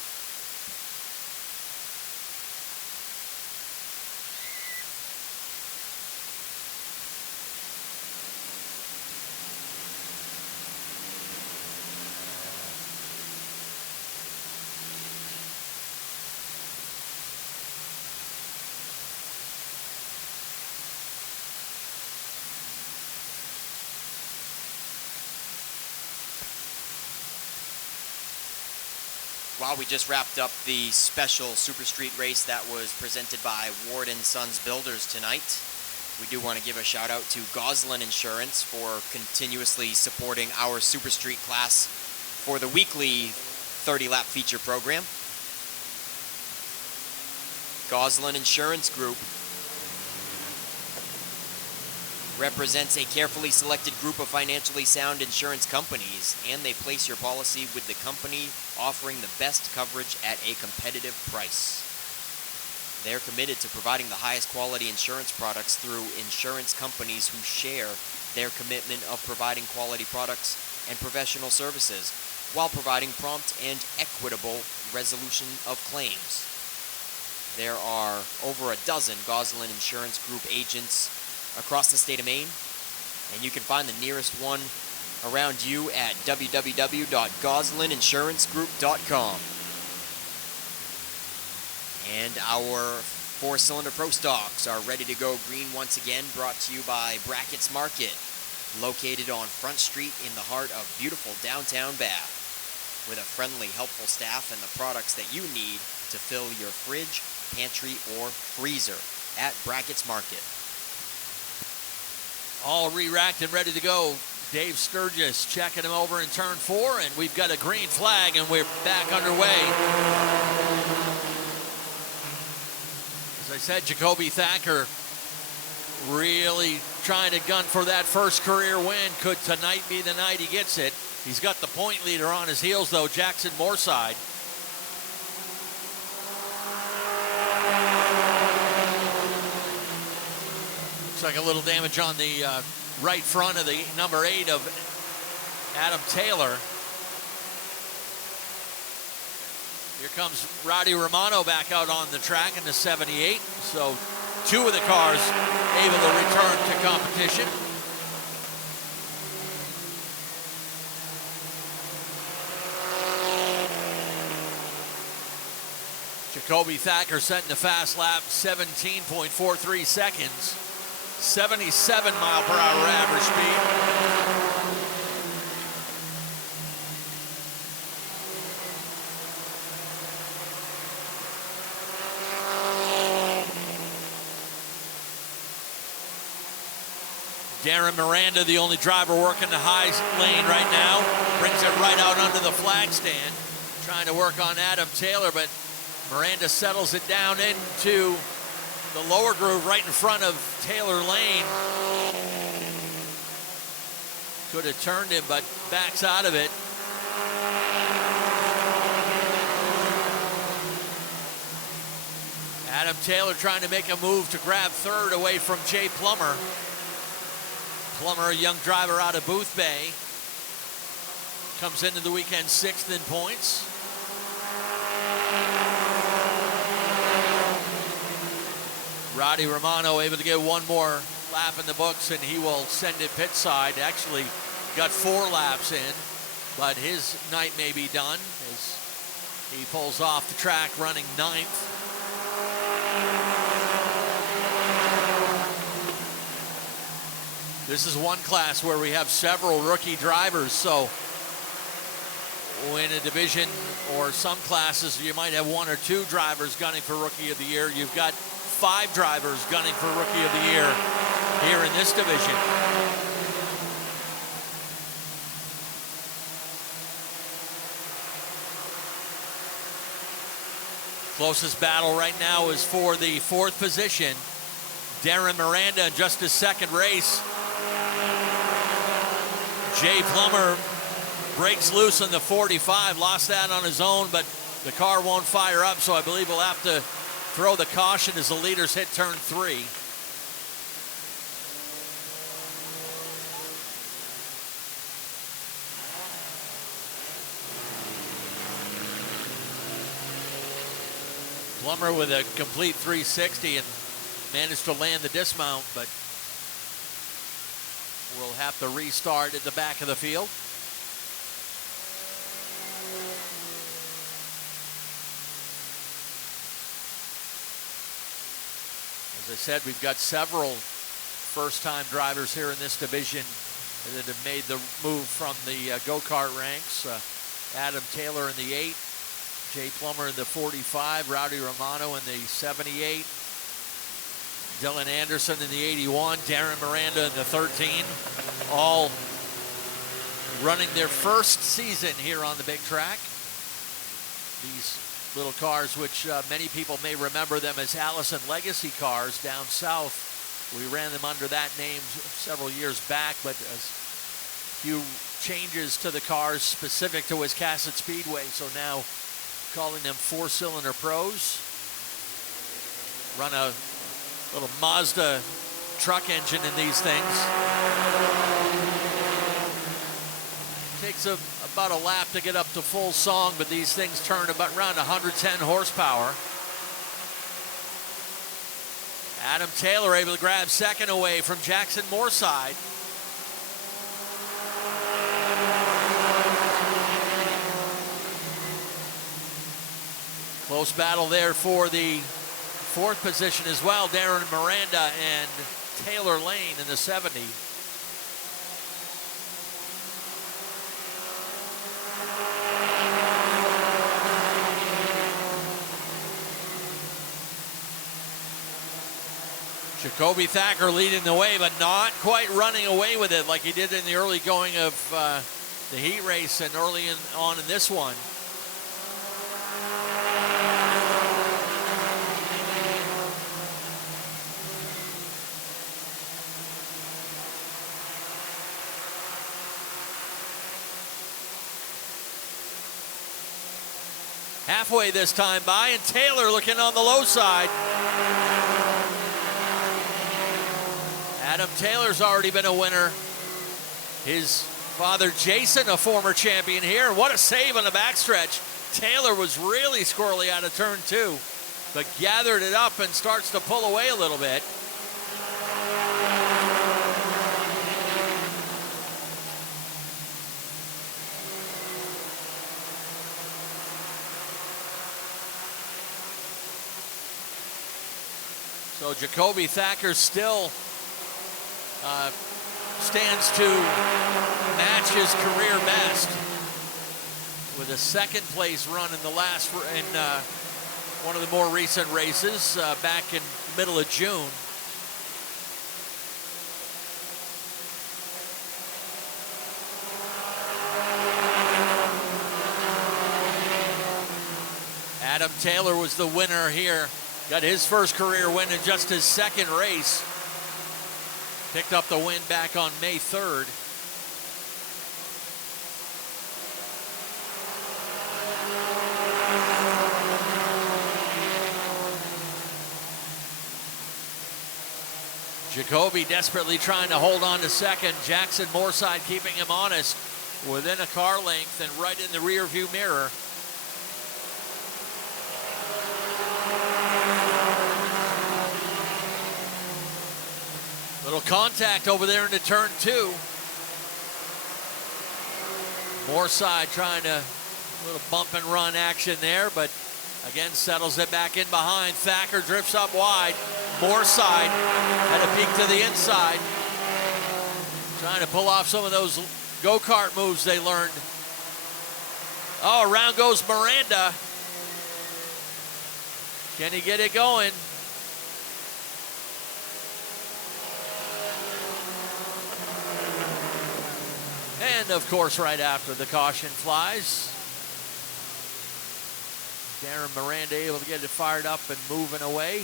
Wow, we just wrapped up the special Super Street race that was presented by Ward & Sons Builders tonight. We do want to give a shout out to Goslin Insurance for continuously supporting our Super Street class for the weekly 30-lap feature program. Goslin Insurance Group represents a carefully selected group of financially sound insurance companies, and they place your policy with the company offering the best coverage at a competitive price. They're committed to providing the highest quality insurance products through insurance companies who share their commitment of providing quality products and professional services while providing prompt and equitable resolution of claims. There are over a dozen Goslin Insurance Group agents across the state of Maine, and you can find the nearest one around you at www.goslininsurancegroup.com. And our 4-cylinder Pro Stocks are ready to go green once again, brought to you by Brackett's Market, located on Front Street in the heart of beautiful downtown Bath, with a friendly, helpful staff and the products that you need to fill your fridge, pantry, or freezer at Brackett's Market. All re-racked and ready to go. Dave Sturgis checking him over in turn 4, and we've got a green flag, and we're back underway. As I said, Jacoby Thacker really trying to gun for that first career win. Could tonight be the night he gets it? He's got the point leader on his heels, though, Jackson Moorside. Looks like a little damage on the right front of the number 8 of Adam Taylor. Here comes Roddy Romano back out on the track in the 78. So 2 of the cars able to return to competition. Jacoby Thacker setting the fast lap, 17.43 seconds. 77 mile per hour average speed. Darren Miranda, the only driver working the high lane right now, brings it right out under the flag stand, trying to work on Adam Taylor, but Miranda settles it down into the lower groove right in front of Taylor Lane. Could have turned him, but backs out of it. Adam Taylor trying to make a move to grab third away from Jay Plummer. Plummer, a young driver out of Booth Bay, comes into the weekend 6th in points. Roddy Romano able to get one more lap in the books, and he will send it pit side. Actually got 4 laps in, but his night may be done as he pulls off the track running 9th. This is one class where we have several rookie drivers, so win a division or some classes, you might have one or two drivers gunning for Rookie of the Year. You've got 5 drivers gunning for Rookie of the Year here in this division. Closest battle right now is for the 4th position. Darren Miranda in just his 2nd race. Jay Plummer breaks loose in the 45, lost that on his own, but the car won't fire up, so I believe we'll have to throw the caution as the leaders hit turn 3. Plummer with a complete 360 and managed to land the dismount, but we'll have to restart at the back of the field. As I said, we've got several first-time drivers here in this division that have made the move from the go-kart ranks. Adam Taylor in the 8, Jay Plummer in the 45, Rowdy Romano in the 78, Dylan Anderson in the 81, Darren Miranda in the 13, all running their first season here on the big track. These little cars, which many people may remember them as Allison Legacy cars down south. We ran them under that name several years back, but a few changes to the cars specific to Wiscasset Speedway, so now calling them 4-cylinder pros. Run a little Mazda truck engine in these things. Takes about a lap to get up to full song, but these things turn about around 110 horsepower. Adam Taylor able to grab 2nd away from Jackson Moorside. Close battle there for the 4th position as well. Darren Miranda and Taylor Lane in the 70. Jacoby Thacker leading the way, but not quite running away with it like he did in the early going of the heat race and early on in this one. Halfway this time by, and Taylor looking on the low side. Adam Taylor's already been a winner. His father Jason, a former champion here. What a save on the backstretch. Taylor was really squirrely out of turn 2, but gathered it up and starts to pull away a little bit. So Jacoby Thacker still stands to match his career best with a 2nd place run in the last one of the more recent races back in middle of June. Adam Taylor was the winner here. Got his first career win in just his 2nd race. Picked up the win back on May 3rd. Jacoby desperately trying to hold on to 2nd. Jackson Moorside keeping him honest within a car length and right in the rear view mirror. Little contact over there into turn 2. Moorside trying to, a little bump and run action there, but again settles it back in behind. Thacker drifts up wide. Moorside had a peek to the inside. Trying to pull off some of those go-kart moves they learned Oh, around goes Miranda. Can he get it going? And of course, right after the caution flies, Darren Miranda able to get it fired up and moving away.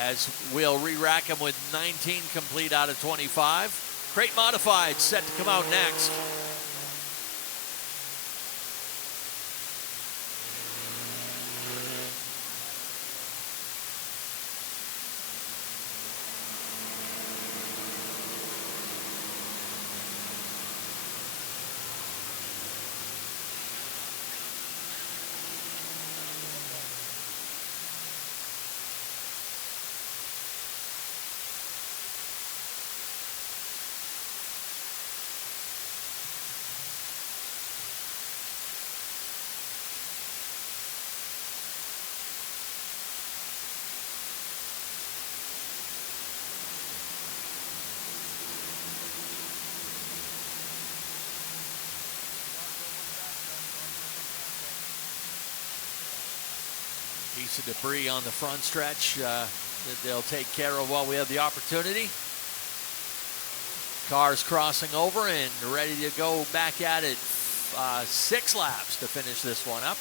As we'll re-rack him with 19 complete out of 25. Crate Modified set to come out next. Piece of debris on the front stretch that they'll take care of while we have the opportunity. Cars crossing over and ready to go back at it. 6 laps to finish this one up.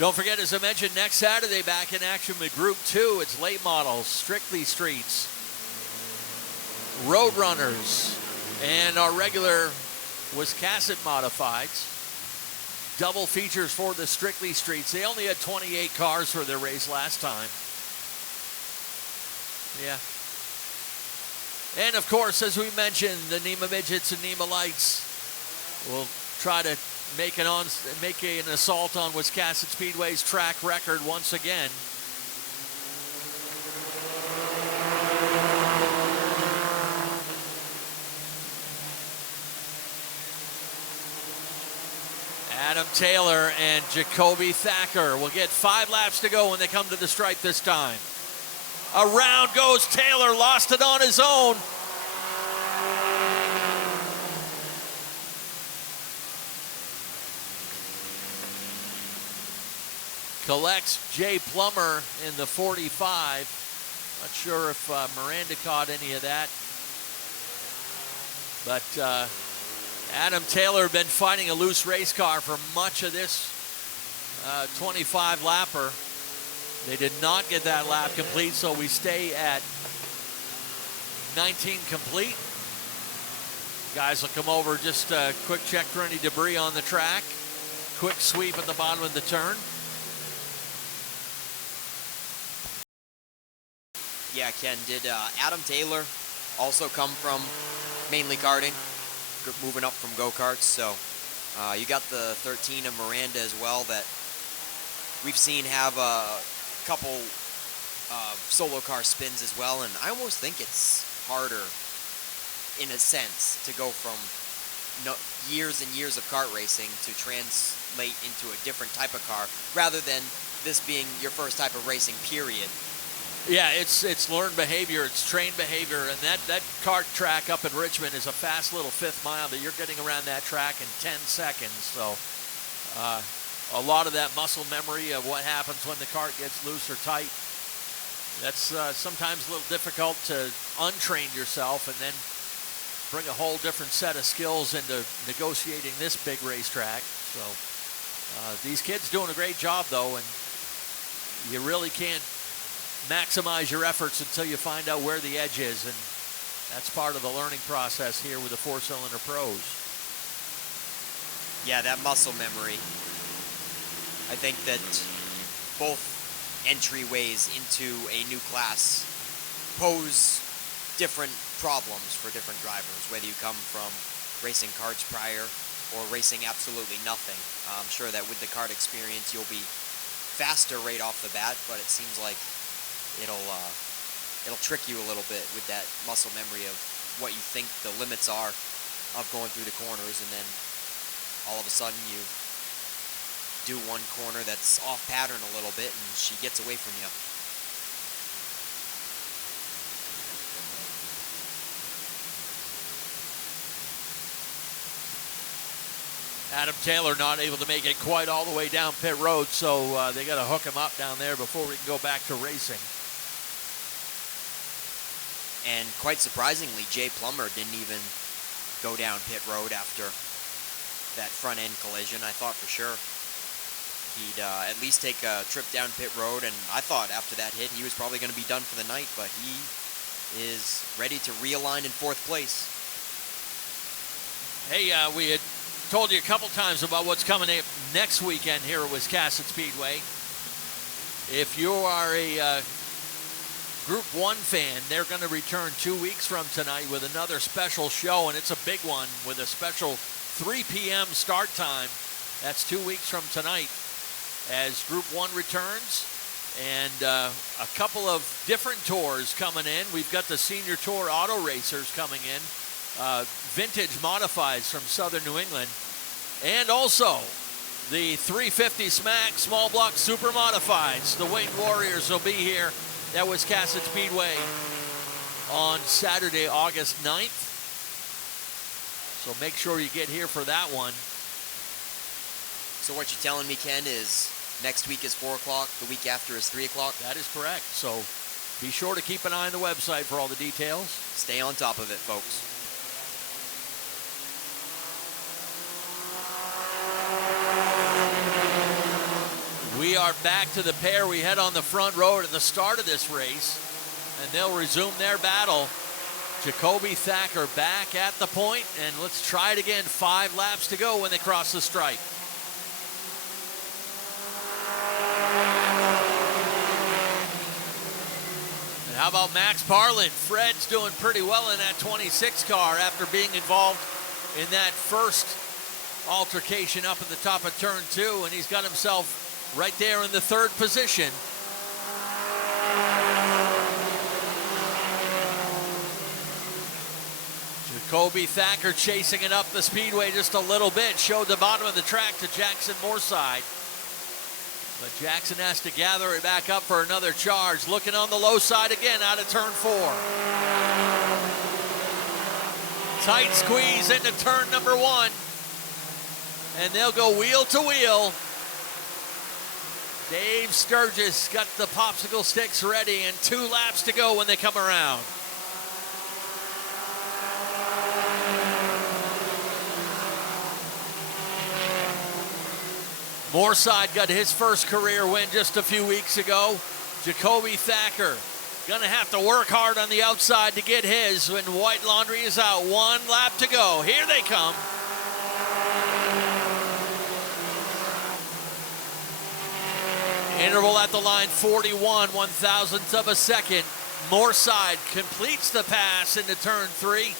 Don't forget, as I mentioned, next Saturday back in action with Group 2. It's late models, strictly streets, road runners, and our regular Wiscasset modifieds. Double features for the strictly streets. They only had 28 cars for their race last time. Yeah. And of course, as we mentioned, the NEMA Midgets and NEMA Lights will try to make an assault on Wiscasset Speedway's track record once again. Adam Taylor and Jacoby Thacker will get 5 laps to go when they come to the stripe this time. Around goes Taylor, lost it on his own. Collects Jay Plummer in the 45. Not sure if Miranda caught any of that. But Adam Taylor had been fighting a loose race car for much of this 25 lapper. They did not get that lap complete, so we stay at 19 complete. Guys will come over, just a quick check for any debris on the track. Quick sweep at the bottom of the turn. Yeah, Ken, did Adam Taylor also come from mainly karting, moving up from go-karts? So you got the 13 of Miranda as well that we've seen have a couple solo car spins as well, and I almost think it's harder in a sense to go from years and years of kart racing to translate into a different type of car rather than this being your first type of racing, period. Yeah, it's learned behavior, it's trained behavior, and that kart track up in Richmond is a fast little 5th mile that you're getting around that track in 10 seconds. So a lot of that muscle memory of what happens when the cart gets loose or tight, that's sometimes a little difficult to untrain yourself and then bring a whole different set of skills into negotiating this big racetrack. So these kids doing a great job though, and you really can't maximize your efforts until you find out where the edge is, and that's part of the learning process here with the 4-cylinder pros. Yeah, that muscle memory. I think that both entryways into a new class pose different problems for different drivers, whether you come from racing karts prior or racing absolutely nothing. I'm sure that with the kart experience, you'll be faster right off the bat, but it seems like it'll trick you a little bit with that muscle memory of what you think the limits are of going through the corners, and then all of a sudden you do one corner that's off pattern a little bit and she gets away from you. Adam Taylor not able to make it quite all the way down pit road, so they got to hook him up down there before we can go back to racing. And quite surprisingly, Jay Plummer didn't even go down pit road after that front end collision. I thought for sure he'd at least take a trip down pit road, and I thought after that hit he was probably going to be done for the night, but he is ready to realign in fourth place. Hey, we had told you a couple times about what's coming up next weekend here at Wiscasset Speedway. If you are a Group 1 fan, they're going to return 2 weeks from tonight with another special show, and it's a big one with a special 3 p.m. start time. That's 2 weeks from tonight as Group 1 returns, and a couple of different tours coming in. We've got the Senior Tour Auto Racers coming in, vintage modifieds from Southern New England, and also the 350 Smack Small Block Super Modifieds. The Winged Warriors will be here at Wiscasset Speedway on Saturday, August 9th. So make sure you get here for that one. So what you're telling me, Ken, is next week is 4 o'clock, the week after is 3 o'clock? That is correct. So be sure to keep an eye on the website for all the details. Stay on top of it, folks. We are back to the pair we had on the front road at the start of this race, and they'll resume their battle. Jacoby Thacker back at the point, and let's try it again. 5 laps to go when they cross the stripe. And how about Max Parlin? Fred's doing pretty well in that 26 car after being involved in that first altercation up at the top of turn 2, and he's got himself right there in the 3rd position. Jacoby Thacker chasing it up the speedway just a little bit. Showed the bottom of the track to Jackson Moorside. But Jackson has to gather it back up for another charge. Looking on the low side again out of turn 4. Tight squeeze into turn number 1. And they'll go wheel to wheel. Dave Sturgis got the popsicle sticks ready, and 2 laps to go when they come around. Moorside got his first career win just a few weeks ago. Jacoby Thacker gonna have to work hard on the outside to get his when White Laundry is out. 1 lap to go. Here they come. Interval at the line, 41 1/1000th of a second. Moorside completes the pass into turn 3.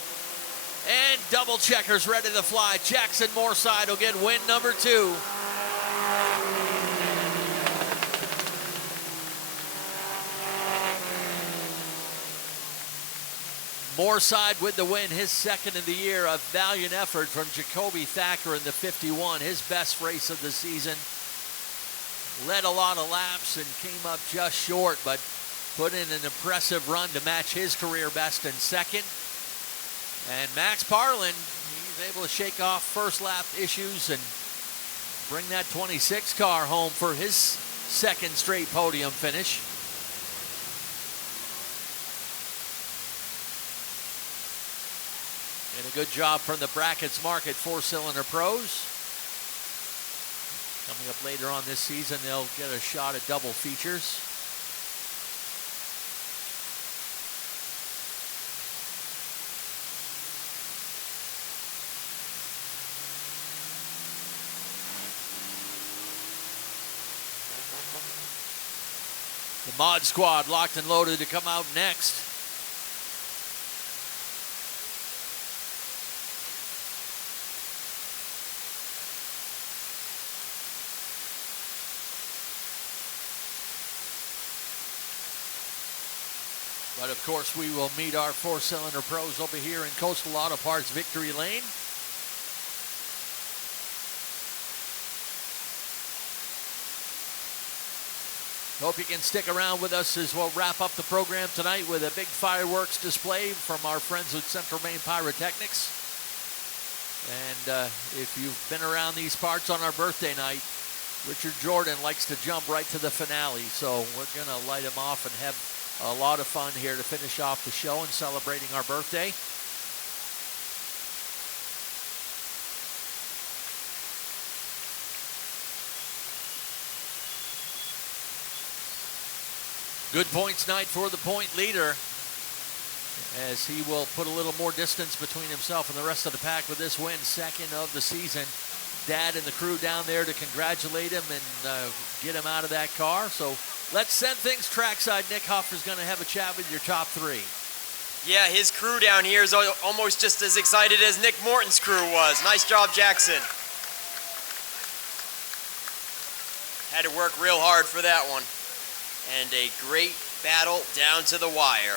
And double checkers ready to fly. Jackson Moorside will get win number 2. Moorside with the win, his 2nd of the year. A valiant effort from Jacoby Thacker in the 51, his best race of the season. Led a lot of laps and came up just short, but put in an impressive run to match his career best in 2nd. And Max Parlin, he's able to shake off first lap issues and bring that 26 car home for his 2nd straight podium finish. And a good job from the Brackets Market 4-cylinder pros. Coming up later on this season, they'll get a shot at double features. The Mod Squad locked and loaded to come out next. But of course, we will meet our 4-cylinder pros over here in Coastal Auto Parts Victory Lane. Hope you can stick around with us as we'll wrap up the program tonight with a big fireworks display from our friends at Central Maine Pyrotechnics. And if you've been around these parts on our birthday night, Richard Jordan likes to jump right to the finale. So we're going to light him off and have a lot of fun here to finish off the show and celebrating our birthday. Good points night for the point leader, as he will put a little more distance between himself and the rest of the pack with this win, second of the season. Dad and the crew down there to congratulate him and get him out of that car. So let's send things trackside. Nick Hoffer's going to have a chat with your top three. Yeah, his crew down here is almost just as excited as Nick Morton's crew was. Nice job, Jackson. Had to work real hard for that one. And a great battle down to the wire.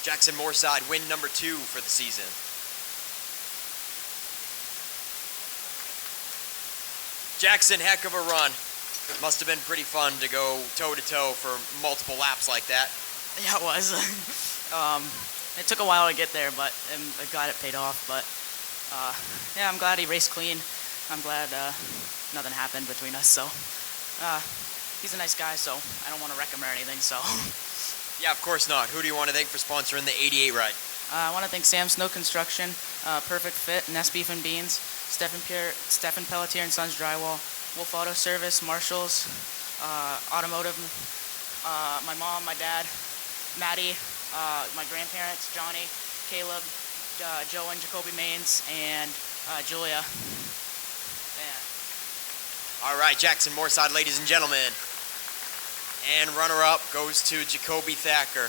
Jackson Moorside, win number 2 for the season. Jackson, heck of a run. Must have been pretty fun to go toe-to-toe for multiple laps like that. Yeah, it was. It took a while to get there, but I'm glad it paid off. But yeah, I'm glad he raced clean. I'm glad nothing happened between us. So he's a nice guy, so I don't want to wreck him or anything. So yeah, of course not. Who do you want to thank for sponsoring the 88 ride? I want to thank Sam Snow Construction, Perfect Fit, Nest Beef and Beans, Stephen Pelletier and Sons Drywall, Wolf Auto Service, Marshalls, Automotive, my mom, my dad, Maddie, my grandparents, Johnny, Caleb, Joe and Jacoby Maines, and Julia. Yeah. All right, Jackson Moorside, ladies and gentlemen. And runner-up goes to Jacoby Thacker.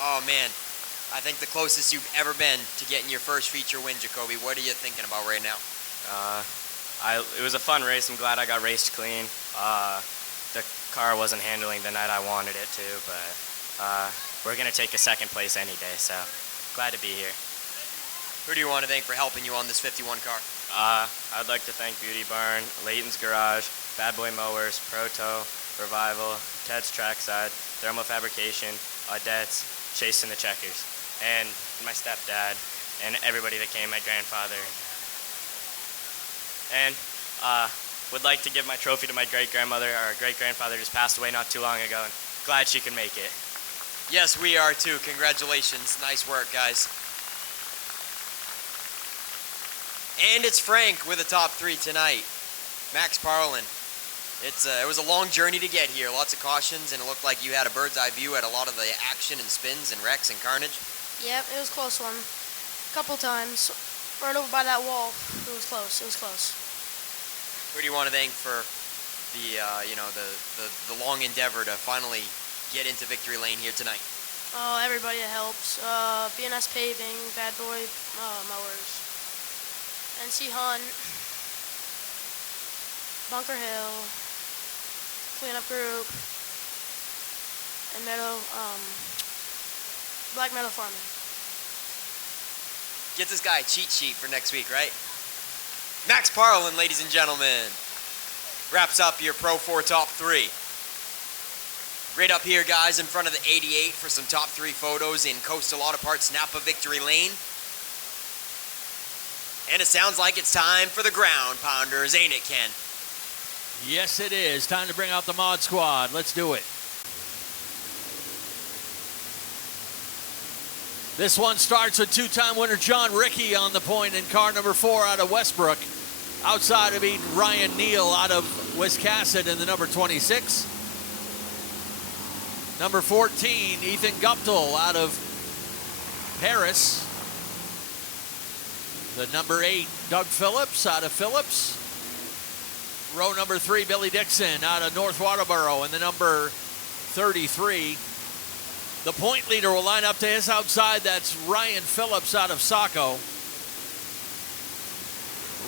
Oh, man. I think the closest you've ever been to getting your first feature win, Jacoby. What are you thinking about right now? It was a fun race. I'm glad I got raced clean. The car wasn't handling the night I wanted it to, but we're going to take a second place any day, so glad to be here. Who do you want to thank for helping you on this 51 car? I'd like to thank Beauty Barn, Layton's Garage, Bad Boy Mowers, Proto, Revival, Ted's Trackside, Thermal Fabrication, Odette's, Chasing the Checkers, and my stepdad, and everybody that came, my grandfather. And would like to give my trophy to my great-grandmother. Our great-grandfather just passed away not too long ago, and glad she can make it. Yes, we are too. Congratulations. Nice work, guys. And it's Frank with a top 3 tonight. Max Parlin. It was a long journey to get here. Lots of cautions, and it looked like you had a bird's eye view at a lot of the action and spins and wrecks and carnage. Yep, it was a close one. A couple times. Right over by that wall. It was close. It was close. Who do you want to thank for the long endeavor to finally get into victory lane here tonight? Everybody that helps. BNS Paving, Bad Boy Mowers, NC Hunt, Bunker Hill, Cleanup Group, and Black Meadow Farming. Get this guy a cheat sheet for next week, right? Max Parlin, ladies and gentlemen, wraps up your Pro 4 top 3. Right up here, guys, in front of the 88 for some top 3 photos in Coastal Auto Parts Napa Victory Lane. And it sounds like it's time for the ground pounders, ain't it, Ken? Yes, it is. Time to bring out the Mod Squad. Let's do it. This one starts with two-time winner John Rickey on the point in car number 4 out of Westbrook. Outside of Eden, Ryan Neal out of Wiscasset in the number 26. Number 14, Ethan Guptill out of Paris. The number 8, Doug Phillips out of Phillips. Row number 3, Billy Dixon out of North Waterboro. And the number 33, the point leader will line up to his outside. That's Ryan Phillips out of Saco.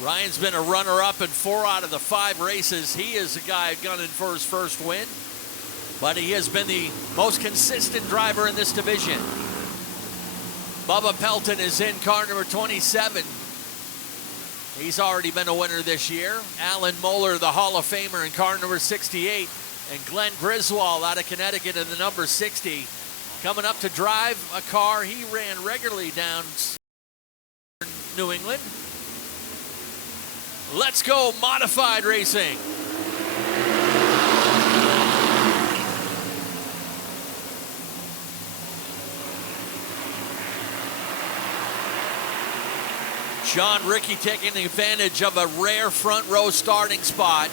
Ryan's been a runner-up in 4 out of the 5 races. He is a guy gunning for his first win, but he has been the most consistent driver in this division. Bubba Pelton is in car number 27. He's already been a winner this year. Alan Moeller, the Hall of Famer, in car number 68. And Glenn Griswold out of Connecticut in the number 60. coming up to drive a car he ran regularly down New England. Let's Go Modified Racing. John Ricky taking advantage of a rare front row starting spot.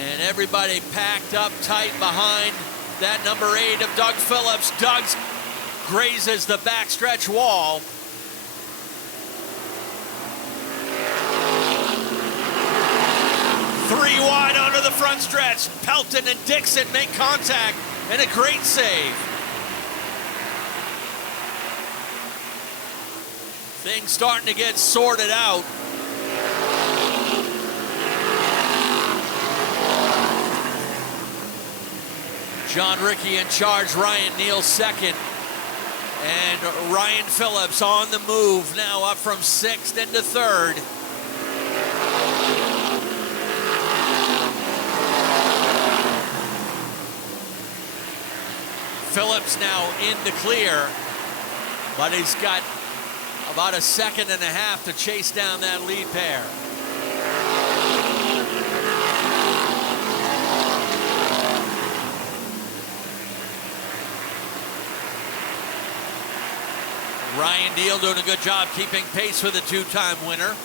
And everybody packed up tight behind that number 8 of Doug Phillips. Doug grazes the backstretch wall. Three wide onto the front stretch. Pelton and Dixon make contact. And a great save. Things starting to get sorted out. John Ricky in charge, Ryan Neal second. And Ryan Phillips on the move, now up from 6th into 3rd. Phillips now in the clear, but he's got about a 1.5 seconds to chase down that lead pair. Ryan Neal doing a good job keeping pace with the 2-time winner.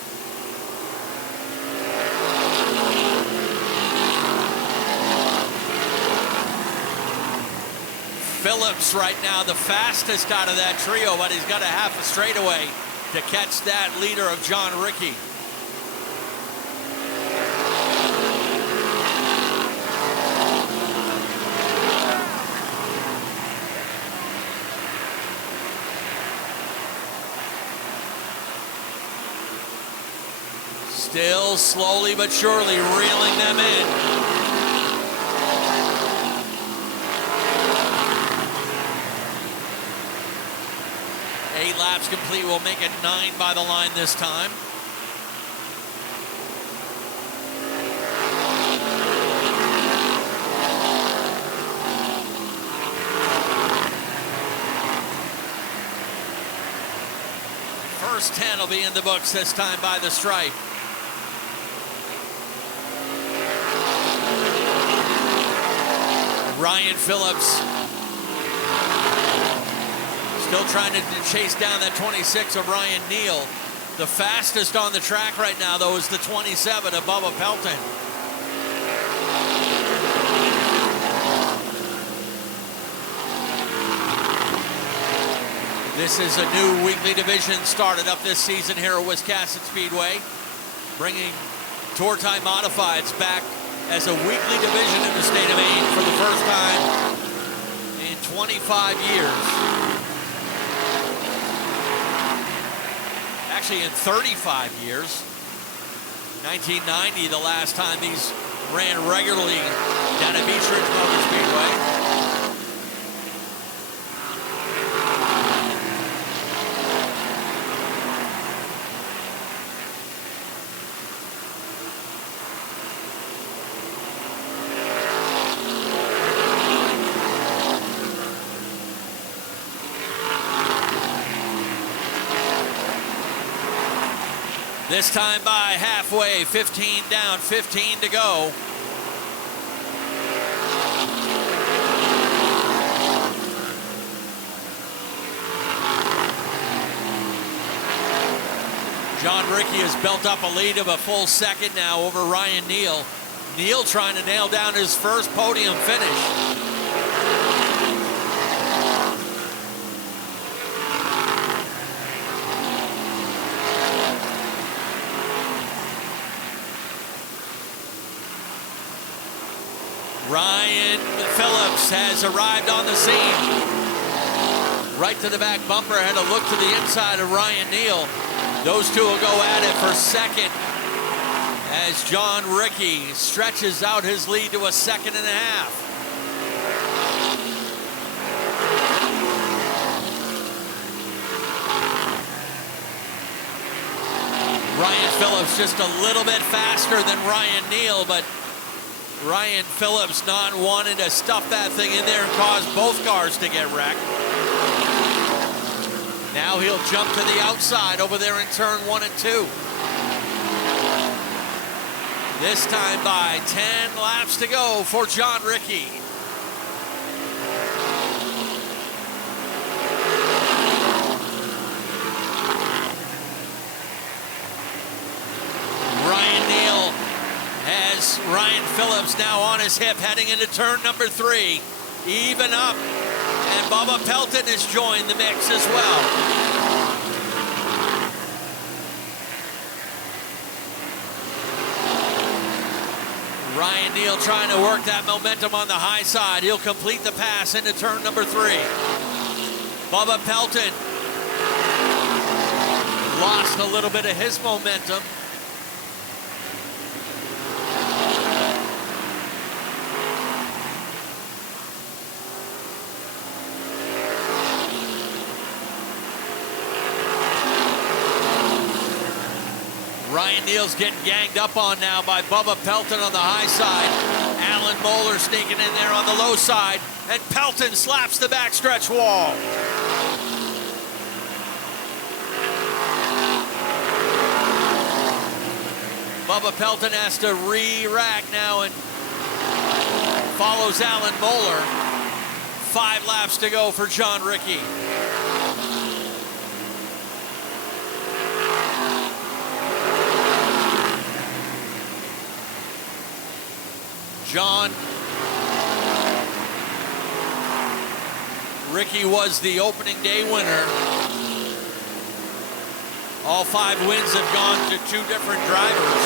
Phillips right now the fastest out of that trio, but he's got a half a straightaway to catch that leader of John Ricky. Still slowly but surely reeling them in. 8 laps complete, will make it 9 by the line this time. First 10 will be in the books this time by the stripe. Ryan Phillips still trying to chase down that 26 of Ryan Neal. The fastest on the track right now, though, is the 27 of Bubba Pelton. This is a new weekly division started up this season here at Wiscasset Speedway, bringing Tour Time Modifieds back as a weekly division in the state of Maine for the first time in 25 years. Actually, in 35 years. 1990, the last time these ran regularly down at Beech Ridge Motor Speedway. This time by halfway, 15 down, 15 to go. John Ricky has built up a lead of a full second now over Ryan Neal. Neal trying to nail down his first podium finish. Ryan Phillips has arrived on the scene. Right to the back bumper, had a look to the inside of Ryan Neal. Those two will go at it for second as John Ricky stretches out his lead to a 1.5 seconds. Ryan Phillips just a little bit faster than Ryan Neal, but Ryan Phillips not wanting to stuff that thing in there and cause both cars to get wrecked. Now he'll jump to the outside over there in turn 1 and 2. This time by 10 laps to go for John Ricky. Ryan Neal has Ryan Phillips now on his hip heading into turn number 3. Even up. And Bubba Pelton has joined the mix as well. Ryan Neal trying to work that momentum on the high side. He'll complete the pass into turn number 3. Bubba Pelton lost a little bit of his momentum. Ryan Neal's getting ganged up on now by Bubba Pelton on the high side. Alan Moeller sneaking in there on the low side. And Pelton slaps the backstretch wall. Bubba Pelton has to re-rack now and follows Alan Moeller. 5 laps to go for John Ricky. John Ricky was the opening day winner. All 5 wins have gone to 2 different drivers.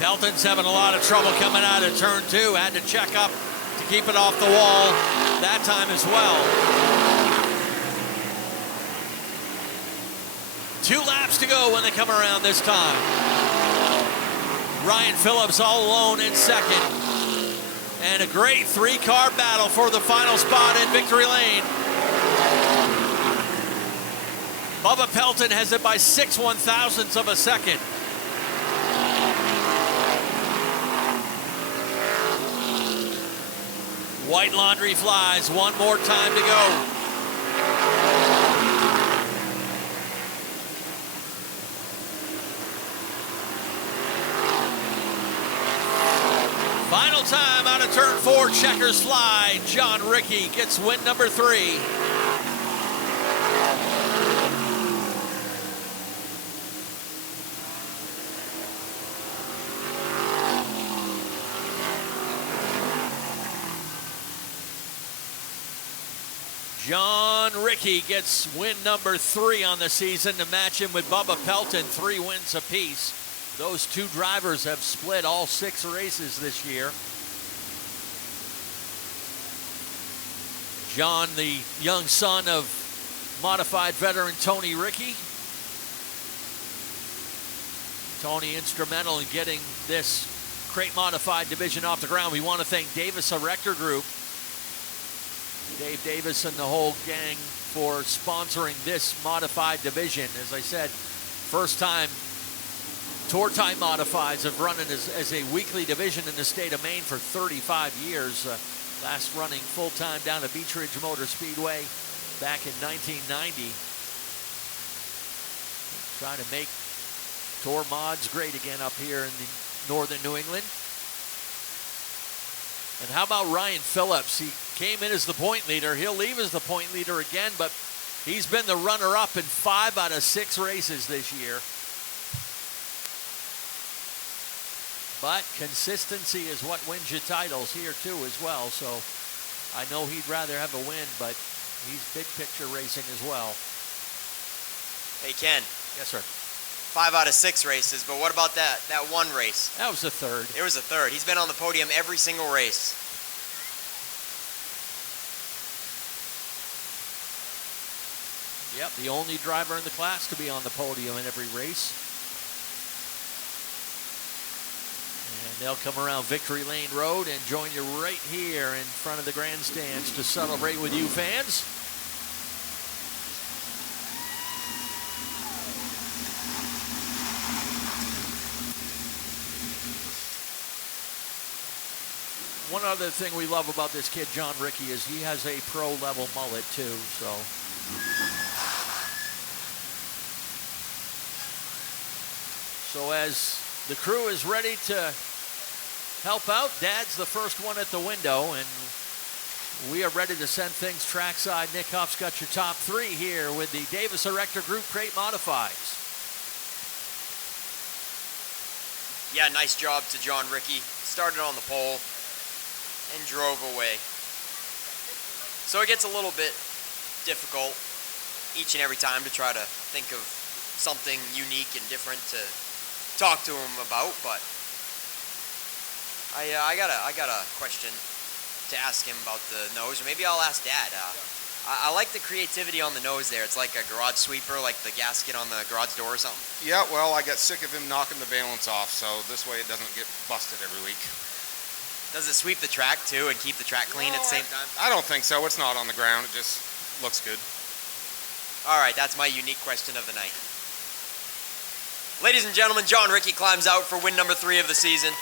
Pelton's having a lot of trouble coming out of turn 2. Had to check up to keep it off the wall that time as well. 2 laps to go when they come around this time. Ryan Phillips all alone in second. And a great 3-car battle for the final spot in Victory Lane. Bubba Pelton has it by 6 1/1000ths of a second. White laundry flies, 1 more time to go. Final time out of turn 4, checkers fly. John Ricky gets win number 3. John Ricky gets win number 3 on the season to match him with Bubba Pelton, 3 wins apiece. Those 2 drivers have split all 6 races this year. John, the young son of modified veteran Tony Ricky. Tony instrumental in getting this crate modified division off the ground. We want to thank Davis Erector Group, Dave Davis and the whole gang for sponsoring this modified division. As I said, first time Tour Time Modifieds have run it as a weekly division in the state of Maine for 35 years. Last running full-time down at Beech Ridge Motor Speedway back in 1990. Trying to make Tour mods great again up here in the northern New England. And how about Ryan Phillips? He came in as the point leader. He'll leave as the point leader again, but he's been the runner-up in 5 out of 6 races this year. But consistency is what wins you titles here too as well. So I know he'd rather have a win, but he's big picture racing as well. Hey, Ken. Yes, sir. 5 out of 6 races, but what about that one race? That was the 3rd. It was the 3rd. He's been on the podium every single race. Yep, the only driver in the class to be on the podium in every race. And they'll come around Victory Lane Road and join you right here in front of the grandstands to celebrate with you fans. One other thing we love about this kid, John Ricky, is he has a pro-level mullet, too, so. So as the crew is ready to help out, Dad's the first one at the window, and we are ready to send things trackside. Nick Huff's got your top three here with the Davis Erector Group Crate Modifieds. Yeah, nice job to John Ricky. Started on the pole and drove away. So it gets a little bit difficult each and every time to try to think of something unique and different to talk to him about, but I got a question to ask him about the nose, or maybe I'll ask Dad. I like the creativity on the nose there. It's like a garage sweeper, like the gasket on the garage door or something. Yeah, well, I got sick of him knocking the valance off, so this way it doesn't get busted every week. Does it sweep the track too and keep the track clean at the same time? I don't think so. It's not on the ground. It just looks good. All right, that's my unique question of the night. Ladies and gentlemen, John Ricky climbs out for win number 3 of the season.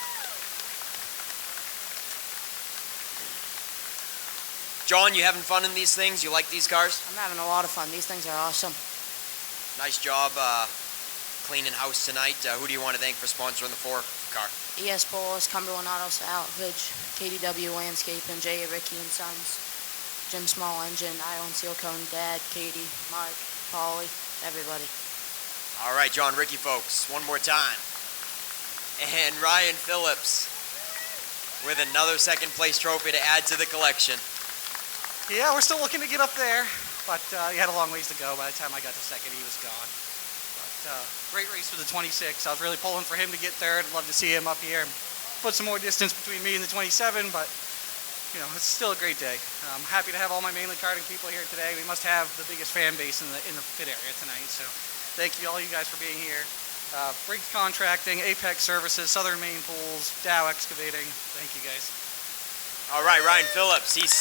John, you having fun in these things? You like these cars? I'm having a lot of fun. These things are awesome. Nice job cleaning house tonight. Who do you want to thank for sponsoring the 4 car? ES Bulls, Cumberland Auto Salvage, KDW Landscaping, J. Ricky and Sons, Jim Small Engine, Island Seal Cone, Dad, Katie, Mark, Polly, everybody. All right, John Ricky, folks, one more time. And Ryan Phillips with another second place trophy to add to the collection. Yeah, we're still looking to get up there, but he had a long ways to go. By the time I got to second, he was gone. But great race for the 26. I was really pulling for him to get third. I'd love to see him up here and put some more distance between me and the 27, but you know, it's still a great day. I'm happy to have all my mainly karting people here today. We must have the biggest fan base in the pit area tonight, so thank you all you guys for being here. Briggs Contracting, Apex Services, Southern Maine Pools, Dow Excavating. Thank you guys. All right, Ryan Phillips, he's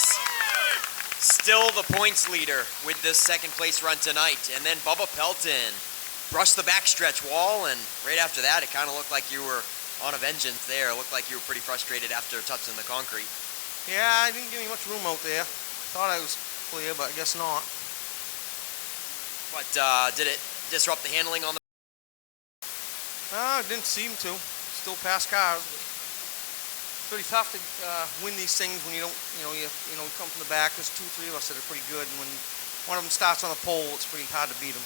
still the points leader with this second place run tonight. And then Bubba Pelton brushed the backstretch wall, and right after that, it kind of looked like you were on a vengeance there. It looked like you were pretty frustrated after touching the concrete. Yeah, I didn't give me much room out there. Thought I was clear, but I guess not. But did it disrupt the handling on the... Didn't seem to. Still past cars. But it's pretty tough to win these things when you don't, you come from the back. There's 2, 3 of us that are pretty good, and when one of them starts on the pole, it's pretty hard to beat them.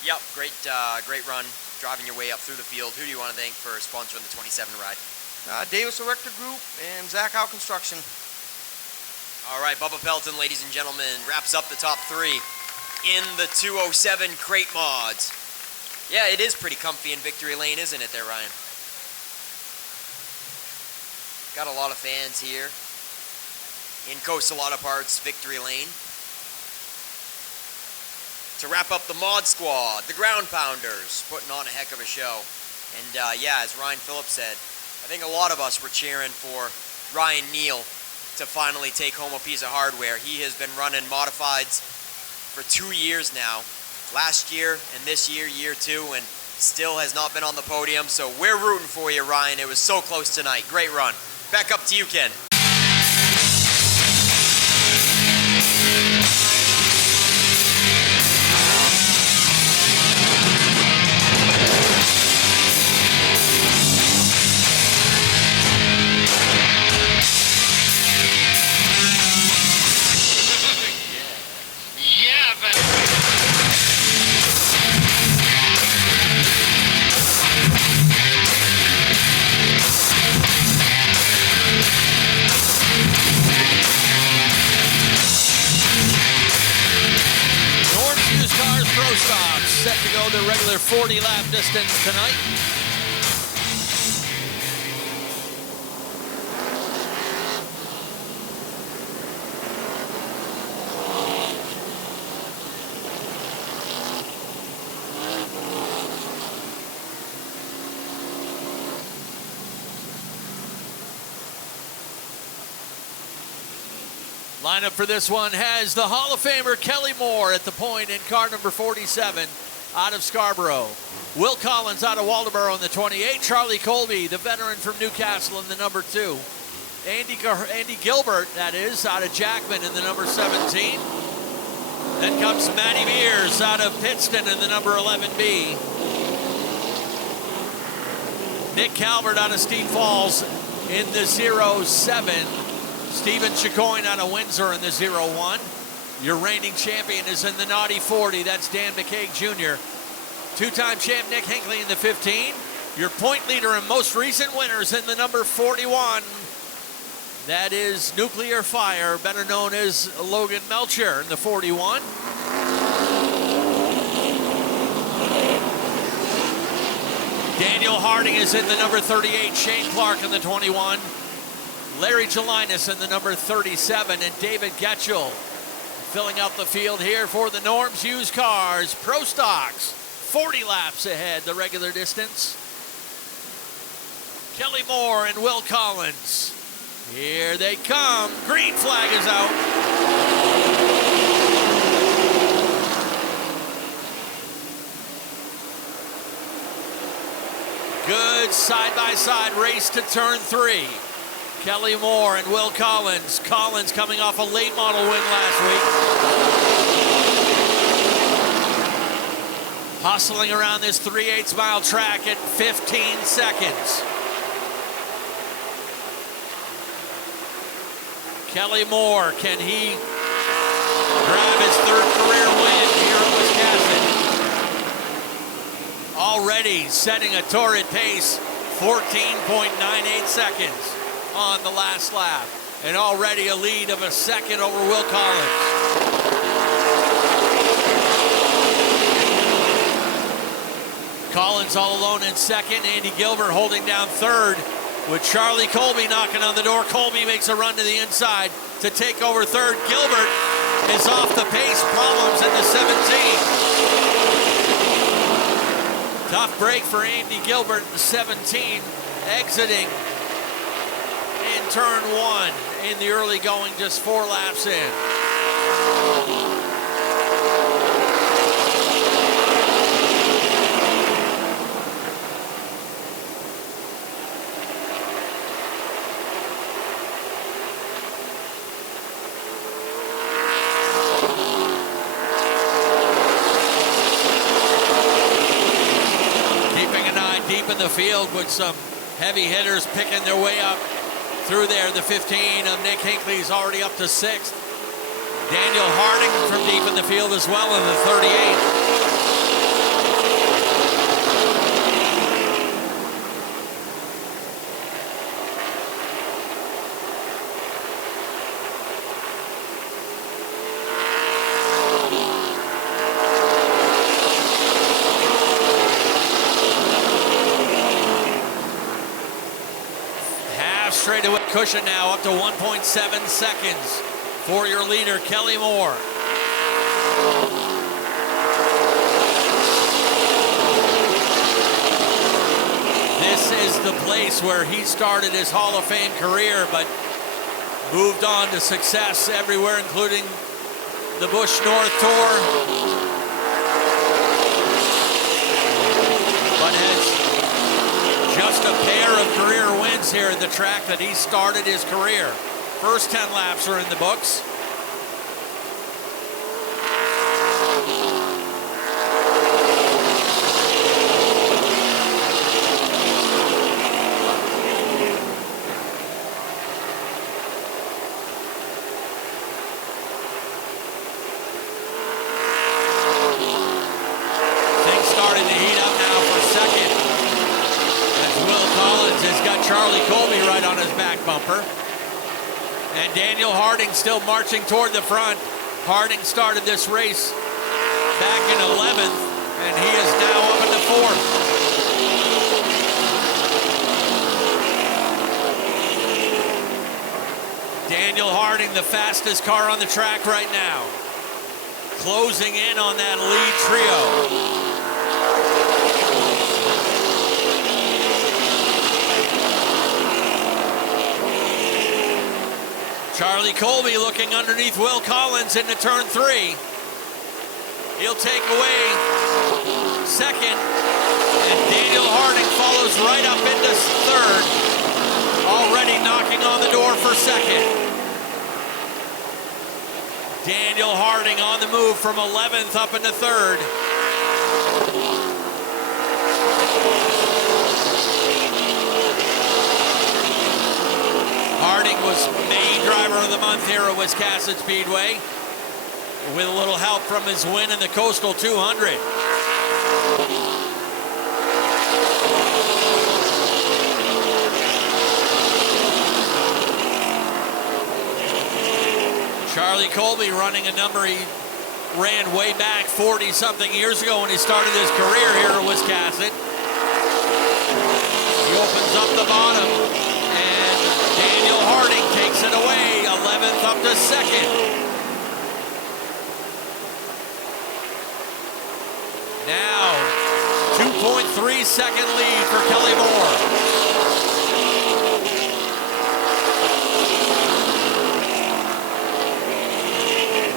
Yep, great run, driving your way up through the field. Who do you want to thank for sponsoring the 27 ride? Davis Erector Group and Zach Out Construction. All right, Bubba Pelton, ladies and gentlemen, wraps up the top 3 in the 207 crate mods. Yeah, it is pretty comfy in Victory Lane, isn't it there, Ryan? Got a lot of fans here in Coastal Auto Parts Victory Lane. To wrap up the Mod Squad, the Ground Pounders, putting on a heck of a show. And yeah, as Ryan Phillips said, I think a lot of us were cheering for Ryan Neal to finally take home a piece of hardware. He has been running modifieds for 2 years now. Last year and this year, year 2, and still has not been on the podium. So we're rooting for you, Ryan. It was so close tonight. Great run. Back up to you, Ken. Set to go the regular 40-lap distance tonight. Lineup for this one has the Hall of Famer Kelly Moore at the point in car number 47 out of Scarborough. Will Collins out of Waldoboro in the 28. Charlie Colby, the veteran from Newcastle, in the number 2. Andy Gilbert, that is, out of Jackman in the number 17. Then comes Matty Mears out of Pittston in the number 11B. Nick Calvert out of Steep Falls in the 07. Stephen Chicoine out of Windsor in the 01. Your reigning champion is in the Naughty 40. That's Dan McCaig Jr. Two-time champ Nick Hinckley in the 15. Your point leader and most recent winners in the number 41. That is Nuclear Fire, better known as Logan Melcher in the 41. Daniel Harding is in the number 38. Shane Clark in the 21. Larry Gelinas in the number 37. And David Getchell filling out the field here for the Norms Used Cars Pro Stocks. 40 laps ahead, the regular distance. Kelly Moore and Will Collins. Here they come. Green flag is out. Good side-by-side race to turn 3. Kelly Moore and Will Collins. Collins coming off a late model win last week. Hustling around this 3/8 mile track at 15 seconds. Kelly Moore, can he grab his 3rd career win here at Wiscasset? Already setting a torrid pace, 14.98 seconds on the last lap. And already a lead of a second over Will Collins. Collins all alone in second. Andy Gilbert holding down 3rd. With Charlie Colby knocking on the door. Colby makes a run to the inside to take over 3rd. Gilbert is off the pace. Problems in the 17. Tough break for Andy Gilbert in the 17. Exiting in turn 1 in the early going, just 4 laps in. The field with some heavy hitters picking their way up through there. The 15 of Nick Hinckley's already up to 6th. Daniel Harding from deep in the field as well in the 38. Straightaway cushion now up to 1.7 seconds for your leader, Kelly Moore. This is the place where he started his Hall of Fame career, but moved on to success everywhere, including the Busch North Tour. But has just a pair of career wins here at the track that he started his career. First 10 laps are in the books. Things starting to heat up now for second. Will Collins has got Charlie Colby right on his back bumper. And Daniel Harding still marching toward the front. Harding started this race back in 11th, and he is now up into 4th. Daniel Harding, the fastest car on the track right now. Closing in on that lead trio. Charlie Colby looking underneath Will Collins into turn 3. He'll take away second, and Daniel Harding follows right up into third, already knocking on the door for second. Daniel Harding on the move from 11th up into third. Harding was main driver of the month here at Wiscasset Speedway, with a little help from his win in the Coastal 200. Charlie Colby running a number he ran way back 40-something years ago when he started his career here at Wiscasset. He opens up the bottom, and Daniel Harding takes it away, 11th up to second. Now, 2.3 second lead for Kelly Moore.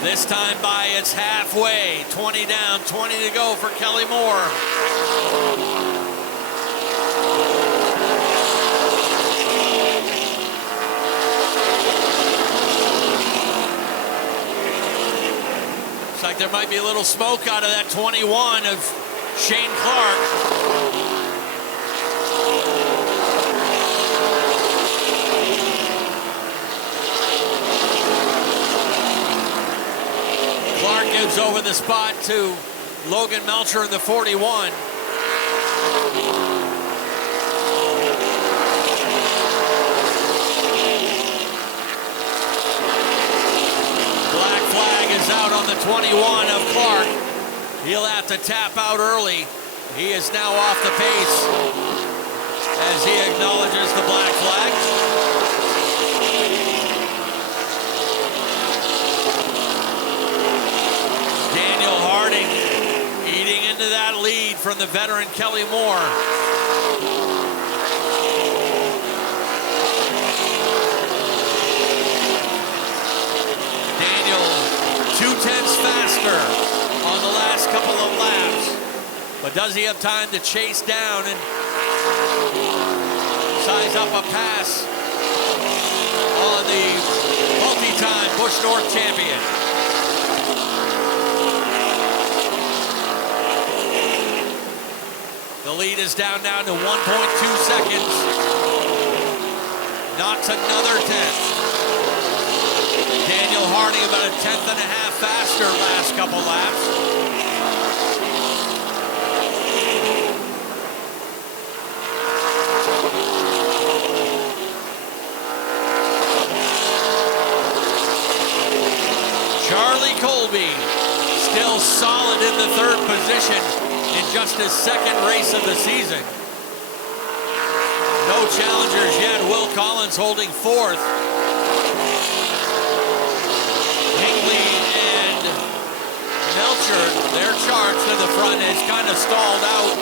This time by it's halfway, 20 down, 20 to go for Kelly Moore. Looks like there might be a little smoke out of that 21 of Shane Clark. Clark gives over the spot to Logan Melcher in the 41. Black flag is out on the 21 of Clark. He'll have to tap out early. He is now off the pace as he acknowledges the black flag. Daniel Harding eating into that lead from the veteran Kelly Moore. Daniel 2/10 faster on the last couple of laps. But does he have time to chase down and size up a pass on the multi-time Busch North champion? The lead is down now to 1.2 seconds. Knocks another 10th. Daniel Harding about a 10th and a half faster last couple laps. Charlie Colby still solid in the third position in just his second race of the season. No challengers yet. Will Collins holding fourth. Hinkley and Melcher, their charge to the front is kind of stalled out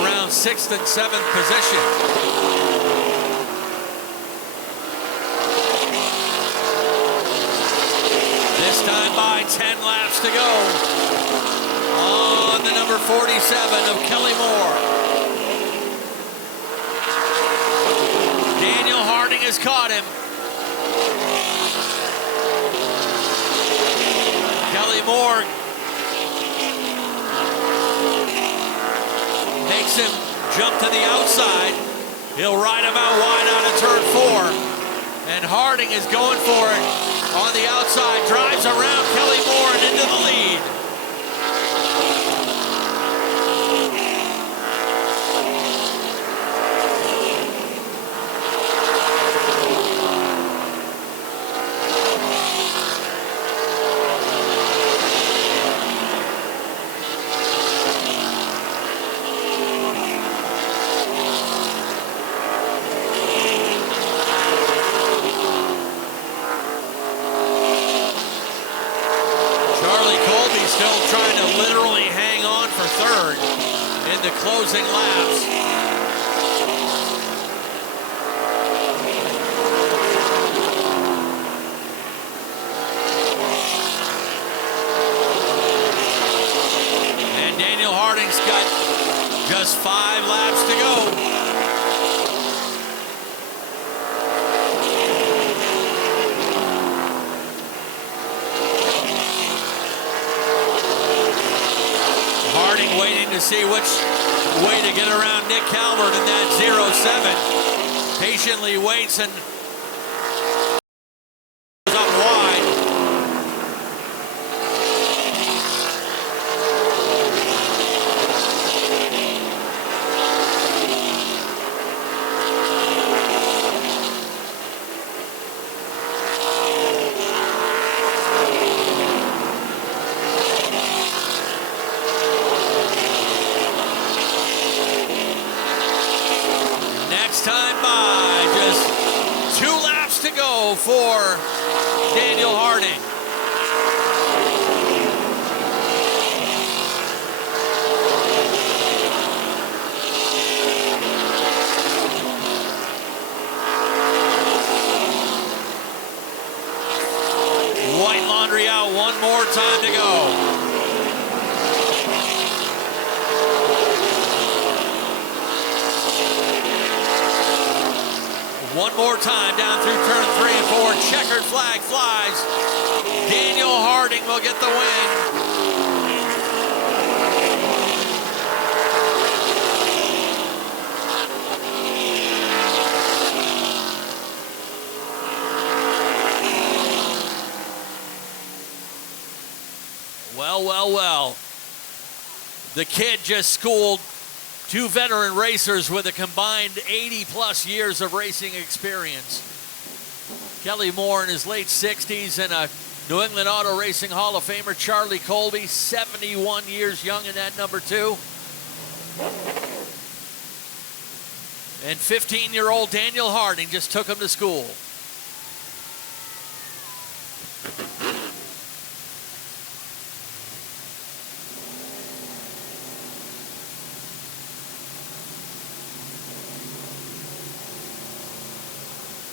around 6th and 7th position. This time by 10 laps to go on the number 47 of Kelly Moore. Daniel Harding has caught him. Kelly Moore makes him jump to the outside. He'll ride him out wide out of turn 4. And Harding is going for it on the outside, drives around Kelly Moore and into the lead. Still trying to literally hang on for third in the closing laps. Just 5 laps to go. Harding waiting to see which way to get around Nick Calvert in that 0-7. Patiently waits and goes up wide. Next time by, just 2 laps to go for Daniel Harding. White laundry out, 1 more time to go. One more time down through turn 3 and 4. Checkered flag flies. Daniel Harding will get the win. Well, well, well. The kid just schooled 2 veteran racers with a combined 80-plus years of racing experience. Kelly Moore in his late 60s and a New England Auto Racing Hall of Famer, Charlie Colby, 71 years young in that number 2. And 15-year-old Daniel Harding just took him to school.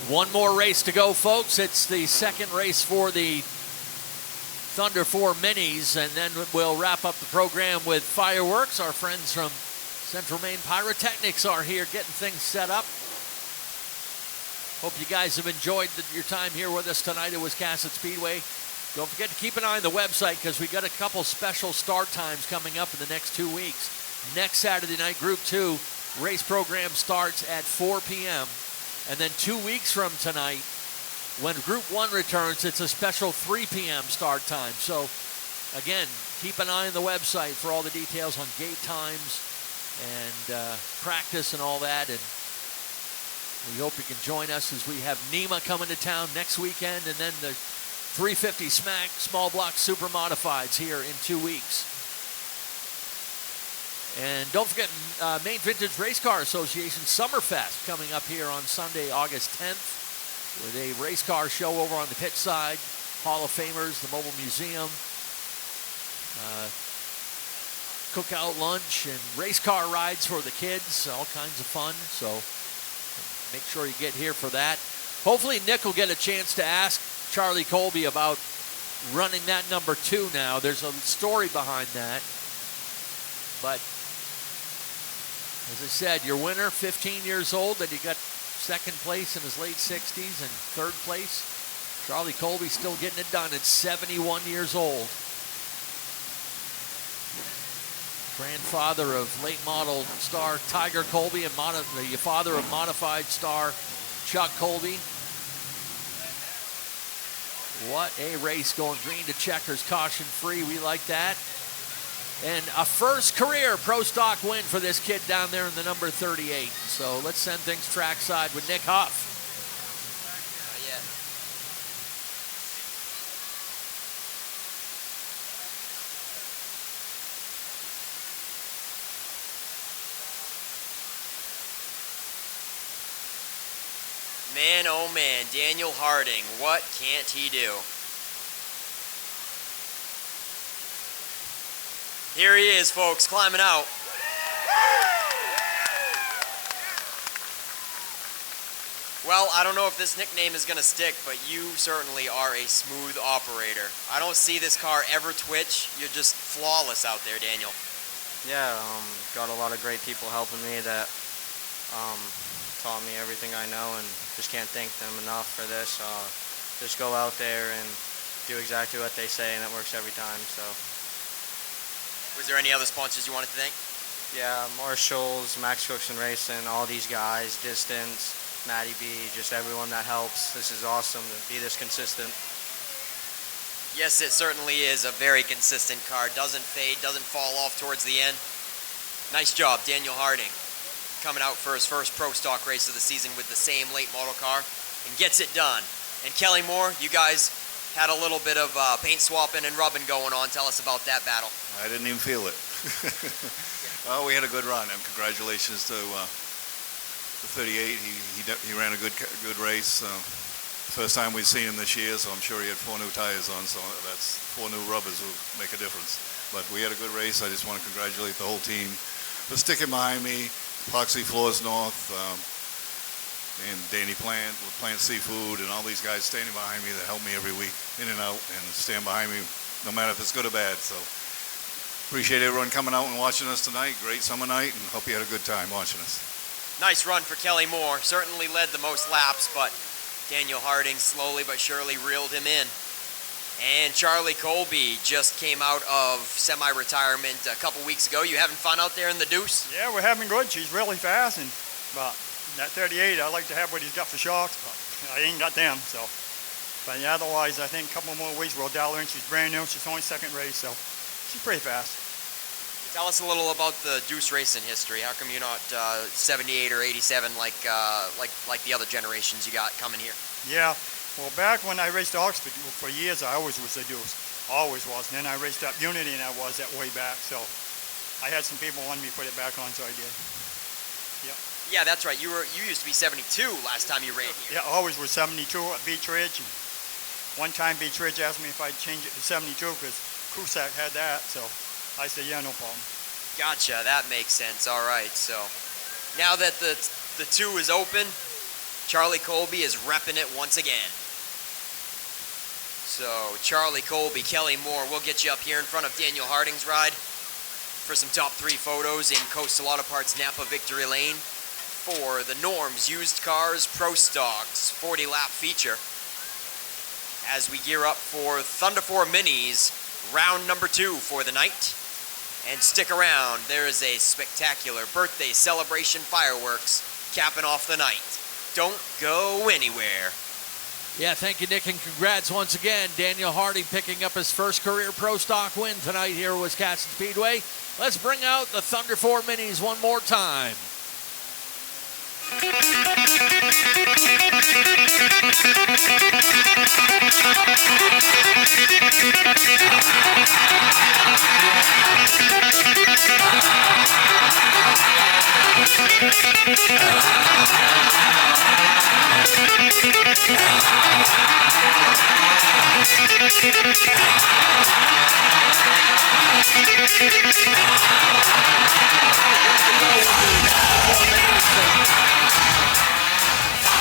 One more race to go, folks. It's the second race for the Thunder 4 Minis, and then we'll wrap up the program with fireworks. Our friends from Central Maine Pyrotechnics are here getting things set up. Hope you guys have enjoyed your time here with us tonight at Wiscasset Speedway. Don't forget to keep an eye on the website because we got a couple special start times coming up in the next 2 weeks. Next Saturday night, Group 2 race program starts at 4 p.m. And then 2 weeks from tonight, when Group 1 returns, it's a special 3 p.m. start time. So, again, keep an eye on the website for all the details on gate times and practice and all that. And we hope you can join us as we have NEMA coming to town next weekend, and then the 350 SMAC Small Block Super Modifieds here in 2 weeks. And don't forget Maine Vintage Race Car Association Summerfest coming up here on Sunday, August 10th, with a race car show over on the pitch side, Hall of Famers, the Mobile Museum, cookout lunch, and race car rides for the kids, all kinds of fun. So make sure you get here for that. Hopefully Nick will get a chance to ask Charlie Colby about running that number 2 now. There's a story behind that. But as I said, your winner, 15 years old, and he got 2nd place in his late 60s and 3rd place. Charlie Colby still getting it done at 71 years old. Grandfather of late model star Tiger Colby and the father of modified star Chuck Colby. What a race, going green to checkers, caution free. We like that. And a first career Pro Stock win for this kid down there in the number 38. So let's send things trackside with Nick Huff. Man, oh man, Daniel Harding, what can't he do? Here he is, folks, climbing out. Well, I don't know if this nickname is going to stick, but you certainly are a smooth operator. I don't see this car ever twitch. You're just flawless out there, Daniel. Yeah, got a lot of great people helping me that taught me everything I know, and just can't thank them enough for this. Just go out there and do exactly what they say, and it works every time. So. Was there any other sponsors you wanted to thank? Yeah, Marshalls, Max Cookson Racing, all these guys, Distance, Matty B, just everyone that helps. This is awesome to be this consistent. Yes, it certainly is a very consistent car. Doesn't fade, doesn't fall off towards the end. Nice job, Daniel Harding, coming out for his first Pro Stock race of the season with the same late model car and gets it done. And Kelly Moore, you guys had a little bit of paint swapping and rubbing going on. Tell us about that battle. I didn't even feel it. Well, we had a good run, and congratulations to the 38. He ran a good race. First time we've seen him this year, so I'm sure he had 4 new tires on, so that's 4 new rubbers will make a difference. But we had a good race. I just want to congratulate the whole team for sticking behind me. Epoxy Floors North, and Danny Plant with Plant Seafood, and all these guys standing behind me that help me every week, in and out, and stand behind me no matter if it's good or bad. So appreciate everyone coming out and watching us tonight. Great summer night, and hope you had a good time watching us. Nice run for Kelly Moore. Certainly led the most laps, but Daniel Harding slowly but surely reeled him in. And Charlie Colby just came out of semi-retirement a couple weeks ago. You having fun out there in the Deuce? Yeah, we're having good. She's really fast, and but that 38, I like to have what he's got for shocks, but I ain't got them. So, but yeah, otherwise, I think a couple more weeks we'll dial her in. She's brand new. She's only second race, so she's pretty fast. Tell us a little about the Deuce racing history. How come you're not 78 or 87 like the other generations you got coming here? Yeah, well, back when I raced Oxford for years, I always was a Deuce, always was. And then I raced up Unity, and I was that way back. So I had some people wanting me to put it back on, so I did. Yeah. Yeah, that's right. You used to be 72 last time you ran here. Yeah, always was 72 at Beach Ridge. And one time Beach Ridge asked me if I'd change it to 72 because Cusack had that. So I said, yeah, no problem. Gotcha, that makes sense. All right, so now that the 2 is open, Charlie Colby is repping it once again. So Charlie Colby, Kelly Moore, we'll get you up here in front of Daniel Harding's ride for some top 3 photos in Coastal Auto Parts Napa Victory Lane for the Norms Used Cars Pro Stocks 40-lap feature as we gear up for Thunder 4 Minis round number 2 for the night. And stick around, there is a spectacular birthday celebration fireworks capping off the night. Don't go anywhere. Yeah, thank you, Nick, and congrats once again. Daniel Harding picking up his first career Pro Stock win tonight here at Wisconsin Speedway. Let's bring out the Thunder 4 Minis one more time.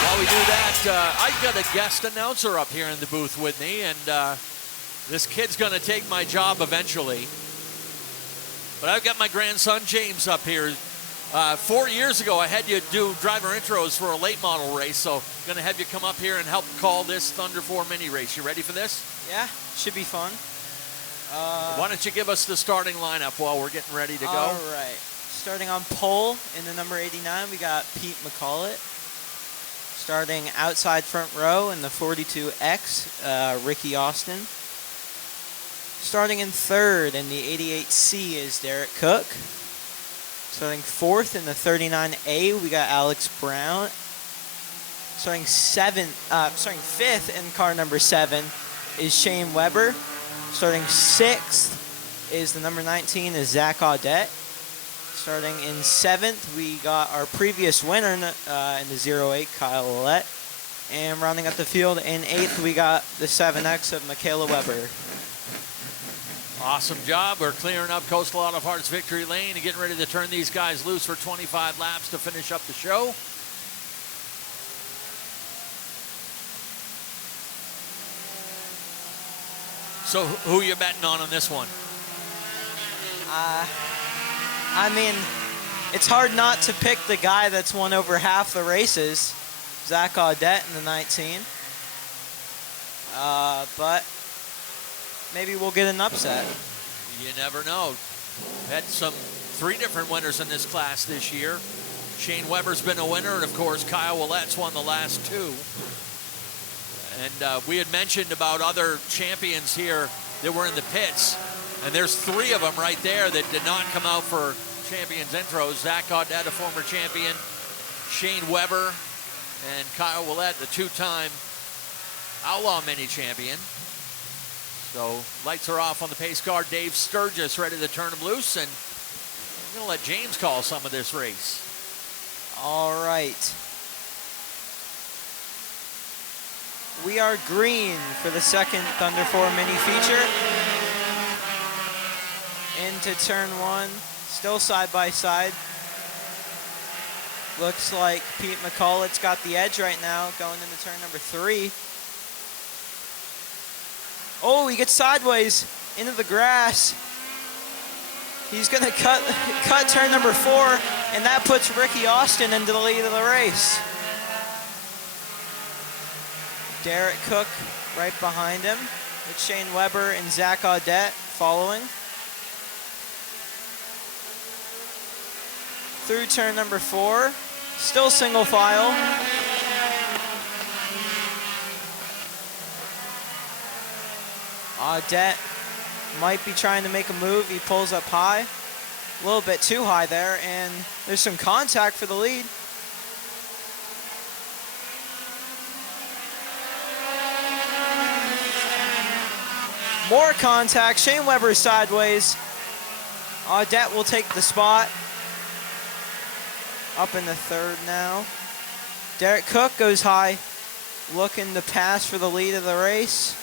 While we do that, I've got a guest announcer up here in the booth with me, and this kid's going to take my job eventually. But I've got my grandson James up here. 4 years ago, I had you do driver intros for a late model race, so I'm going to have you come up here and help call this Thunder 4 Mini race. You ready for this? Yeah, should be fun. Why don't you give us the starting lineup while we're getting ready to go? All right. Starting on pole in the number 89, we got Pete McCullough. Starting outside front row in the 42X, Ricky Austin. Starting in third in the 88C is Derek Cook. Starting fourth in the 39A, we got Alex Brown. Starting fifth in car number 7 is Shane Weber. Starting sixth is the number 19 is Zach Audette. Starting in 7th, we got our previous winner in the 08, Kyle Ouellette. And rounding up the field in 8th, we got the 7X of Michaela Weber. Awesome job. We're clearing up Coastal Auto Parts Victory Lane and getting ready to turn these guys loose for 25 laps to finish up the show. So who are you betting on this one? I mean, it's hard not to pick the guy that's won over half the races, Zach Audette in the 19. But maybe we'll get an upset. You never know. Had 3 different winners in this class this year. Shane Weber's been a winner, and of course Kyle Willette's won the last 2. And we had mentioned about other champions here that were in the pits, and there's 3 of them right there that did not come out for champions intros. Zach Audette, a former champion, Shane Weber, and Kyle Willette, the 2-time Outlaw Mini champion. So lights are off on the pace car. Dave Sturgis ready to turn them loose, and I'm going to let James call some of this race. All right. We are green for the second Thunder 4 mini feature. Into turn 1, still side by side. Looks like Pete McCulloch's got the edge right now going into turn number 3. Oh, he gets sideways into the grass. He's gonna cut turn number 4, and that puts Ricky Austin into the lead of the race. Derek Cook right behind him, with Shane Weber and Zach Audette following. Through turn number 4, still single file. Audette might be trying to make a move. He pulls up high, a little bit too high there, and there's some contact for the lead. More contact. Shane Weber sideways. Audette will take the spot. Up in the 3rd now. Derek Cook goes high, looking to pass for the lead of the race.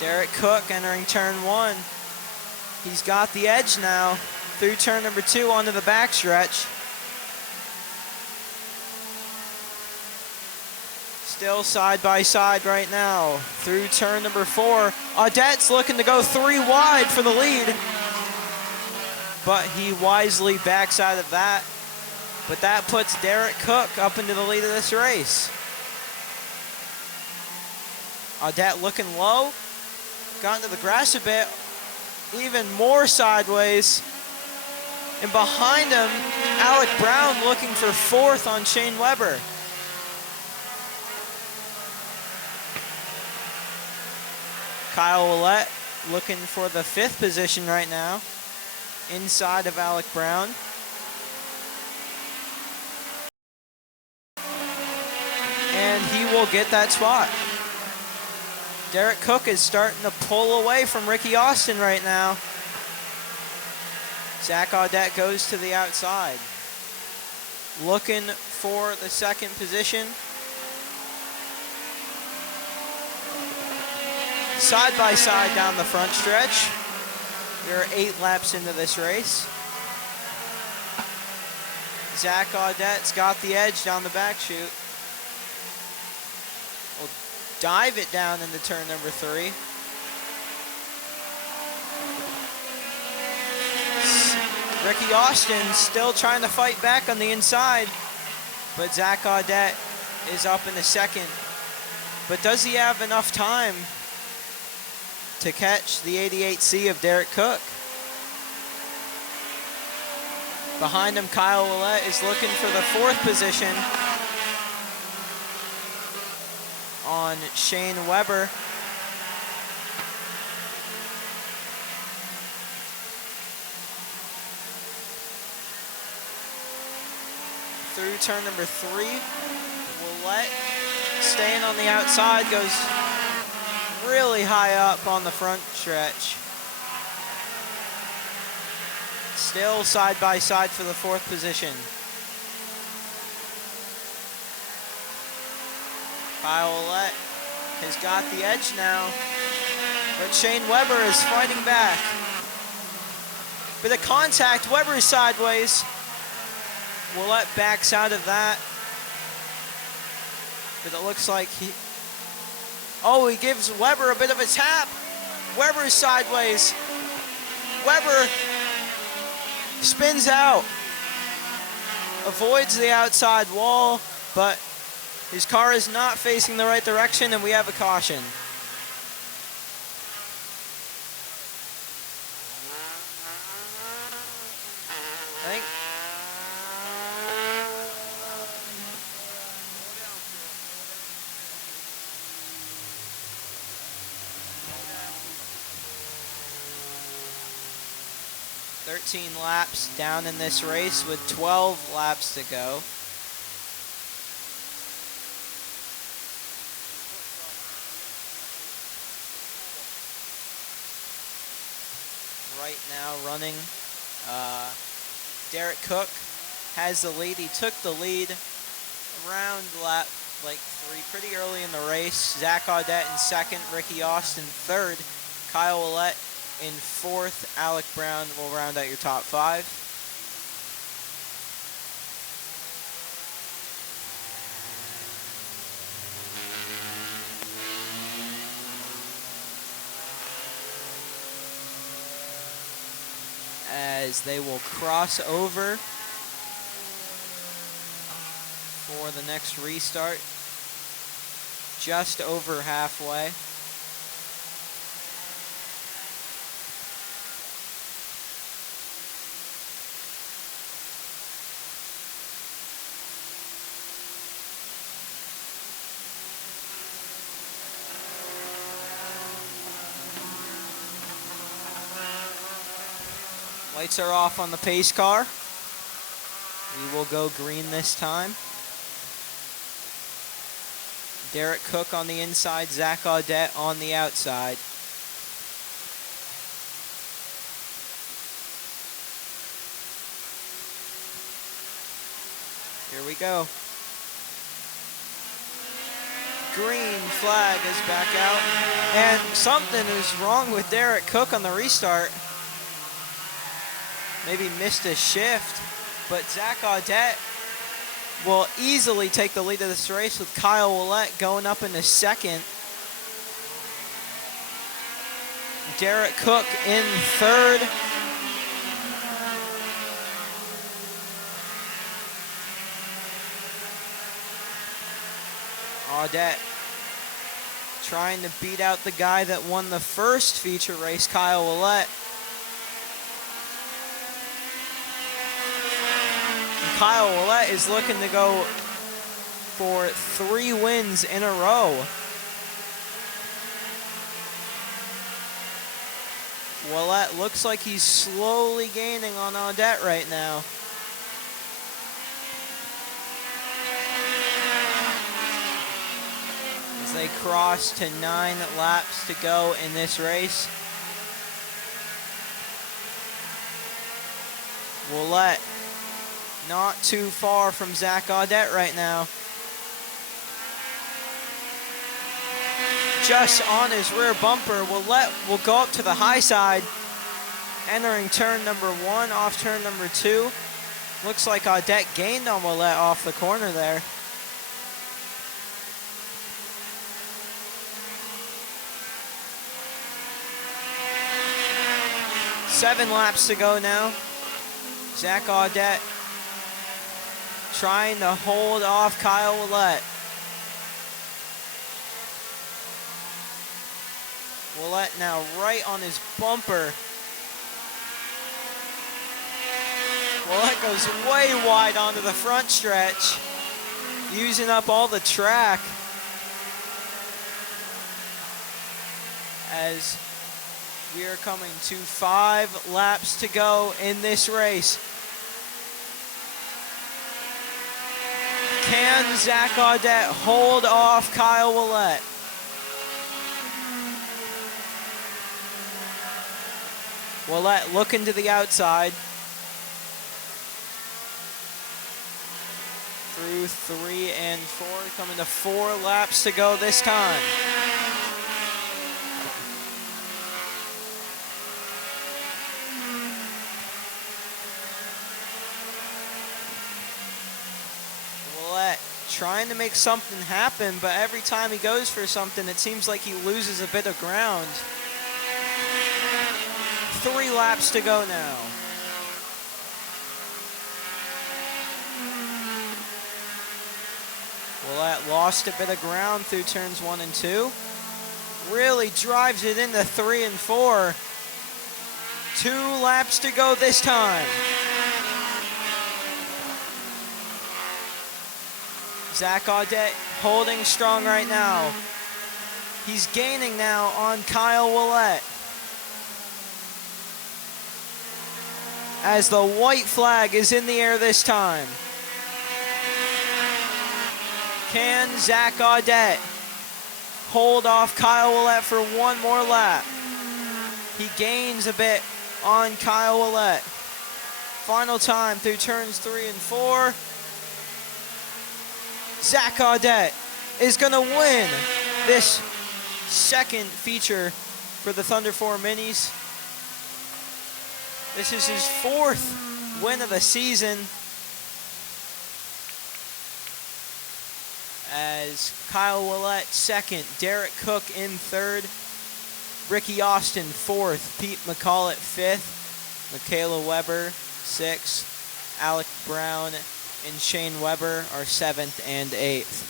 Derek Cook entering turn 1. He's got the edge now through turn number 2 onto the backstretch. Still side by side right now through turn number 4. Audette's looking to go 3 wide for the lead, but he wisely backs out of that. But that puts Derek Cook up into the lead of this race. Audette looking low, got into the grass a bit, even more sideways. And behind him, Alec Brown looking for 4th on Shane Weber. Kyle Willette looking for the 5th position right now, inside of Alec Brown. And he will get that spot. Derek Cook is starting to pull away from Ricky Austin right now. Zach Audette goes to the outside, looking for the 2nd position. Side by side down the front stretch. We're 8 laps into this race. Zach Audette's got the edge down the back chute. Will dive it down into turn number 3. Ricky Austin still trying to fight back on the inside, but Zach Audette is up in the 2nd. But does he have enough time to catch the 88C of Derek Cook? Behind him, Kyle Willette is looking for the 4th position on Shane Weber. Through turn number 3, Willette staying on the outside, goes really high up on the front stretch. Still side by side for the 4th position. Kyle Willette has got the edge now, but Shane Weber is fighting back. With a contact, Weber is sideways. Willette backs out of that, but it looks like Oh, he gives Weber a bit of a tap. Weber's sideways. Weber spins out. Avoids the outside wall, but his car is not facing the right direction, and we have a caution. I think. Laps down in this race with 12 laps to go. Right now running, Derek Cook has the lead. He took the lead around lap like 3 pretty early in the race. Zach Audette in second, Ricky Austin third, Kyle Willett in fourth. Alec Brown will round out your top 5. As they will cross over for the next restart, just over halfway. Lights are off on the pace car. We will go green this time. Derek Cook on the inside, Zach Audette on the outside. Here we go. Green flag is back out. And something is wrong with Derek Cook on the restart. Maybe missed a shift, but Zach Audette will easily take the lead of this race with Kyle Willett going up into second. Derek Cook in third. Audette trying to beat out the guy that won the first feature race, Kyle Willett. Kyle Willett is looking to go for 3 wins in a row. Willett looks like he's slowly gaining on Audette right now. As they cross to 9 laps to go in this race. Willett not too far from Zach Audette right now. Just on his rear bumper. Willett will go up to the high side, entering turn number 1 off turn number 2. Looks like Audette gained on Willett off the corner there. Seven laps to go now. Zach Audette trying to hold off Kyle Willett. Willett now right on his bumper. Willett goes way wide onto the front stretch, using up all the track. As we are coming to 5 laps to go in this race. Can Zach Audette hold off Kyle Willett? Willett looking to the outside. Through 3 and 4, coming to 4 laps to go this time. trying to make something happen, but every time he goes for something, it seems like he loses a bit of ground. 3 laps to go now. Willett lost a bit of ground through turns 1 and 2. Really drives it into 3 and 4. 2 laps to go this time. Zach Audette holding strong right now. He's gaining now on Kyle Willett. As the white flag is in the air this time. Can Zach Audette hold off Kyle Willett for one more lap? He gains a bit on Kyle Willett. Final time through turns 3 and 4. Zach Audette is going to win this second feature for the Thunder 4 Minis. This is his 4th win of the season, as Kyle Willett 2nd, Derek Cook in 3rd, Ricky Austin 4th, Pete McCullough 5th, Michaela Weber 6th, Alec Brown and Shane Weber are 7th and 8th.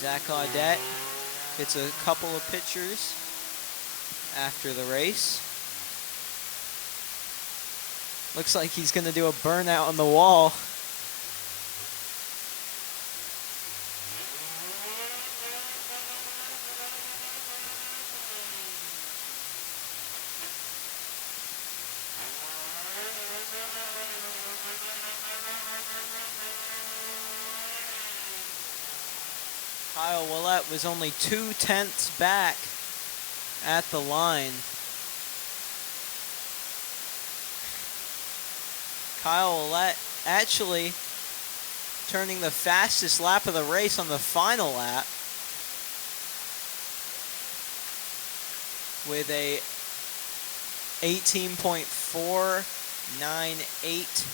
Zach Audette gets a couple of pictures after the race. Looks like he's going to do a burnout on the wall. Kyle Willett was only 2/10 back at the line. Kyle Willett actually turning the fastest lap of the race on the final lap with a 18.498.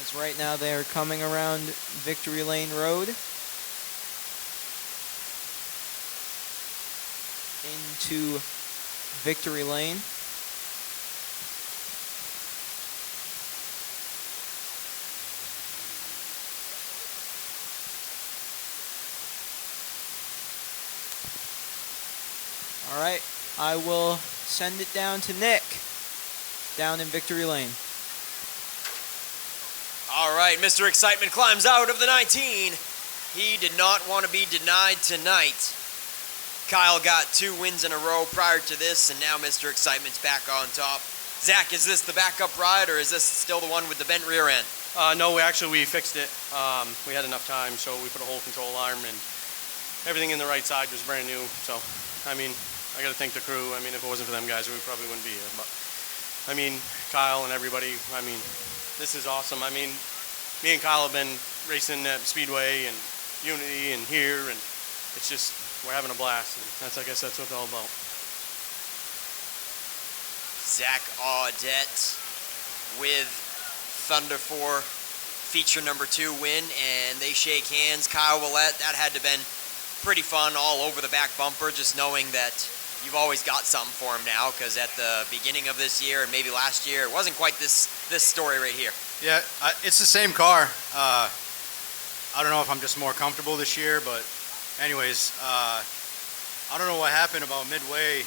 As right now they are coming around Victory Lane Road into Victory Lane. All right, I will send it down to Nick down in Victory Lane. All right, Mr. Excitement climbs out of the 19. He did not want to be denied tonight. Kyle got 2 wins in a row prior to this, and now Mr. Excitement's back on top. Zach, is this the backup ride, or is this still the one with the bent rear end? No, we fixed it. We had enough time, so we put a whole control arm, and everything in the right side was brand new. So, I mean, I got to thank the crew. I mean, if it wasn't for them guys, we probably wouldn't be here. But, I mean, Kyle and everybody, I mean, this is awesome. I mean, me and Kyle have been racing at Speedway and Unity and here, and it's just, we're having a blast. And that's, I guess that's what it's all about. Zach Audette with Thunder 4 feature number 2 win, and they shake hands. Kyle Willett, that had to have been pretty fun all over the back bumper, just knowing that you've always got something for him now, because at the beginning of this year and maybe last year, it wasn't quite this story right here. Yeah, it's the same car. I don't know if I'm just more comfortable this year, but anyways, I don't know what happened about midway.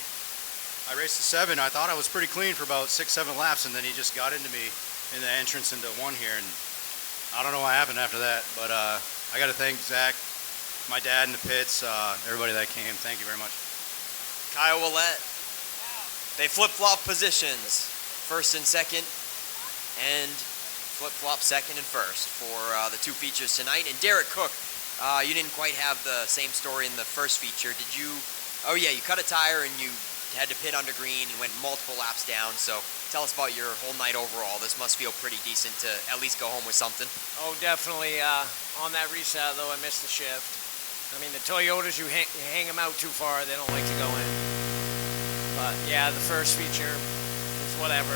I raced the 7. I thought I was pretty clean for about 6-7 laps, and then he just got into me in the entrance into 1 here, and I don't know what happened after that, but I got to thank Zach my dad in the pits, everybody that came. Thank you very much. Kyle Willett. They flip-flop positions, first and second, and flip-flop second and first for the two features tonight. And Derek Cook, you didn't quite have the same story in the first feature. Did you? Oh yeah, you cut a tire and you had to pit under green and went multiple laps down. So tell us about your whole night overall. This must feel pretty decent to at least go home with something. Oh, definitely. On that restart, though, I missed the shift. I mean, the Toyotas, you hang them out too far, they don't like to go in. But yeah, the first feature was whatever.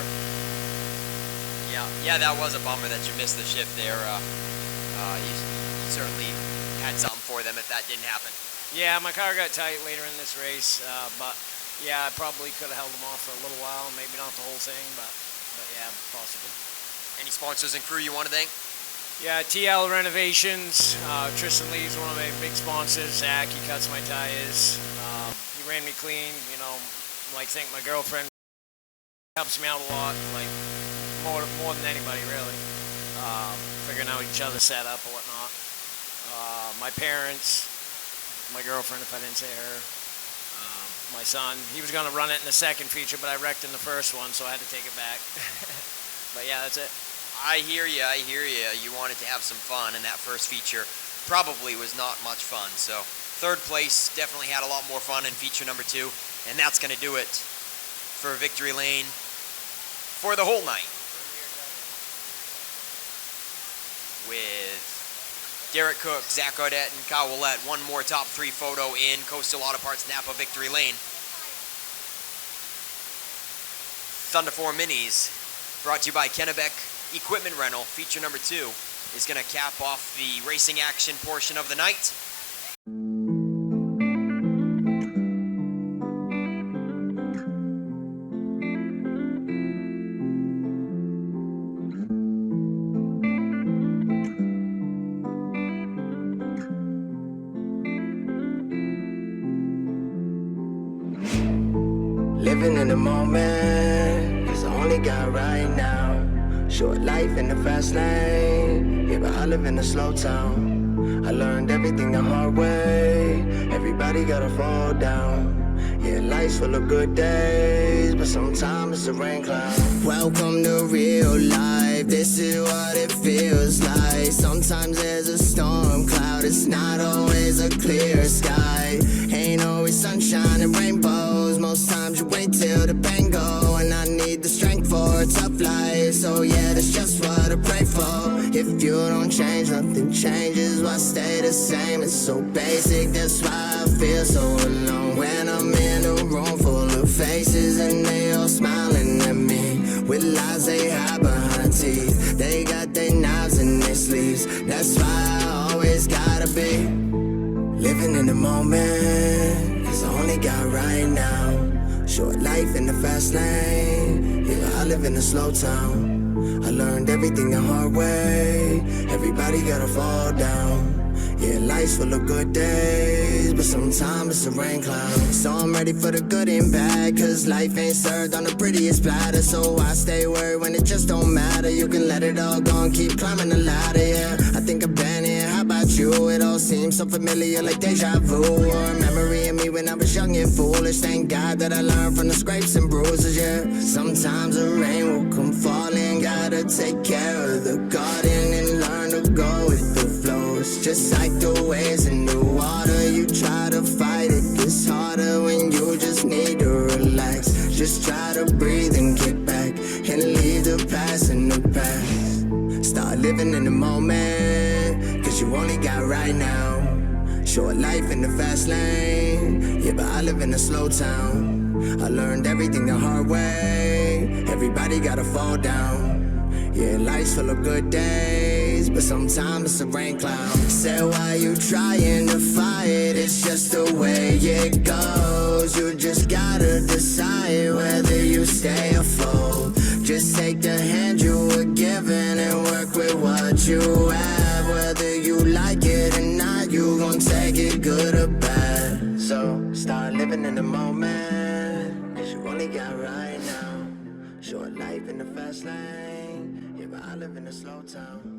Yeah, that was a bummer that you missed the shift there. You certainly had something for them if that didn't happen. Yeah, my car got tight later in this race, but yeah, I probably could have held them off for a little while, maybe not the whole thing, but yeah, possibly. Any sponsors and crew you want to thank? Yeah, TL Renovations. Tristan Lee's one of my big sponsors. Zach, he cuts my tires. He ran me clean, you know, like thank my girlfriend. Helps me out a lot, like more than anybody really. Figuring out each other's setup or whatnot. My parents, my girlfriend, if I didn't say her. My son, he was going to run it in the second feature, but I wrecked in the first one, so I had to take it back. But yeah, that's it. I hear you. You wanted to have some fun, and that first feature probably was not much fun. So third place definitely had a lot more fun in feature number 2, and that's going to do it for Victory Lane for the whole night. With Derek Cook, Zach Audette, and Kyle Willett, one more top 3 photo in Coastal Auto Parts Napa Victory Lane. Thunder 4 Minis, brought to you by Kennebec Equipment Rental. Feature number 2 is going to cap off the racing action portion of the night. Living in the moment, 'cause I only got right now. Short life in the fast lane, yeah, but I live in a slow town. I learned everything the hard way, everybody gotta fall down. Yeah, life's full of good days, but sometimes it's a rain cloud. Welcome to real life, this is what it feels like. Sometimes there's a storm cloud, it's not always a clear sky. Ain't always sunshine and rainbows, most times you wait till the pain go. And I need the strength for a tough life, so yeah, that's just what I pray for. If you don't change, nothing changes, why stay the same? It's so basic, that's why I feel so alone. When I'm in a room full of faces and they all smiling at me, with lies they hide behind teeth, they got their knives in their sleeves. That's why I always gotta be living in the moment, 'cause I only got right now. Short life in the fast lane, yeah, I live in a slow town. I learned everything the hard way, everybody gotta fall down. Yeah, life's full of good days, but sometimes it's a rain cloud. So I'm ready for the good and bad, 'cause life ain't served on the prettiest platter. So I stay worried when it just don't matter. You can let it all go and keep climbing the ladder, yeah. I think I've been here, how about you? It all seems so familiar like deja vu, or a memory of me when I was young and foolish. Thank God that I learned from the scrapes and bruises, yeah. Sometimes the rain will come falling, gotta take care of the garden and learn to go with the flows. Just like the waves in the water, you try to fight, it gets harder when you just need to relax. Just try to breathe and get back, and leave the past in the past. Start living in the moment, 'cause you only got right now. Short life in the fast lane, yeah, but I live in a slow town. I learned everything the hard way, everybody gotta fall down. Yeah, life's full of good days, but sometimes it's a rain cloud. Say why you trying to fight, it's just the way it goes. You just gotta decide whether you stay or fold. Just take the hand you were given and work with what you have. Whether you like it or not, you gon' take it good or bad. So start living in the moment, 'cause you only got right now. Short life in the fast lane, yeah, but I live in a slow town.